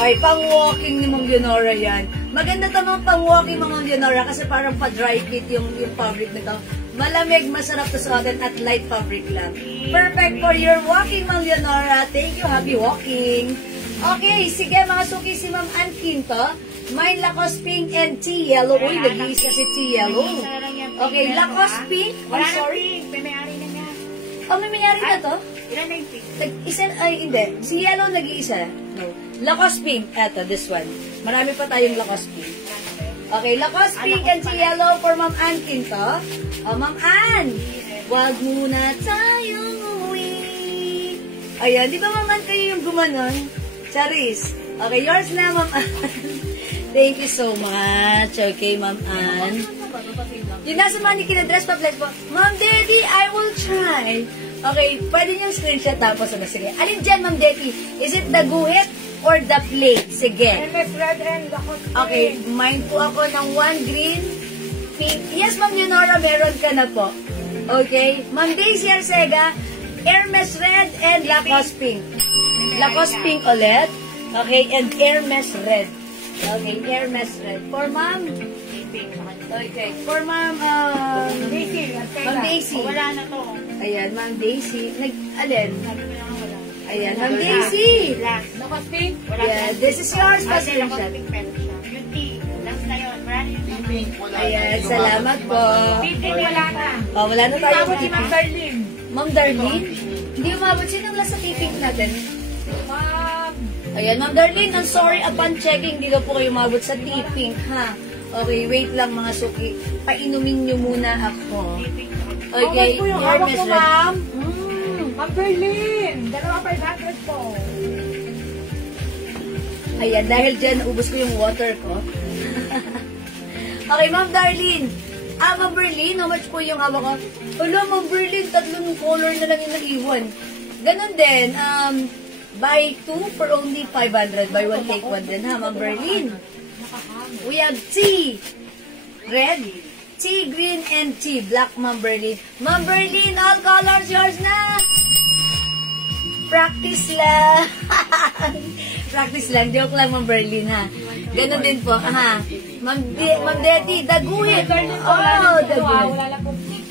Ay, pang-walking ni Ma'am Leonora yan. Maganda tamang pang-walking, Ma'am Leonora, kasi parang pa-dry fit yung fabric nito. Malamig, masarap to suotin at light fabric lang. Perfect for your walking, Ma'am Leonora. Thank you, happy walking. Okay, sige mga suki, si Ma'am Ann Quinto. Mine Lacoste pink and tea yellow. Uy, nag-iisa si tea yellow. Okay, Lacoste pink. I'm sorry. May may-ari na niya. Oh, may may-ari na to? Ilan na yung pink? Isa, ay, hindi. Si yellow nag-iisa. No. Lacoste pink. Eto, this one. Marami pa tayong Lacoste pink. Okay, Lacoste pink and tea yellow for Ma'am Ann Quinto. Oh, Ma'am Ann, wag muna tayong uwi. Ayan, di ba Ma'am Ann kayo yung gumanon? Charis. Okay, yours na, Ma'am Ann. Thank you so much. Okay, Ma'am Ann. Yung nasa mga kinadress pa pledge po, Ma'am Daddy, I will try. Okay, pwede niyong screenshot tapos ano, sige. Alin dyan, Ma'am Daddy? Is it the guhit or the plate? Sige. MS red and Lacoste pink. Okay, mine po ako ng one green, pink. Yes, Ma'am Leonora, meron ka na po. Okay. Ma'am Daisy Arcega, Hermes red and Lacoste pink. Lacoste pink ulit. Okay, and Hermes red. Okay, Hermes red. For Ma'am? Okay. For Ma'am, Daisy. Ma'am Daisy. Wala na to. Ayan, Ma'am Daisy. Alin? Ayan, Ma'am Daisy. Lacoste pink. Yeah, this is yours, Lacoste pasensya. pink pero siya. Yung tea. Last na yun. Marami yung Pink, wala. Ayan, salamat po. pink wala na. Oh, wala na tayo. Tapos si Ma'am Darlene. Ma'am Darlene? Hindi umabot. Sino last sa tiping natin? Ma'am. Ayan, Ma'am Darlene, I'm sorry, upon checking, hindi daw po kayo umabot sa tiping, ha? Okay, wait lang mga suki. Painumin nyo muna ako. Okay, Okay po yung hawak Hermes ko, red. ma'am. Mm. Ma'am Darlene. 2,500 po. Ayan, dahil dyan, naubos ko yung water ko. Okay, Ma'am Darlene. Ma'am Berlin, how much po yung hawak ko? Hala, Ma'am Berlin, tatlong color na lang yung nag-iwan. Ganon din, buy 2 for only 500. Buy 1, take 1 din, ha, Ma'am Berlin. We have tea, red, tea green, and tea black, Ma'am Berlin. Ma'am Berlin, all colors yours na! Practice lang. Practice lang. Joke lang, Ma'am Berlin, ha. Ganon din po, ha. Ma'am Daddy, daguhin. Oh, daguhin. Wala lang po pink.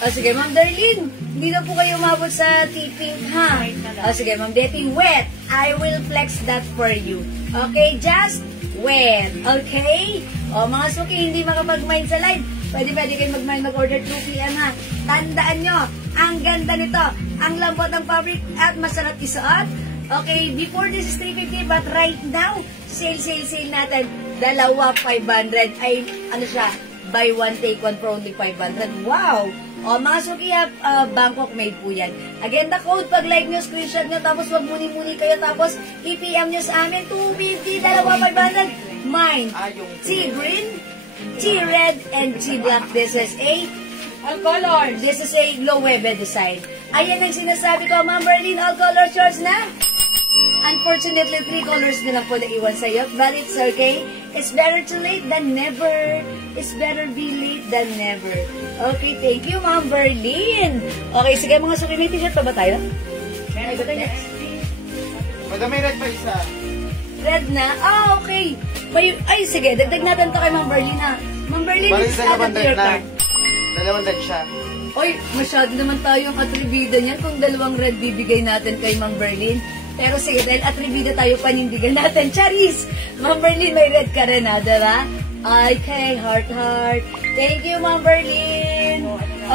O sige, Ma'am Darlene, hindi na po kayo umabot sa tipping, ha? O sige, Ma'am Daddy, wet. I will flex that for you. Okay, just wet. Okay? O, mga suki, hindi makapag-mind sa live. Pwede kayo mag-mind, mag-order 2 p.m. ha. Tandaan nyo, ang ganda nito. Ang lambot ng fabric at masarap isuot. Okay, before this is 350, but right now, sale natin. Dalawa, 500. Ay, ano siya, buy one, take one for only 500. Wow! O, mga suki, Bangkok made po yan. Again, the code, pag like nyo, screenshot nyo, tapos wag muni-muni kayo, tapos i-PM nyo sa amin, 250, dalawa, 500. Mine, T-green, T-red, and T-black. This is All colors. This is a low webe design. Ayan ang sinasabi ko, Ma'am Berlin, all color shorts na. Unfortunately, 3 colors na lang po na iwan sa'yo, but it's okay. It's better too late than never. It's better be late than never. Okay, thank you, Ma'am Berlin. Okay, sige mga suki, may t-shirt pa ba tayo? Meron ba tayo next? Madam, may red pa isa. Red na? Okay. Ay, sige, dagdag natin to kay Ma'am Berlin, ha? Ma'am Berlin, Balik it's sa added to your card. Dalawang red siya. Oy, masyado naman tayong atribida niyan kung 2 red bibigay natin kay Ma'am Berlin. Pero sige, dahil atribida tayo, panindigan natin. Charis! Ma'am Berlin, may red ka rin, ha? Diba? Okay, heart. Thank you, Ma'am Berlin.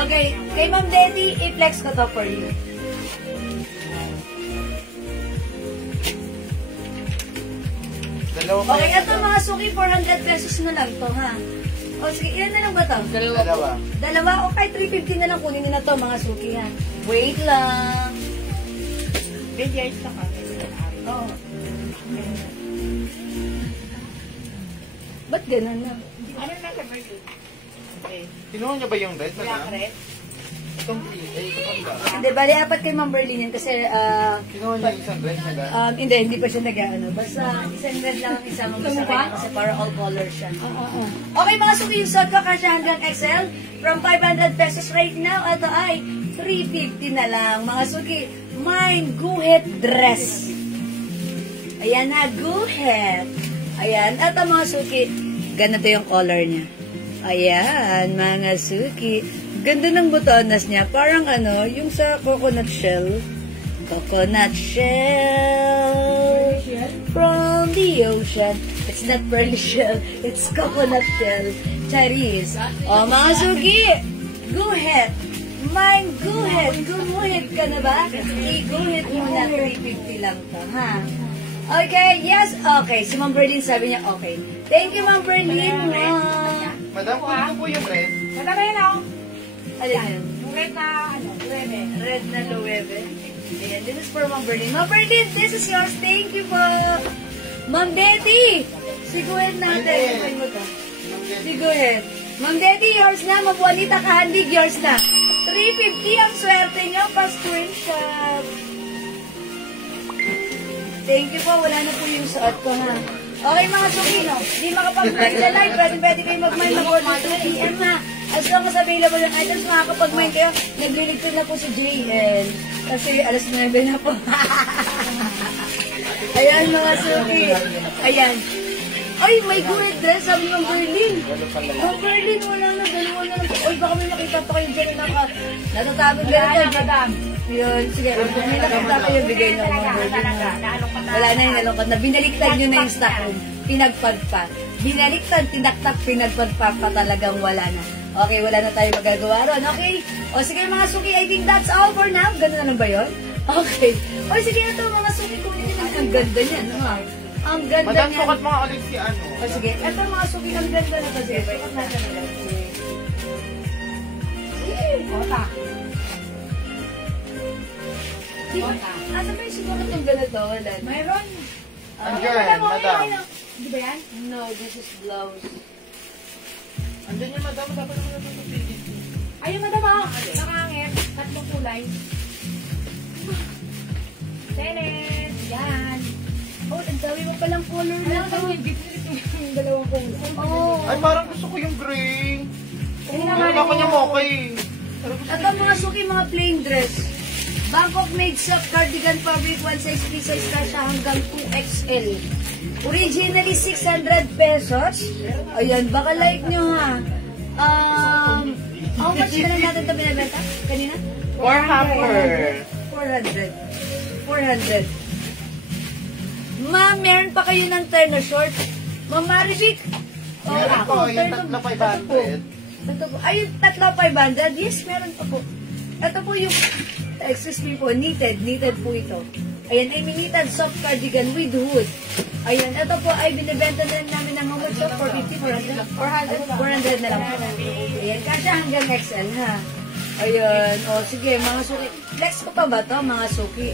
Okay, kay Ma'am Daddy, i-flex ko to for you. Dalawa pa. Okay, ito mga suki, 400 pesos na lang to, ha? O sige, ilan na lang ba to? Dalawa. Dalawa, okay, 350 na lang kunin nyo na to, mga suki, ha? Wait lang. Bigay sa ka. Oo. Ba't ganun na? Ano na sa birthday? Okay. Kinuha niya ba yung red? Black Madam? red? Itong ito pa ba? Hindi, bali apat kay Ma'am Berlin yan kasi, Kinuha niya isang red, madam. hindi pa siya nag-ano. Basta isang red lang ang isama mo sa kanya kasi para all colors siya. Okay, mga suki, yung suot ko kasya hanggang XL from 500 pesos right now. Ito ay 350 na lang. Mga suki, mine guhit dress. Ayan na, guhit. Ayan, ito mga suki, ganito yung color niya. Ayan, mga suki. Ganda ng botonas niya. Parang ano, yung sa coconut shell. Coconut shell from the ocean. It's not pearly shell. It's coconut shell. Charis. O, mga suki. Guhit. Mine guhit. Gumuhit ka na ba? I-guhit mo na. 350 lang to, ha? Okay, yes, okay. Si Ma'am Berlin sabi niya, okay. Thank you, Ma'am Berlin. Madam, kunin ko po yung red. Madami na ako. Alin yun? Yung red na, red eh. Red na luwebe. Ayan, this is for Ma'am Berlin. Ma'am Berlin, this is yours. Thank you po. Ma'am Betty, siguhin natin. Ay mo to. Siguhin. Ma'am Betty, yours na. Ma'am Juanita Kahandig, yours na. 350 ang swerte nyo pa screenshot. Thank you po. Wala na po yung suot ko, ha. Okay, mga sukino. Di makapag-mind na live. Pwede kayo mag-mind mag-order 2 PM, ha. As long as available yung items, makakapag-mind kayo. Nagliligpit na po si JL. Kasi alas 9 na po. Ayan, mga suki. Ayan. Ay, may good dress. Sabi ng Berlin. Ang Berlin, wala na. Dalawa na lang. Ay, baka may makita pa kayo dyan na natatabog na rin. Madam. Yun, sige. Kung may nakita kayo, bigay na mga Berlin. Wala na yung nalungkot na. Binaliktad nyo na yung stock room. Pinagpag pa. Binaliktad, tinaktak, pinagpag pa talagang wala na. Okay, wala na tayo magagawa ron. Okay? O sige mga suki, I think that's all for now. Ganun na lang ba yun? Okay. O sige na ito mga suki, kunin nyo na. Ang ganda niyan. Ang ganda Madam, niyan. sukat mga ulit si ano. O sige, ito mga suki, ang ganda na kasi. Sukat natin nila. Ota. Asa ba yung siguro itong ganito? Wala. Mayroon. Andyan, madam. Di ba yan? No, this is blouse. Andyan yung madam, dapat naman natin pipili. Ayun, madam ako. Nakangit. 3 kulay. Tenet. Yan. Oh, ang dami mo palang color na. Alam ko yung yung dalawang kulay. Oh. Ay, parang gusto ko yung gray. Hindi Meron naman ako niya okay. Ito mga suki, mga plain dress. Bangkok made soft cardigan fabric, 1 size, 3 size kasha hanggang 2XL. Originally 600 pesos. Ayan, baka like nyo ha. How much na lang natin ito binibenta? Kanina? 400. 400. Ma'am, meron pa kayo ng terno short? Ma'am Marivic? Meron po, yung tatlo 500. Ito po. Ay, yung tatlo 500? Yes, meron pa po. Ito po yung, excuse me po, knitted. Knitted po ito. Ayan, ay knitted soft cardigan with hood. Ayan, ito po ay binibenta na namin ng how much? 450, 400? 400 na lang po. Ayan, kasya hanggang XL, ha? Ayun. O, sige, mga suki. Flex ko pa ba to, mga suki?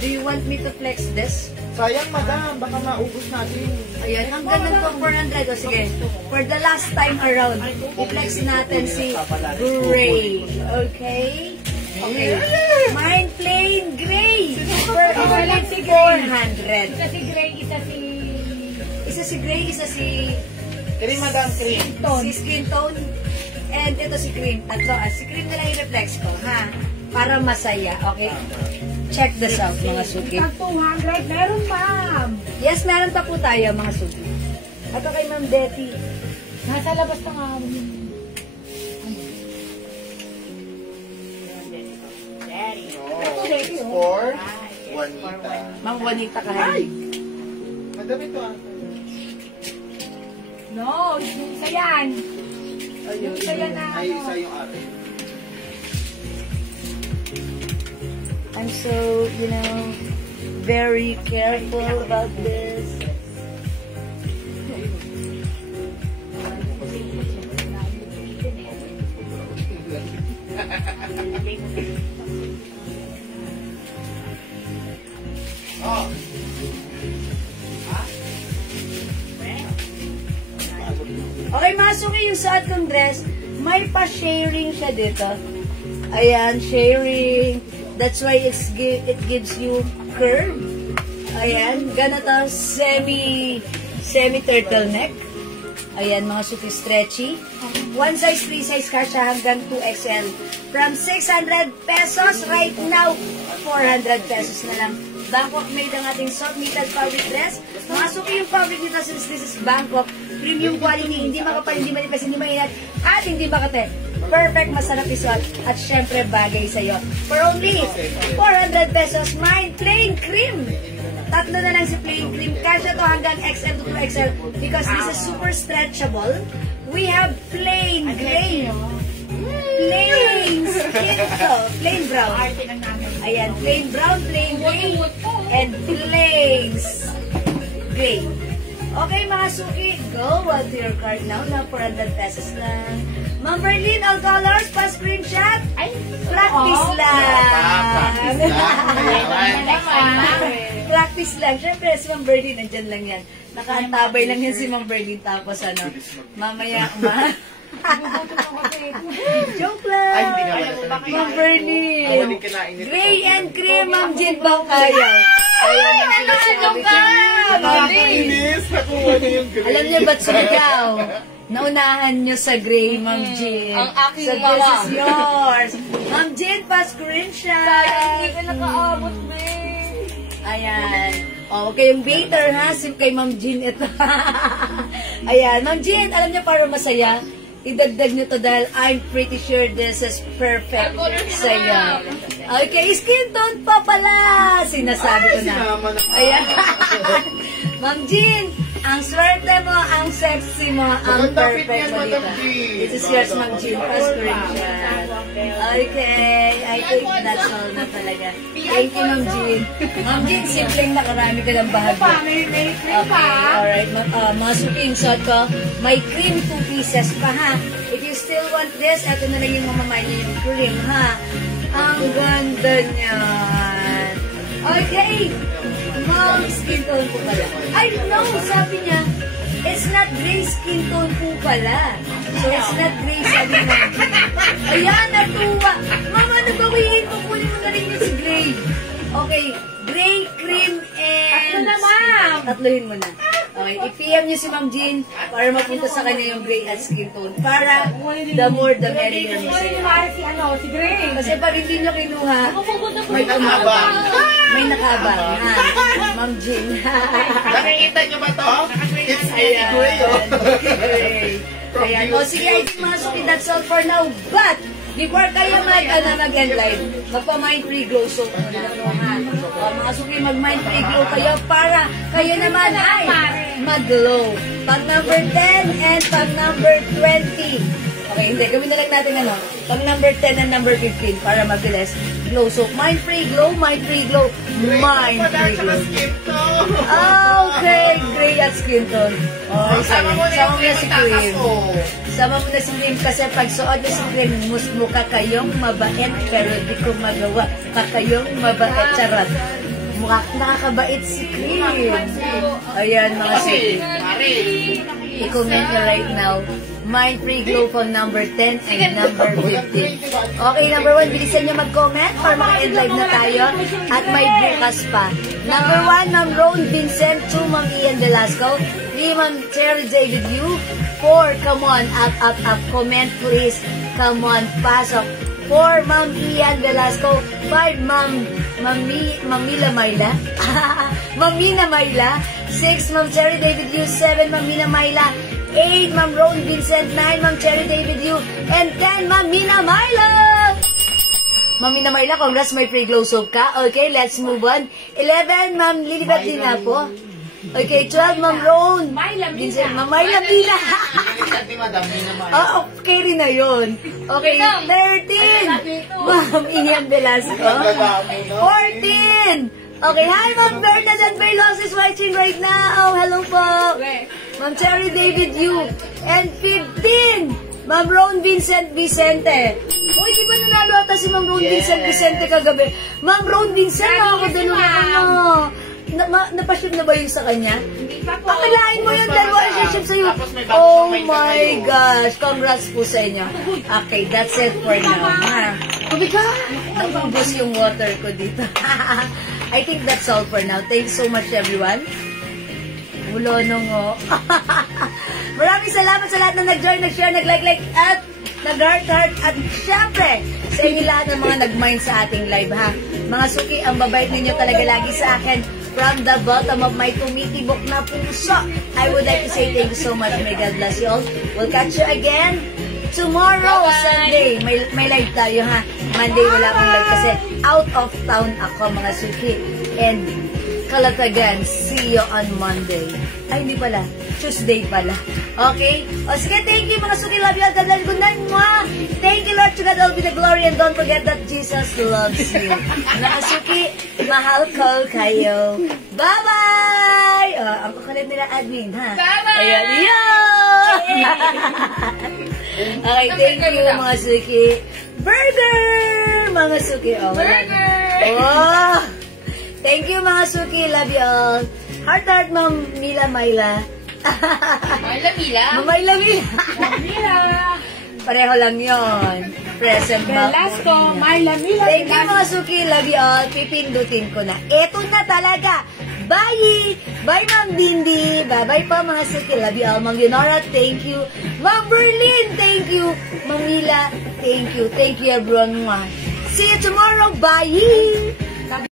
Do you want me to flex this? Sayang, madam. Baka maubos natin. Ayan, ang ganda po 400. O, sige. For the last time around, i-flex natin si Gray. Okay? Okay. Mine plain gray. For only 400. Isa si Gray, isa si... Isa si Gray, isa si... Cream, madam, cream. Si skin tone. And ito si cream. Tatlo. Si cream na lang i-reflex ko, ha? Para masaya. Okay? Check this out, mga suki. Isang 200, meron ma'am. Yes, meron pa po tayo, mga suki. Ito kay Ma'am Betty. Nasa labas pa nga. For Juanita. Ma'am Juanita Kahali. Madam, ito No, yung isa yan. Yung isa yan na Ay, ano. isa yung akin. I'm so, very careful about this. Oh. Okay, masuki yung suot kong dress. May pa-sharing siya dito. Ayan, sharing. That's why it gives you curve. Ayan, ganito semi-turtleneck. Ayan, mga suki stretchy. One size, 3 size kasha hanggang 2XL. From 600 pesos right now, 400 pesos na lang. Bangkok made ang ating soft knitted fabric dress. Mga suki yung fabric nito since this is Bangkok. Premium quality, hindi makapal, hindi manipis, hindi maingat, at hindi makate. Perfect, masarap isuot, at syempre bagay sa'yo. For only 400 pesos, mine plain cream. Tatlo na lang si plain cream. Kasya to hanggang XL to 2XL because this is super stretchable. We have plain gray. Plain skin to. Plain brown. Ayan, plain brown, plain gray, and plain gray. Okay, mga suki, go to your card now na 400 pesos lang. Ma'am Berlin, all colors, pa-screenshot. Ay, practice lang. Practice lang. Siyempre, si Ma'am Berlin, nandyan lang yan. Nakaantabay lang yan si Ma'am Berlin. Tapos mamaya, joke lang. Ay, hindi naman. Ma'am Berlin. Gray and cream, Ma'am Jen Bangkayaw. Ayan ang sinasabi ko. Nakakainis. Nakuha niya yung green. Alam niyo ba't sumigaw? Naunahan niyo sa gray, Ma'am Jean. Ang aking so, this is yours. Ma'am Jean, pa-screenshot. Hindi ka nakaabot, babe. Ayan. Okay, yung baiter, ha? Sim kay Ma'am Jean ito. Ayan. Ma'am Jean, alam niyo para masaya, idagdag niyo to dahil I'm pretty sure this is perfect sa'yo. Okay, skin tone pa pala. Sinasabi ko na. Ayan. Ma'am Jean, ang swerte mo, ang sexy mo, ang perfect mo dito. This is yours, Ma'am Jean. Pa-screenshot. Okay, I think that's all na talaga. Thank you, Ma'am Jean. Ma'am Jean, simpleng nakarami ka ng bahagya. May cream pa. Okay, alright. Mga suking shot ko, may cream 2 pieces pa, ha? If you still want this, eto na lang yung mamamay niya yung cream, ha? Ang ganda niyan. Okay. Ma'am, skin tone po pala. I know, sabi niya, it's not gray skin tone po pala. So, it's not gray, sabi niya. Ayan, natuwa. Mama, ano ba, kukunin mo na rin yung si gray. Okay, gray, cream, and... Tatlo na, ma'am. Tatlohin mo na. Okay, i-PM niyo si Ma'am Jean para mapunta sa kanya yung gray at skin tone. Para the more the merrier mo sa'yo. Si Gray. Kasi pag hindi nyo kinuha, may tumabang. May nakabang. Ha? Ma'am Jean. Nakikita niyo ba to? It's Ayan. gray, oh. Gray. Ayan. O sige, I think mga suki, that's all for now. But, before kayo mag-end live, magpa-mind free glow soap muna po, ha? O, mga suki, mag-mind free glow kayo para kayo naman ay mag-glow. Pag number 10 and pag number 20. Okay, hindi. Gawin na lang natin pag number 10 and number 15 para mabilis. Glow soap. Mind free glow, mind free glow, mind free glow. Okay, gray at skin tone. Oh, Sama mo na yung si cream. Sama mo na si Cream kasi pag suot mo si Cream, mukha kayong mabait, pero di ko magawa. Mukha kayong mabait, charot. Mukha nakakabait si Cream. Ayan mga sige. I-comment nyo right now. Mind Free Glow Phone number 10 and number 15. Okay, number 1, bilisan nyo mag-comment or maka-end live na tayo. At may bukas pa. Number 1, Ma'am Ron Vincent. 2, Ma'am Ian Velasco. 3, Ma'am Cherry David Yu. 4, come on, up. Comment please. Come on, pasok. 4, Ma'am Ian Velasco. 5, Mamila Mayla. Mamina Mayla. 6, Ma'am Cherry David Yu. 7, Mamina Mayla. 8, Ma'am Ron Vincent. 9, Ma'am Cherry David Yu. And 10, Ma'am Mina Mayla. Ma'am Mina Mayla, congrats, may free glow soap ka. Okay, let's move on. 11, Ma'am Lilibet Linapo. Okay, 12, Ma'am Ron Vincent. Ma'am Mayla Mina. Oh, okay rin na yun. Okay, 13, Ma'am Ian Velasco. 14, okay, hi Ma'am Bernadette Baylos is watching right now. Hello po. Ma'am Cherry David Yu. And 15, Ma'am Ron Vincent Vicente. Uy, di ba nanalo ata si Ma'am Ron Vincent Vicente kagabi? Ma'am Ron Vincent, nakakadalo na ano. Napashoot na ba yun sa kanya? Hindi pa po. Akalain mo yun, dalawa ang ship sa'yo. Oh my gosh, congrats po sa inyo. Okay, that's it for now. Ha? Tubig ka? Naubos yung water ko dito. I think that's all for now. Thanks so much, everyone. Ulo nung Maraming salamat sa lahat na nag-join, nag-share, nag-like, at nag-heart, at syempre, sa inyo lahat ng mga nag-mind sa ating live, ha? Mga suki, ang babait ninyo talaga lagi sa akin. From the bottom of my tumitibok na puso, I would like to say thank you so much. May God bless you all. We'll catch you again tomorrow, Sunday. May live tayo, ha? Monday wala akong live kasi out of town ako, mga suki. And Kalatagan, see you on Monday. Ay, hindi pala. Tuesday pala. Okay? O sige, thank you mga suki. Love you all. God bless. Good night, mwah! Thank you, Lord. To God all be the glory. And don't forget that Jesus loves you. Mga suki, mahal ko kayo. Bye-bye! Ang kukulit nila admin, ha? Bye-bye! Ayan, okay, thank you mga suki. Burger! Mga suki. Oh, Burger! Oh! Thank you mga suki. Love you all. Heart, Ma'am Mila Mayla. Mayla Mila. Mayla Mila. Mila. Pareho lang yon. Present ba? Velasco, Mayla Mila. Thank you mga suki. Love you all. Pipindutin ko na. Eto na talaga. Bye! Bye, Ma'am Dindi. Bye-bye po mga suki. Love you all. Ma'am Leonora, thank you. Ma'am Berlin, thank you. Ma'am Mila, thank you. Thank you, everyone. See you tomorrow. Bye!